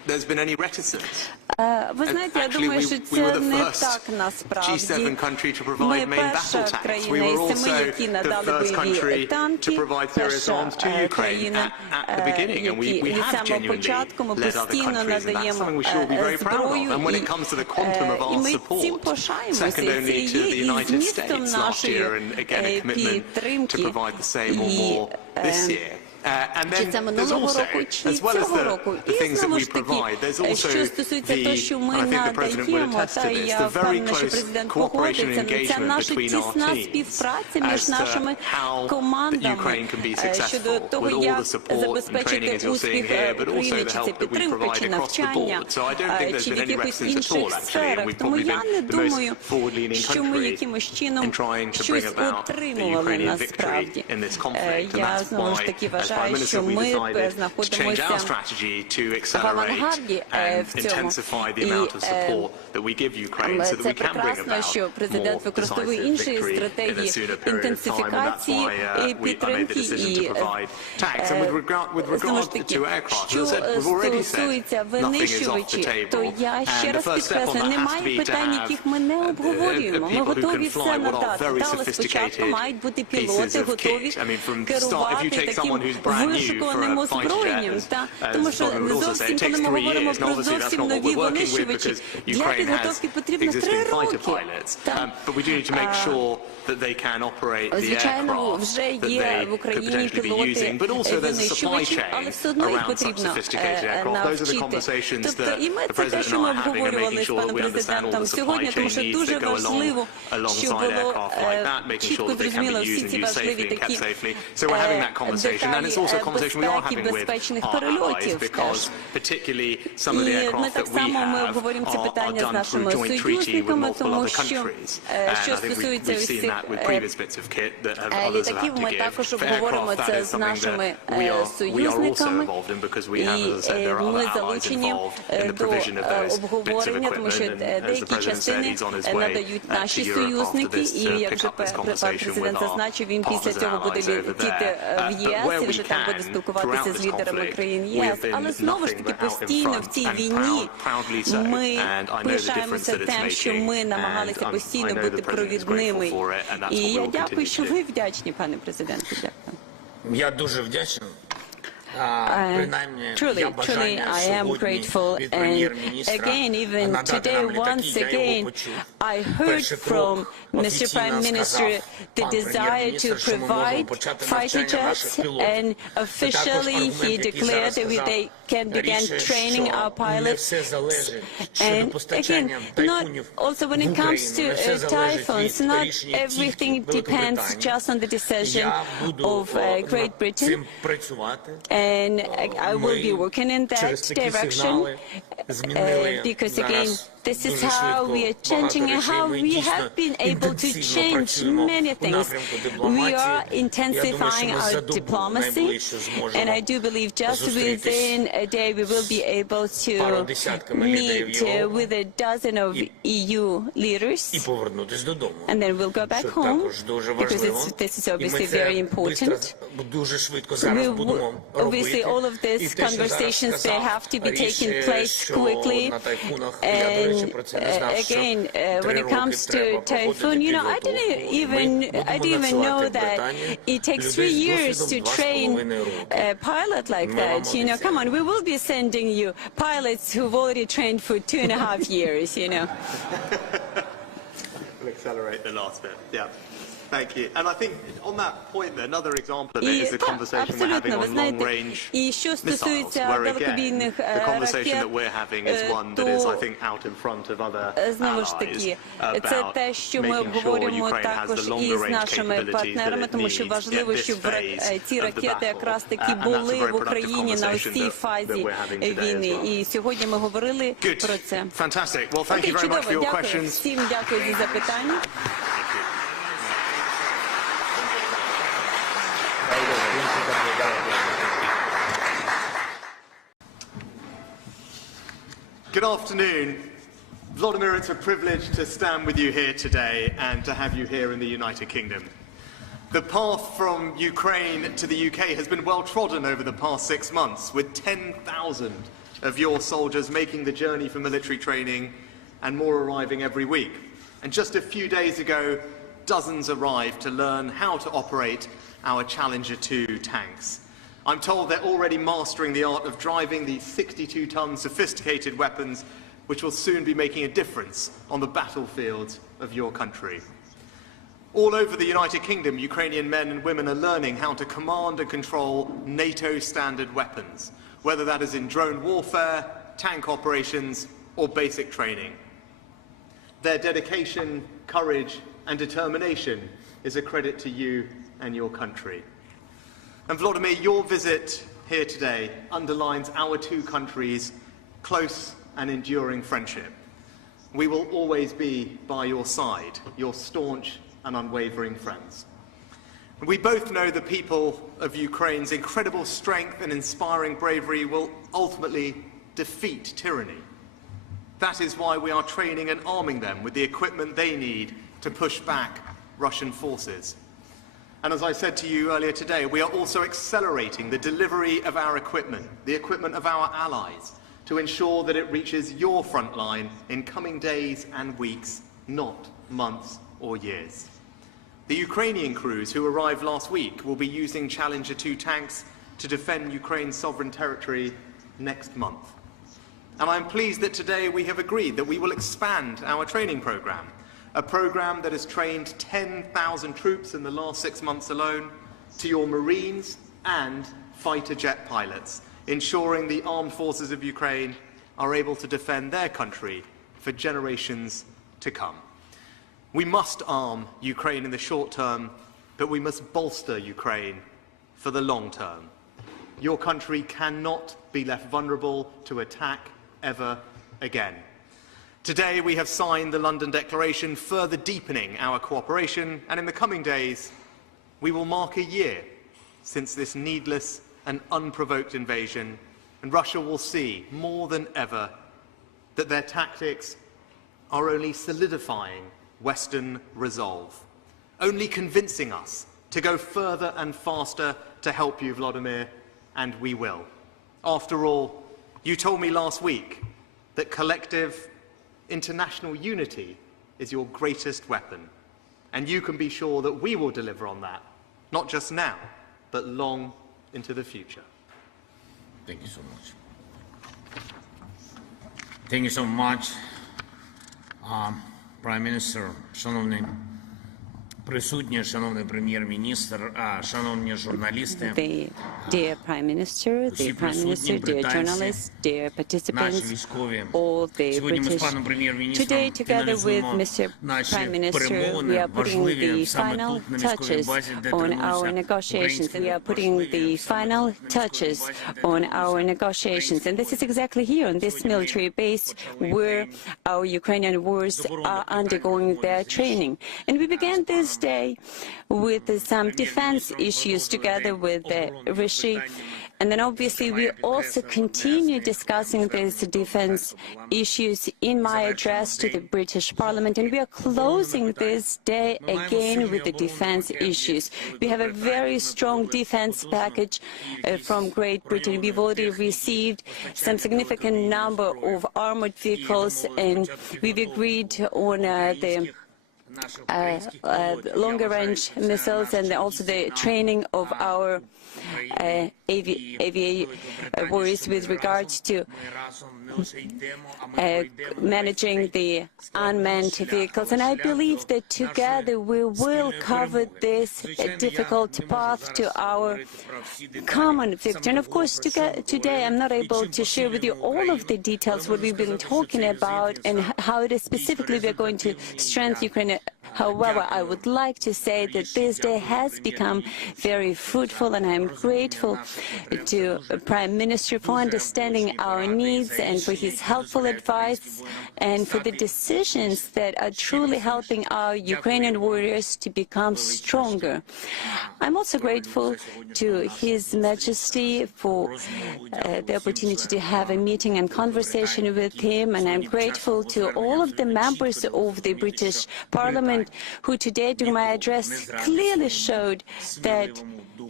there's been any reticence. Ви знаєте, я думаю, що це не так насправді. Ми перша країна із 7, які надали бойові танки, перша країна, які від самого початку ми постійно надаємо зброю, і ми цим пишаємося. Це є і змістом нашої підтримки. Чи це минулого року, чи цього року. І знову ж таки, що стосується того, що ми надаємо, та я впевнена, що президент погодиться, це наша тісна співпраця між нашими командами щодо того, як забезпечити успіх України, чи це підтримка, чи навчання, чи в якихось інших сферах. Тому я не думаю, що ми якимось чином щось отримували насправді. Я знову ж таки вважаю, що ми знаходимося в авангарді в цьому. І це прекрасно, що президент використовує інші стратегії інтенсифікації підтримки. І знову ж таки, що стосується винищувачів, то я ще раз підкреслю, немає питань, яких ми не обговорюємо. Ми готові все надати. Але спочатку мають бути пілоти, готові керувати таким вишукуваним озброєнням, тому що зовсім, коли ми говоримо про зовсім нові винищувачі, для підготовки потрібно 3 роки. Звичайно, вже є в Україні пілоти винищувачі, але все одно їх потрібно навчити. Тобто, і ми це те, що ми обговорювали з паном президентом сьогодні, тому що дуже важливо, щоб було чітко зрозуміло всі ці важливі такі деталі безпеки, безпечних перельотів. І ми так само ми обговорюємо це питання з нашими союзниками, тому що стосується ось цих літаків, ми також обговоримо це з нашими союзниками, і ми залучені до обговорення, тому що деякі частини надають наші союзники, і як вже пан президент зазначив, він після цього буде летіти в ЄС і вже там буде спілкуватися з лідерами країн ЄС. Але знову ж таки постійно в цій війні ми пишаємося тим, що ми намагалися постійно бути провідними. І я дякую, що ви вдячні, пане президенте. Дякую. Я дуже вдячний. Truly, I am grateful, and again, even today, once again, I heard from Mr. Prime Minister the desire to provide fighter jets, and officially he declared that they can begin training our pilots. And again, also when it comes to Typhoons, not everything depends just on the decision of Great Britain. And I will be working in that direction because, again, this is how we are changing and how we have been able to change many things. We are intensifying our diplomacy, and I do believe just within a day we will be able to meet with a dozen of EU leaders, and then we'll go back home because this is obviously very important. Obviously, all of these conversations, they have to be taking place quickly. And again, when it comes to Typhoon, you know, I didn't even know that it takes 3 years to train a pilot like that. You know, come on, we will be sending you pilots who've already trained for 2.5 years, you know. We'll accelerate the last bit, yeah. Thank you. And I think on that point, another example of it is the conversation we're having on long-range missiles, where again, the conversation that we're having is one that is, I think, out in front of other allies about making sure Ukraine has the longer-range capabilities that it needs at this phase of the battle. And that's a very productive conversation that we're having today as well. Good. Fantastic. Well, thank you very much for your questions. Всім дякую за запитання. Good afternoon. Volodymyr, it's a privilege to stand with you here today and to have you here in the United Kingdom. The path from Ukraine to the UK has been well trodden over the past 6 months, with 10,000 of your soldiers making the journey for military training and more arriving every week. And just a few days ago, dozens arrived to learn how to operate our Challenger 2 tanks. I'm told they're already mastering the art of driving these 62-ton sophisticated weapons, which will soon be making a difference on the battlefield of your country. All over the United Kingdom, Ukrainian men and women are learning how to command and control NATO-standard weapons, whether that is in drone warfare, tank operations, or basic training. Their dedication, courage, and determination is a credit to you and your country. And Volodymyr, your visit here today underlines our two countries' close and enduring friendship. We will always be by your side, your staunch and unwavering friends. We both know the people of Ukraine's incredible strength and inspiring bravery will ultimately defeat tyranny. That is why we are training and arming them with the equipment they need to push back Russian forces. And as I said to you earlier today, we are also accelerating the delivery of our equipment, the equipment of our allies, to ensure that it reaches your front line in coming days and weeks, not months or years. The Ukrainian crews who arrived last week will be using Challenger 2 tanks to defend Ukraine's sovereign territory next month. And I'm pleased that today we have agreed that we will expand our training program, a program that has trained 10,000 troops in the last 6 months alone, to your Marines and fighter jet pilots, ensuring the armed forces of Ukraine are able to defend their country for generations to come. We must arm Ukraine in the short term, but we must bolster Ukraine for the long term. Your country cannot be left vulnerable to attack ever again. Today we have signed the London Declaration, further deepening our cooperation, and in the coming days we will mark a year since this needless and unprovoked invasion, and Russia will see more than ever that their tactics are only solidifying Western resolve, only convincing us to go further and faster to help you, Volodymyr, and we will. After all, you told me last week that collective international unity is your greatest weapon, and you can be sure that we will deliver on that, not just now, but long into the future. Thank you so much. Thank you so much, Prime Minister, шановні присутні, шановний прем'єр-міністр, шановні журналісти. Dear Prime Minister, dear journalists, dear participants, all the British. Today, together with Mr. Prime Minister, we are putting the final touches on our negotiations. And this is exactly here on this military base where our Ukrainian warriors are undergoing their training. And we began this day with some defense issues together with Rishi. And then obviously we also continue discussing these defense issues in my address to the British Parliament. And we are closing this day again with the defense issues. We have a very strong defense package from Great Britain. We've already received some significant number of armored vehicles, and we've agreed on the longer-range missiles and also the training of our warriors with regards to managing the unmanned vehicles. And I believe that together we will cover this difficult path to our common victory. And of course, today I'm not able to share with you all of the details what we've been talking about and how it is specifically we're going to strengthen Ukraine. However, I would like to say that this day has become very fruitful, and I'm grateful to Prime Minister for understanding our needs and for his helpful advice and for the decisions that are truly helping our Ukrainian warriors to become stronger. I'm also grateful to His Majesty for the opportunity to have a meeting and conversation with him, and I'm grateful to all of the members of the British Parliament who today, during my address, clearly showed that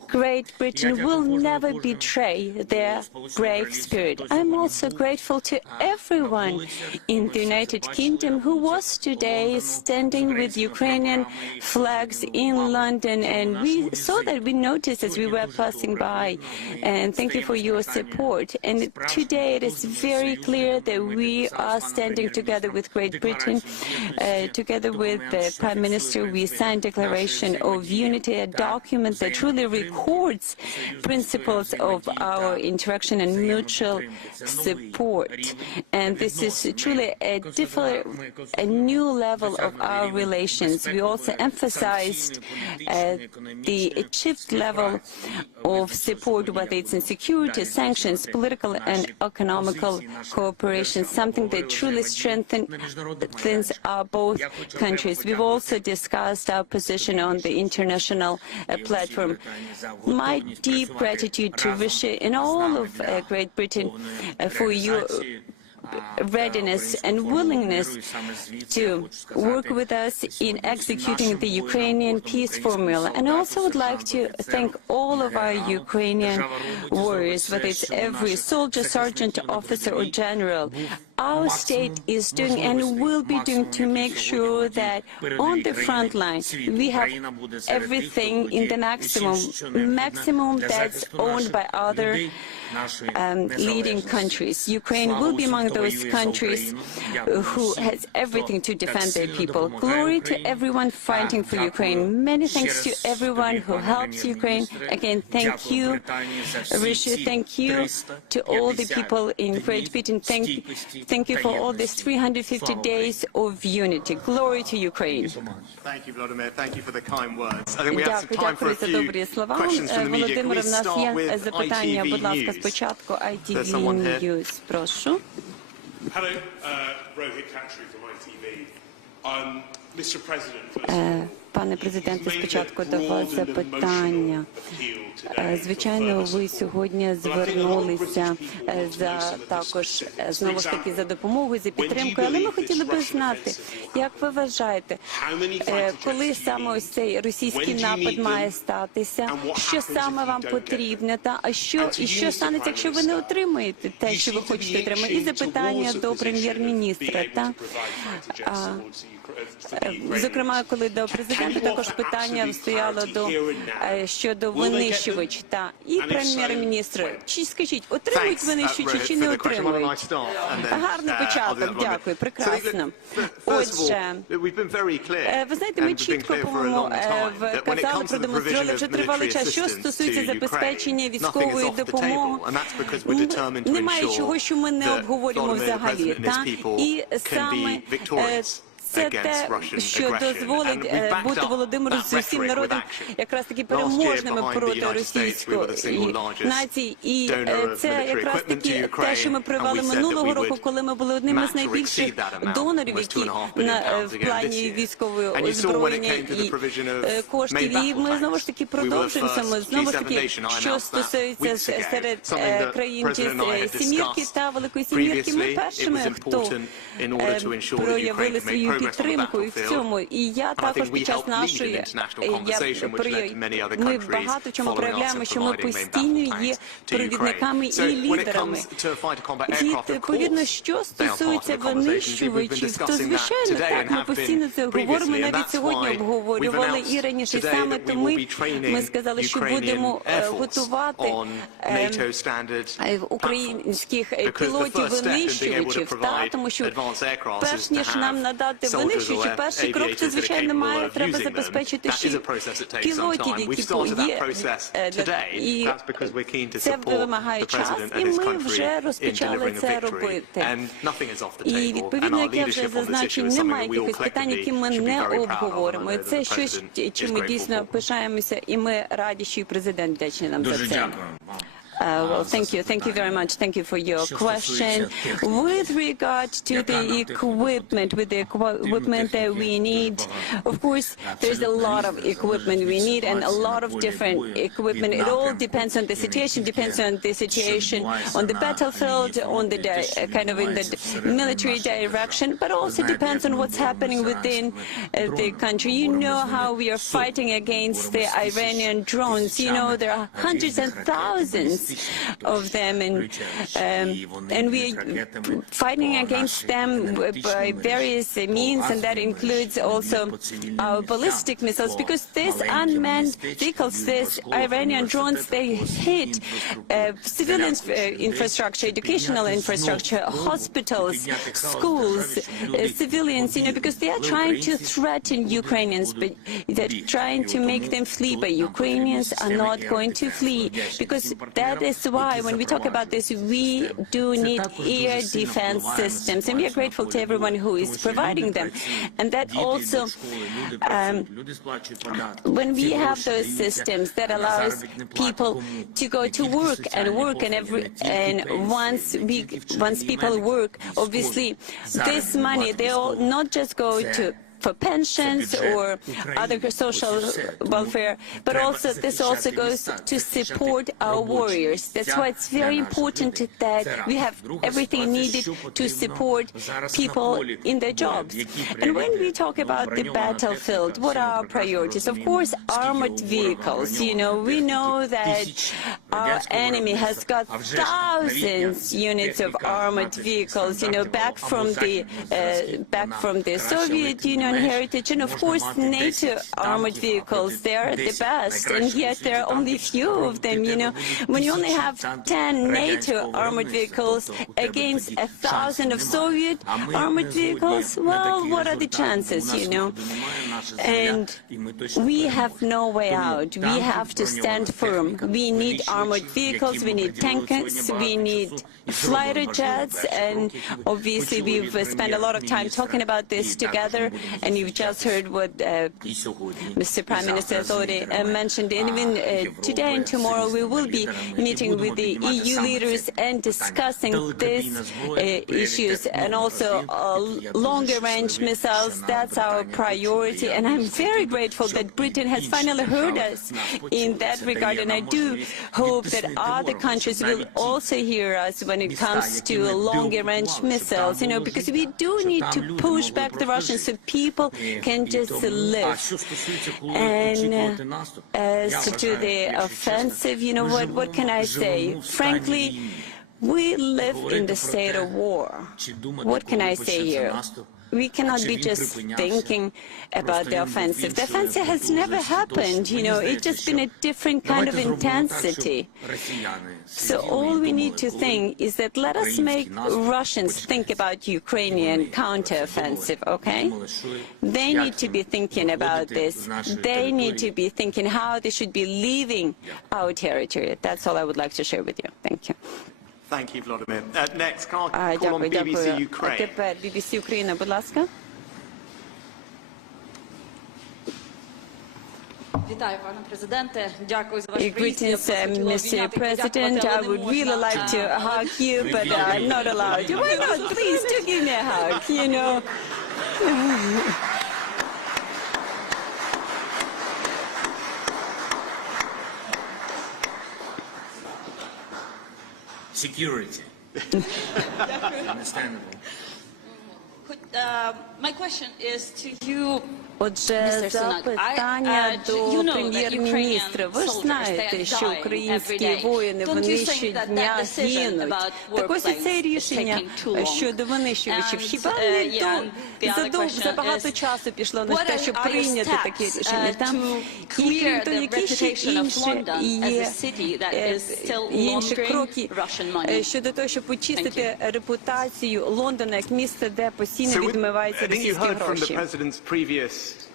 Great Britain will never betray their brave spirit. I'm also grateful to everyone in the United Kingdom who was today standing with Ukrainian flags in London, and we saw that, we noticed as we were passing by, and thank you for your support. And today it is very clear that we are standing together with Great Britain. Together with the Prime Minister, we signed a declaration of unity, a document that truly records principles of our interaction and mutual support. And this is truly a new level of our relations. We also emphasized the achieved level of support, whether it's in security, sanctions, political and economical cooperation, something that truly strengthens our both countries. We've also discussed our position on the international platform. My deep gratitude to Rishi and all of Great Britain for your readiness and willingness to work with us in executing the Ukrainian peace formula. And I also would like to thank all of our Ukrainian warriors, whether it's every soldier, sergeant, officer or general. Our state is doing and will be doing to make sure that on the front line we have everything in the maximum that's owned by other leading countries. Ukraine will be among those countries who has everything to defend their people. Glory to everyone fighting for Ukraine. Many thanks to everyone who helps Ukraine. Again, thank you, Rishi. Thank you to all the people in Great Britain. Thank you for all these 350 days of unity. Glory to Ukraine. Thank you, Volodymyr. Thank you for the kind words. I think we have some time for a few questions from the media. Can we start with ITV News? Спочатку ITV News, прошу. Hello, Rohit Khatri from ITV. Mr. President, first of all, Пане президенте, спочатку до вас запитання. Звичайно, ви сьогодні звернулися також знову ж таки за допомогою, за підтримкою, але ми хотіли би знати, як ви вважаєте, коли саме ось цей російський напад має статися, що саме вам потрібно, і що станеться, якщо ви не отримаєте те, що ви хочете отримати? І запитання до прем'єр-міністра. Зокрема, коли до президента також питання стояло щодо винищувачів. І прем'єр-міністр, скажіть, отримують винищувачі чи не отримують? Гарний початок, дякую, прекрасно. Отже, ви знаєте, ми чітко, по-моєму, вказали, продемонстрували вже тривалий час, що стосується забезпечення військової допомоги. Немає чого, що ми не обговорюємо взагалі. І саме це те, що дозволить бути Володимиру з усім народом якраз таки переможними проти російської нації. І це якраз таки те, що ми провели минулого року, коли ми були одним із найбільших донорів, які в плані військової озброєння і коштів. І ми знову ж таки продовжуємося. Ми знову ж таки, що стосується серед країн Сімірки та Великої Сімірки, ми першими, хто проявили свою підтримку і в цьому. І я також під час нашої, ми багато в чому проявляємо, що ми постійно є провідниками і лідерами. І відповідно, що стосується винищувачів, то звичайно, так, ми постійно це говоримо, навіть сьогодні обговорювали і раніше. Саме тому ми сказали, що будемо готувати українських пілотів-винищувачів, тому що перш ніж нам надати винищувачі, перший крок, це, звичайно, треба забезпечити ще пілотів, які є. І це вимагає час, і ми вже розпочали це робити. І, відповідно, як я вже зазначив, немає якихось питань, які ми не обговоримо. І це щось, чим ми дійсно пишаємося, і ми раді, що і президент вдячний нам за це. Well, thank you. Thank you very much. Thank you for your question. With regard to the equipment, that we need, of course, there's a lot of equipment we need and a lot of different equipment. It all depends on the situation, on the battlefield, on the kind of in the military direction, but also depends on what's happening within the country. You know how we are fighting against the Iranian drones. You know, there are hundreds and thousands of them, and we are fighting against them by various means, and that includes also our ballistic missiles, because these unmanned vehicles, these Iranian drones, they hit civilian infrastructure, educational infrastructure, hospitals, schools, civilians, you know, because they are trying to threaten Ukrainians, but they're trying to make them flee, but Ukrainians are not going to flee, because that is why when we talk about this, we do need air defense systems, and we are grateful to everyone who is providing them. And that also, when we have those systems, that allows people to go to work, and once people work, obviously, this money, they all not just go for pensions or other social welfare, but also this also goes to support our warriors. That's why it's very important that we have everything needed to support people in their jobs. And when we talk about the battlefield, what are our priorities? Of course, armored vehicles. You know, we know that our enemy has got thousands units of armored vehicles, you know, back from the Soviet Union heritage, and of course NATO armored vehicles, they are the best, and yet there are only few of them, you know. When you only have 10 NATO armored vehicles against 1,000 of Soviet armored vehicles, well, what are the chances, you know? And we have no way out. We have to stand firm. We need armored vehicles, we need tankers, we need fighter jets, and obviously we've spent a lot of time talking about this together, and you've just heard what Mr. Prime Minister has already mentioned. And even today and tomorrow we will be meeting with the EU leaders and discussing these issues, and also longer-range missiles. That's our priority, and I'm very grateful that Britain has finally heard us in that regard, and I do hope that other countries will also hear us when it comes to longer-range missiles, you know, because we do need to push back the Russians so people can just live. And as to the offensive, you know, what can I say? Frankly, we live in the state of war. What can I say here? We cannot be just thinking about the offensive. The offensive has never happened, you know, it's just been a different kind of intensity. So all we need to think is that let us make Russians think about Ukrainian counteroffensive, okay? They need to be thinking about this. They need to be thinking how they should be leaving our territory. That's all I would like to share with you. Thank you. Thank you, Volodymyr. Next, can I call on BBC Ukraine? Тепер BBC Україна, будь ласка. Вітаю, пане президенте. Дякую за ваш приїзд. Greetings, Mr. President. I would really like to hug you, but I'm not allowed. Why not? Please do give me a hug, you know. Security. Understandable. My question is to you, Отже, запитання до прем'єр-міністра. Ви ж знаєте, що українські воїни, вони щодня гинуть. Так ось це рішення щодо винищувачів. Хіба не забагато часу пішло на те, щоб прийняти таке рішення? Там і крім того, які ще інші кроки щодо того, щоб очистити репутацію Лондона як місце, де постійно відмиваються російські гроші.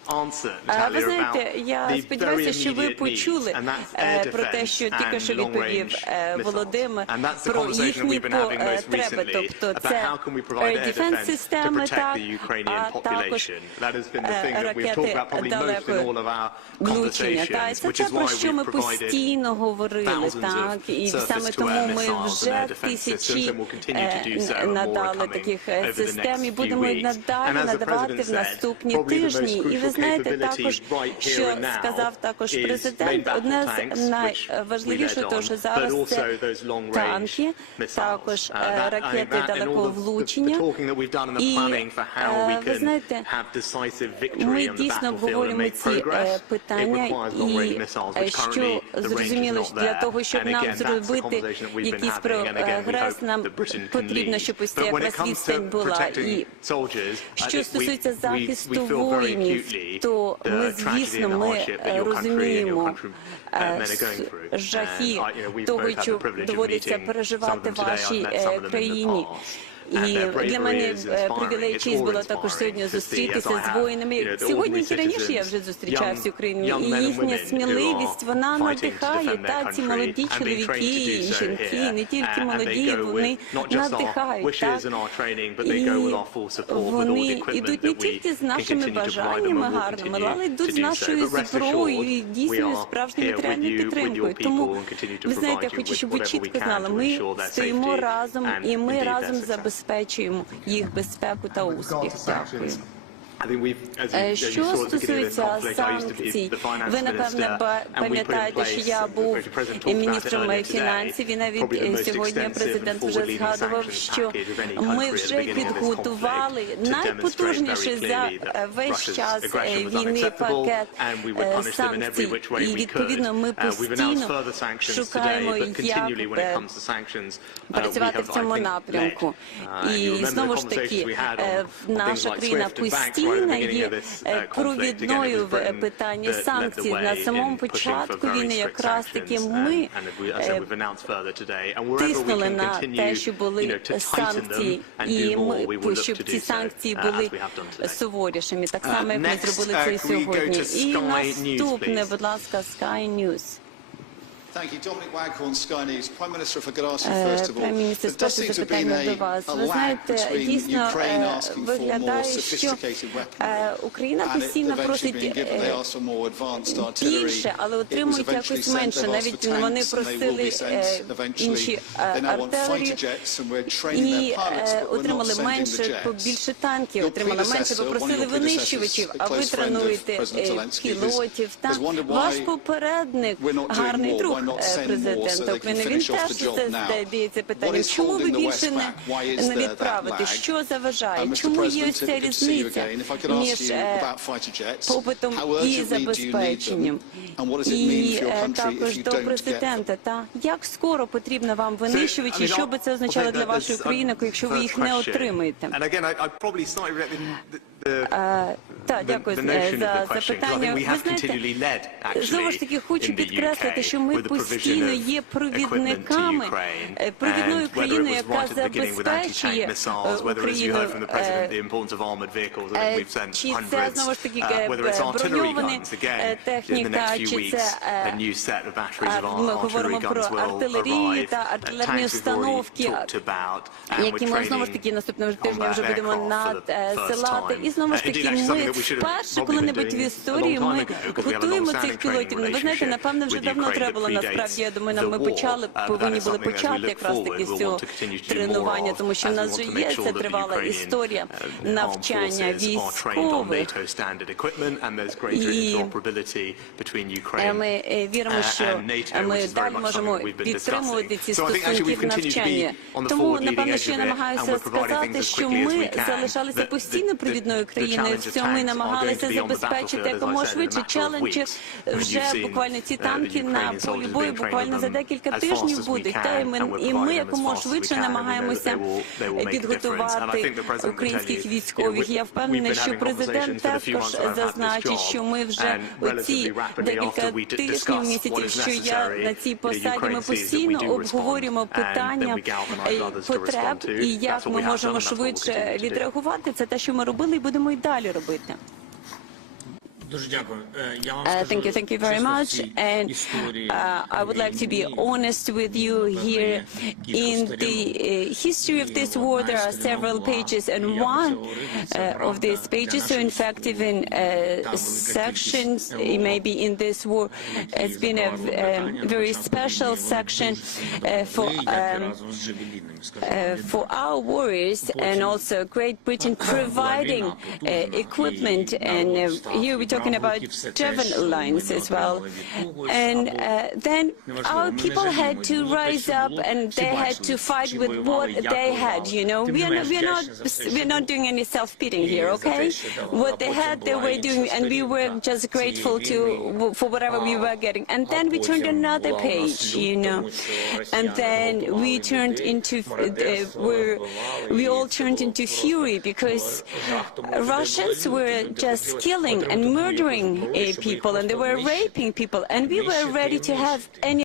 Ви знаєте, я сподіваюся, що ви почули про те, що тільки що відповів Володимир, про їхні потреби, тобто це дефенс-системи, а також ракети далекого влучення. Це те, про що ми постійно говорили, і саме тому ми вже тисячі надали таких систем і будемо надалі надавати в наступні тижні. І ви знаєте також, що сказав також президент, одне з найважливіших, то що зараз це танки, також ракети далекого влучення. І ви знаєте, ми дійсно обговорюємо ці питання, і що зрозуміло, для того, щоб нам зробити якийсь прогрес, нам потрібно, щоб ось ця якраз відстань була. І що стосується захисту воїнів, то ми, звісно, ми розуміємо жахи того, що доводиться переживати вашій країні. І для мене привілей честь було також сьогодні зустрітися з воїнами. Сьогодні і раніше я вже зустрічався з Україною, і їхня сміливість, вона надихає. Ці молоді чоловіки і жінки, не тільки молоді, вони надихають. І вони йдуть не тільки з нашими бажаннями гарними, але йдуть з нашою зброєю і дійсно справжньою матеріальною підтримкою. Тому, ви знаєте, я хочу, щоб ви чітко знали, ми стоїмо разом і ми разом забезпечуємо їх безпеку та успіх. Дякую. Що стосується санкцій, ви, напевне, пам'ятаєте, що я був міністром фінансів, і навіть сьогодні президент вже згадував, що ми вже підготували найпотужніший за весь час війни пакет санкцій. І, відповідно, ми постійно шукаємо, як працювати в цьому напрямку. І, знову ж таки, наша країна постійно є провідною в питанні санкцій. На самому початку війни якраз таки ми тиснули на те, що були санкції, і щоб ці санкції були суворішими, так само, як ми зробили це і сьогодні. І наступне, будь ласка, Sky News. Прем'єр-міністр, перше запитання до вас. Ви знаєте, дійсно виглядає, що Україна постійно просить більше, але отримують якось менше. Навіть вони просили інші артилерії і отримали менше, більше танків, отримали менше, попросили винищувачів, а ви тренуєте пілотів. Ваш попередник, гарний друг президента України, він теж задається питанням, чому ви більше не відправите, що заважає, чому є ось ця різниця між попитом і забезпеченням. І також до президента, як скоро потрібно вам винищувачі, що би це означало для вашої країни, якщо ви їх не отримаєте? Так, дякую за запитання. Ви знаєте, знову ж таки, хочу підкреслити, що ми постійно є провідниками, провідною країною, яка забезпечує Україну. Чи це, знову ж таки, броньована техніка, чи це ми говоримо про артилерію та артилерні установки, які ми, знову ж таки, наступного тижня вже будемо надсилати. І, знову ж таки, ми вперше коли-небудь в історії ми готуємо цих пілотів. Ви знаєте, напевно, вже давно треба було, насправді, я думаю, ми повинні були почати якраз таки з цього тренування, тому що в нас вже є ця тривала історія навчання військових. І ми віримо, що ми далі можемо підтримувати ці стосунки навчання. Тому, напевно, що я намагаюся сказати, що ми залишалися постійно провідною країною в цьому і намагалися забезпечити якомога швидше челенджі. Вже буквально ці танки на полі бою буквально за декілька тижнів будуть. І ми якомога швидше намагаємося підготувати українських військових. Я впевнена, що президент також зазначить, що ми вже оці декілька тижнів, місяців, що я на цій посаді, ми постійно обговорюємо питання потреб і як ми можемо швидше відреагувати. Це те, що ми робили і будемо і далі робити. Thank you very much. And I would like to be honest with you here. In the history of this war, there are several pages, and one of these pages, so in fact even sections, maybe in this war, has been a very special section for our warriors, and also Great Britain providing equipment, and here we're talking about Devon lines as well. And then our people had to rise up, and they had to fight with what they had. You know, we're not doing any self-pitying here, okay? What they had, they were doing, and we were just grateful for whatever we were getting. And then we turned another page, you know, and then we turned into we all turned into fury because Russians were just killing and murdering people, and they were raping people, and we were ready to have any